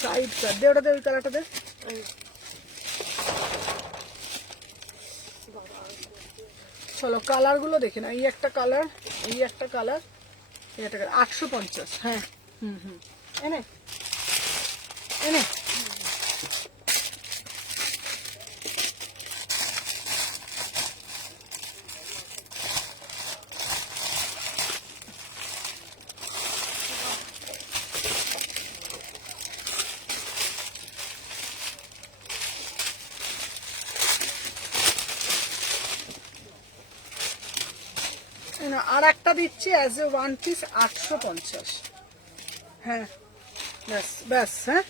সাইড কাট দে, ওটাতে ওই কালারটা দে। চলো কালার গুলো দেখে না, এই একটা কালার, এই একটা কালার, এই একটা কালার। 850। হ্যাঁ এনে এনে আর একটা দিচ্ছি অ্যাজ এ 1 পিস 850। হ্যাঁ ব্যাস ব্যাস। হ্যাঁ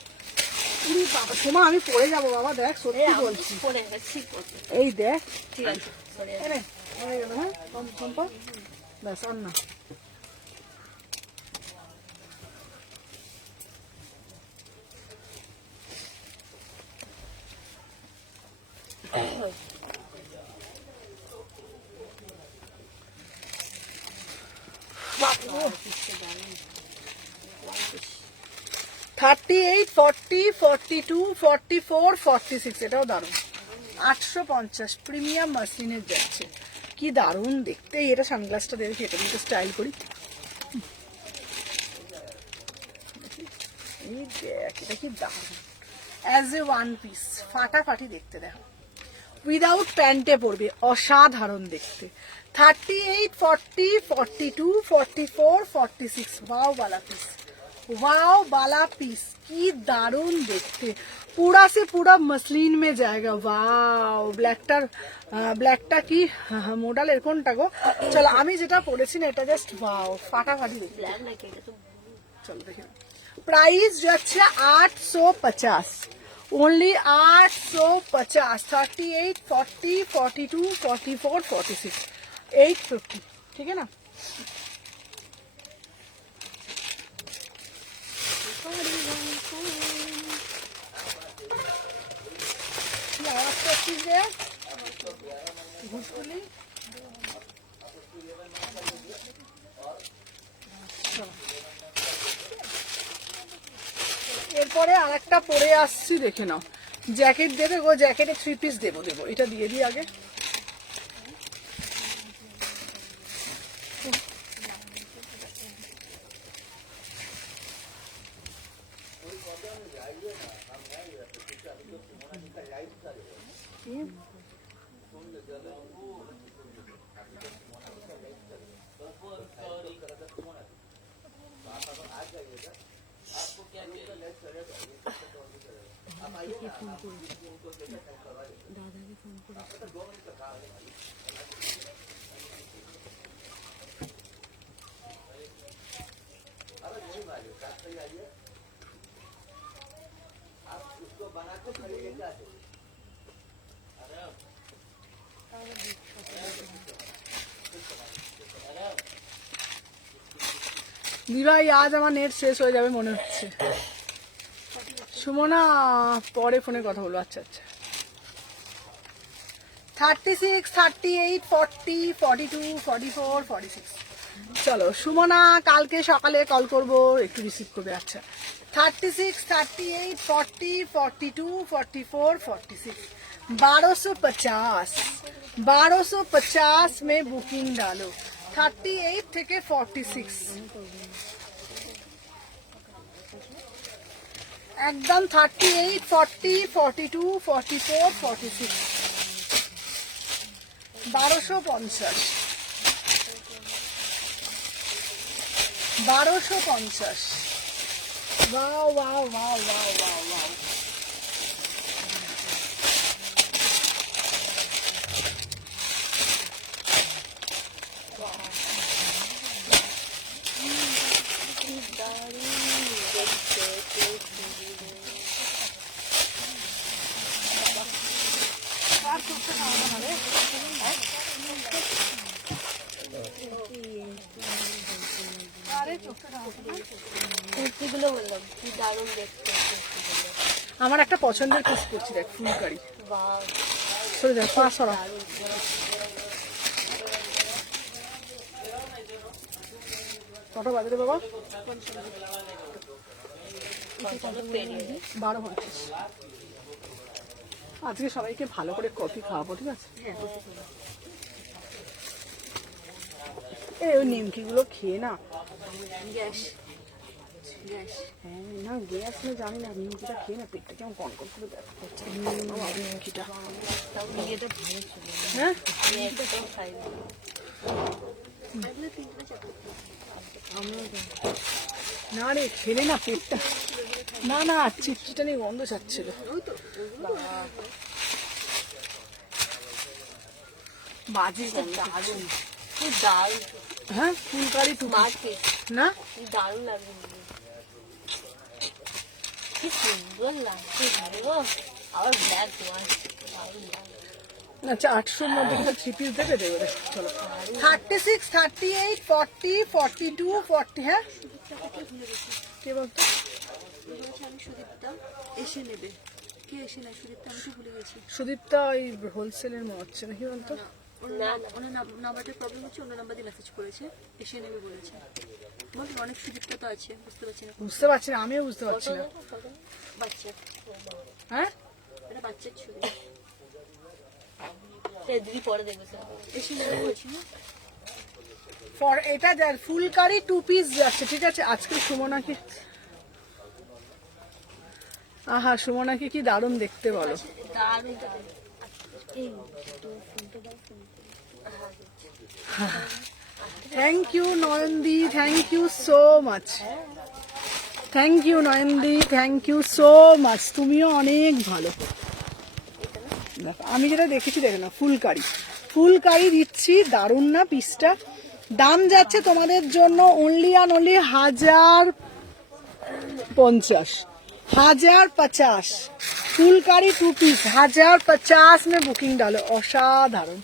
উরি বাবা সোমা আমি পড়ে যাবো বাবা, দেখ সত্যি বলছি। পরে গেছি করতে। এই দেখ ঠিক আছে সরি। এনে হয়ে গেল। হ্যাঁ সম্পা ব্যাস আর না। বাবা 38, 40, 42, 44, 46। এটাও দারুণ। 850 প্রিমিয়াম মাসলিনের যাচ্ছে, কি দারুণ দেখতে। এটা সানগ্লাসটা দেখি, এটা দিয়ে স্টাইল করি। এই দেখ এটা কি দারুণ, অ্যাজ এ 1 পিস ফাটাফাটি দেখতে। দেখো উইদাউট প্যান্টে পরবে, অসাধারণ দেখতে। 38, 40, 42, 44, 46 ওয়াও বালা পিস, वाओ वाला पीस की दारुण देखते, पूरा से पूरा मसलिन में जाएगा। वाओ ব্ল্যাকটা কি মডেলের কোনটা গো? চলো আমি যেটা পরেছি না এটা জাস্ট ওয়াও ফাটাফাটি দেখতে। ব্ল্যাক নাকি এটা তো চলো দেখে নাও। প্রাইস যাচ্ছে 850, ओनली 850, 38, 40, 42, 44, 46, 850, ठीक है ना। ঘুষগুলি এরপরে আরেকটা পরে আসছি, দেখে নাও। জ্যাকেট দেবে গো, জ্যাকেটে 3 পিস দেবো এটা দিয়ে দিই আগে। দিভাই আজ আমার নেট শেষ হয়ে যাবে মনে হচ্ছে। সুমনা পরে ফোনে কথা বলবো। আচ্ছা আচ্ছা 36, 38, 40, 42, 44, 46। চলো সুমনা কালকে সকালে কল করবো, একটু রিসিভ করবে। আচ্ছা 36, 38, 40, 42, 44, 46, 1250 में बुकिंग डालो। 38 থেকে 46 একদম 38, 40, 42, 44, 46, 1250, 1250। Wow wow wow wow wow wow. কুর্তিগুলো বললাম কি দারুণ দেখতে। আমার একটা পছন্দের পিস করছি, দেখ ফুলকারি। বাহ সরে যাও, পা সরা। কটা বাজে রে বাবা? 12:50। আজকে সবাইকে ভালো করে কফি খাওয়াবো, ঠিক আছে? এই ওই নিমকিগুলো খেয়ে না, গ্যাস গ্যাস হ্যাঁ না গ্যাস না জানি না, নিমকিটা খেয়ে না পেটটা কেমন কনকন করে ব্যথা করছে। নিমকিটা তাও নিজেটা ভালো ছিল। হ্যাঁ এটা তো খাইনি। না রে খেলে না পেটটা, না না চিটচিটা নিয়ে গন্ধ ছাড়ছিল। বাজি দারুণ কি দারুণ। হ্যাঁ ফুলকারি মার্কেট না কি দারুণ লাগছে, কি সুন্দর লাগছে গো। আবার ব্ল্যাক দারুণ লাগছে। আচ্ছা 800-র মধ্যে কিন্তু 3 পিস দেবে দেবে। চলো 36, 38, 40, 42, 40। হ্যাঁ কে বলতো? আমি সুদীপ্তা এসে নেবে। কে এসে নেয়? সুদীপ্তা, আমি তো ভুলে গেছি। সুদীপ্তা ওই হোলসেলের মনে হচ্ছে নাকি বলতো? ওনার নাম্বারটার প্রবলেম হচ্ছে, অন্য নাম্বার দিয়ে মেসেজ করেছে, এসে নেবে বলেছে। বল অনেক সুদীপ্তা তো আছে, বুঝতে পারছি না। বুঝতে পারছি না, আমিও বুঝতে পারছি না। বাচ্চা, হ্যাঁ এটা বাচ্চার ছবি। দিদি পরে দেখবে এসে নেবে বলছি না। ফর এটা যার ফুলকারি 2 পিস যাচ্ছে, ঠিক আছে? আজকে সুমনাকে, আহা সুমনাকে কি দারুণ দেখতে বলো। দারুণ। থ্যাংক ইউ নয়নদি, thank you so much. Thank you নয়নদি, থ্যাংক ইউ সো মাচ, তুমিও অনেক ভালো। দেখো আমি যেটা দেখেছি দেখে না, ফুলকারি দিচ্ছি, দারুণ না পিসটা? দাম যাচ্ছে তোমাদের জন্য only and only 1050 phulkari 2 piece 1050 में বুকিং ডালো। অসাধারণ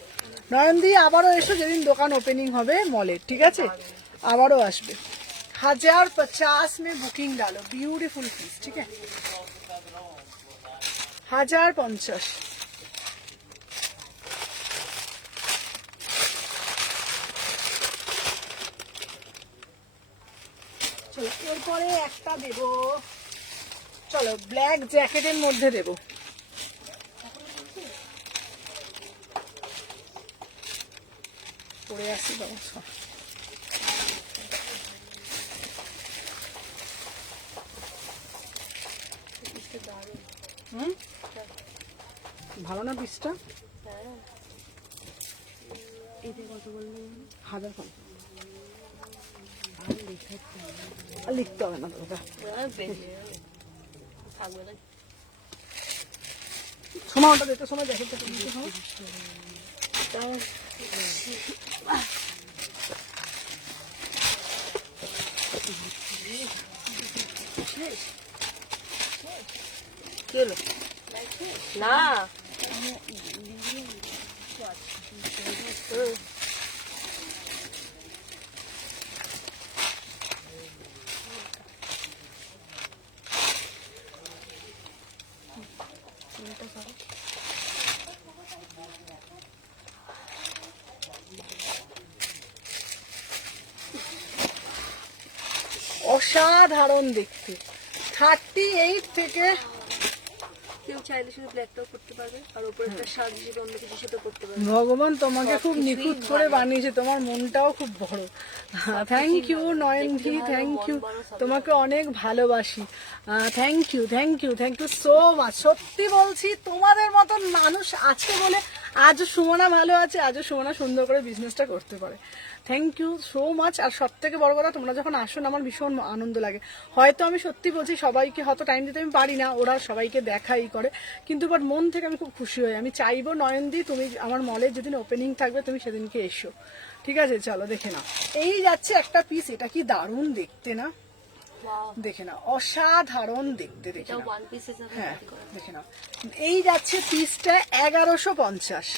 নয়নদি, আবারও এসো যেদিন দোকান ওপেনিং হবে মলের, ঠিক আছে? আবারও আসবে। 1050 में बुकिंग डालो, ब्यूटीफुल पीस, ठीक है? 1050। চলো এরপরে একটা দেবো, চলো ব্ল্যাক জ্যাকেটের মধ্যে দেবো। পরে আসি বাবা। ভালো না পিসটা? 1000 আর লিখতে হবে না তোটা। সময় ওটা দেখতে, সময় দেখে না অসাধারণ দেখতে। 38 থেকে কেউ চাইলে শুধু ব্ল্যাকটাও করতে পারবে, আর উপরে একটা সাজ হিসেবে অন্য কিছু সেটা করতে পারবে। ভগবান তোমাকে খুব নিখুঁত করে বানিয়েছে, তোমার মনটাও খুব বড়। থ্যাংক ইউ নয়নদি, থ্যাংক ইউ, তোমাকে অনেক ভালোবাসি। Thank you so much. সত্যি বলছি তোমাদের মতন মানুষ আছে বলে আজও সুমনা ভালো আছে, আজও সুমনা সুন্দর করে বিজনেসটা করতে পারে। Thank you so much. আর সব থেকে বড় কথা, তোমরা যখন আসো না আমার ভীষণ আনন্দ লাগে। হয়তো আমি সত্যি বলছি সবাইকে হয়তো টাইম দিতে আমি পারি না, ওরা সবাইকে দেখাই করে, কিন্তু বাট মন থেকে আমি খুব খুশি হই। আমি চাইবো নয়নদি তুমি আমার মলের যেদিন ওপেনিং থাকবে তুমি সেদিনকে এসো, ঠিক আছে? চলো দেখে নাও, এই যাচ্ছে একটা পিস, এটা কি দারুণ দেখতে না? দেখে নাও, অসাধারণ দেখতে, দেখে নাও। হ্যাঁ দেখে নাও, এই যাচ্ছে পিসটা 1150।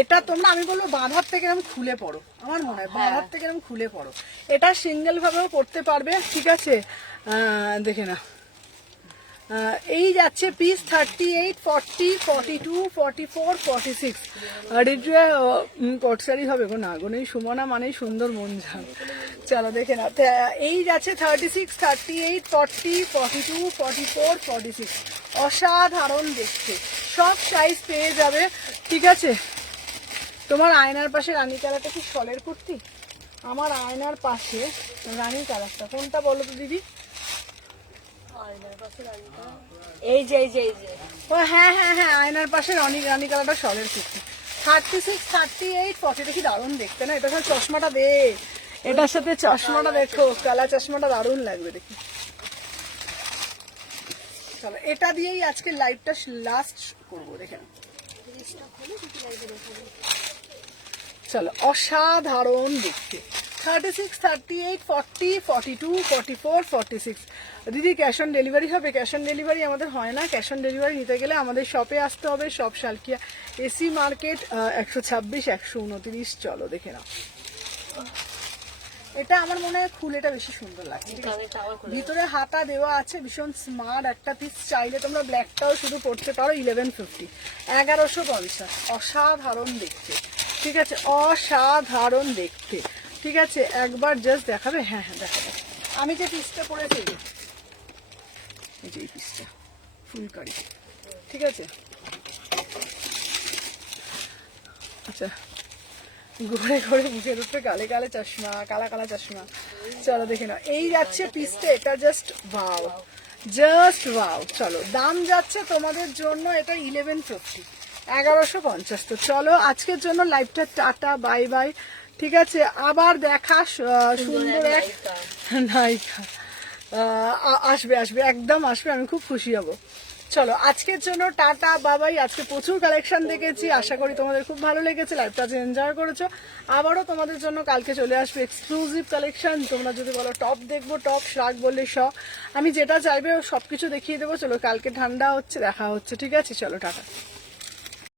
এটা তোমরা, আমি বলবো বাঁধার থেকে এরকম খুলে পড়ো, আমার মনে হয় বাঁধার থেকে এরকম খুলে পড়ো। এটা সিঙ্গেল ভাবেও পড়তে পারবে, ঠিক আছে? দেখে না, এই যাচ্ছে পিস 38, 40, 42, 44, 46। আর এটা কটসারি হবে গো, না গো নেই সুমনা মানেই সুন্দর মন ঝাল। চলো দেখে না, এই যাচ্ছে 36, 38, 40, 42, 44, 46। অসাধারণ দেখতে, সব সাইজ পেয়ে যাবে, ঠিক আছে? তোমার আয়নার পাশে রানী কালারটা কি শলের কুর্তি? আমার আয়নার পাশে রানী কালারটা কোনটা বলো তো দিদি? এই যে ও হ্যাঁ, আয়নার পাশে রানী কালারটা শলের কুর্তি। 36, 38, 40 দেখি, দারুণ দেখতে না? এটার সাথে চশমাটা দে, এটার সাথে চশমাটা দেখো, কালা চশমাটা দারুণ লাগবে দেখি। চলো এটা দিয়েই আজকে লাইভটা লাস্ট করবো, দেখে নাও। চলো অসাধারণ দেখতে। 36, 38, 40, 42, 44, 46। দিদি ক্যাশ অন ডেলিভারি হবে? ক্যাশ অন ডেলিভারি আমাদের হয় না। ক্যাশ অন ডেলিভারি নিতে গেলে আমাদের শপে আসতে হবে, শপ শালকিয়া এসি মার্কেট 126, 129। চলো দেখে নাও, এটা আমার মনে হয় খুলেটা বেশি সুন্দর লাগছে। ভিতরে হাতা দেওয়া আছে, ভীষণ স্মার্ট একটা পিস। চাইলে তোমরা ব্ল্যাকটাও শুধু পড়তে পারো। 1150, 1150। অসাধারণ দেখতে, ঠিক আছে? অসাধারণ দেখতে, ঠিক আছে? একবার জাস্ট দেখাবে? হ্যাঁ দেখাবে। আমি যে পিসটা পরেছি, এই যে এই পিসটা ফুলকারি, ঠিক আছে? আচ্ছা, ঘুরে ঘুরে মুখের উপরে কালে কালে চশমা, কালা কালা চশমা। চলো দেখে নাও, এই যাচ্ছে পিসটা, এটা জাস্ট ওয়াও, জাস্ট ওয়াও। চলো দাম যাচ্ছে তোমাদের জন্য এটা 1150, 1150। তো চলো আজকের জন্য লাইভটা টাটা, বাই বাই, ঠিক আছে? আবার দেখা সুন্দর এক নায়িকা। আসবে আসবে, একদম আসবে, আমি খুব খুশি হব। চলো আজকের জন্য টাটা বাবাই। আজকে প্রচুর কালেকশন দেখেছি, আশা করি তোমাদের খুব ভালো লেগেছে, লাইভটা যে এনজয় করেছো। আবারও তোমাদের জন্য কালকে চলে আসবে এক্সক্লুসিভ কালেকশন। তোমরা যদি বলো টপ দেখবো টপ, শাক বললে শ, আমি যেটা চাইবে সবকিছু দেখিয়ে দেবো। চলো কালকে ঠান্ডা হচ্ছে, দেখা হচ্ছে, ঠিক আছে? চলো টাটা।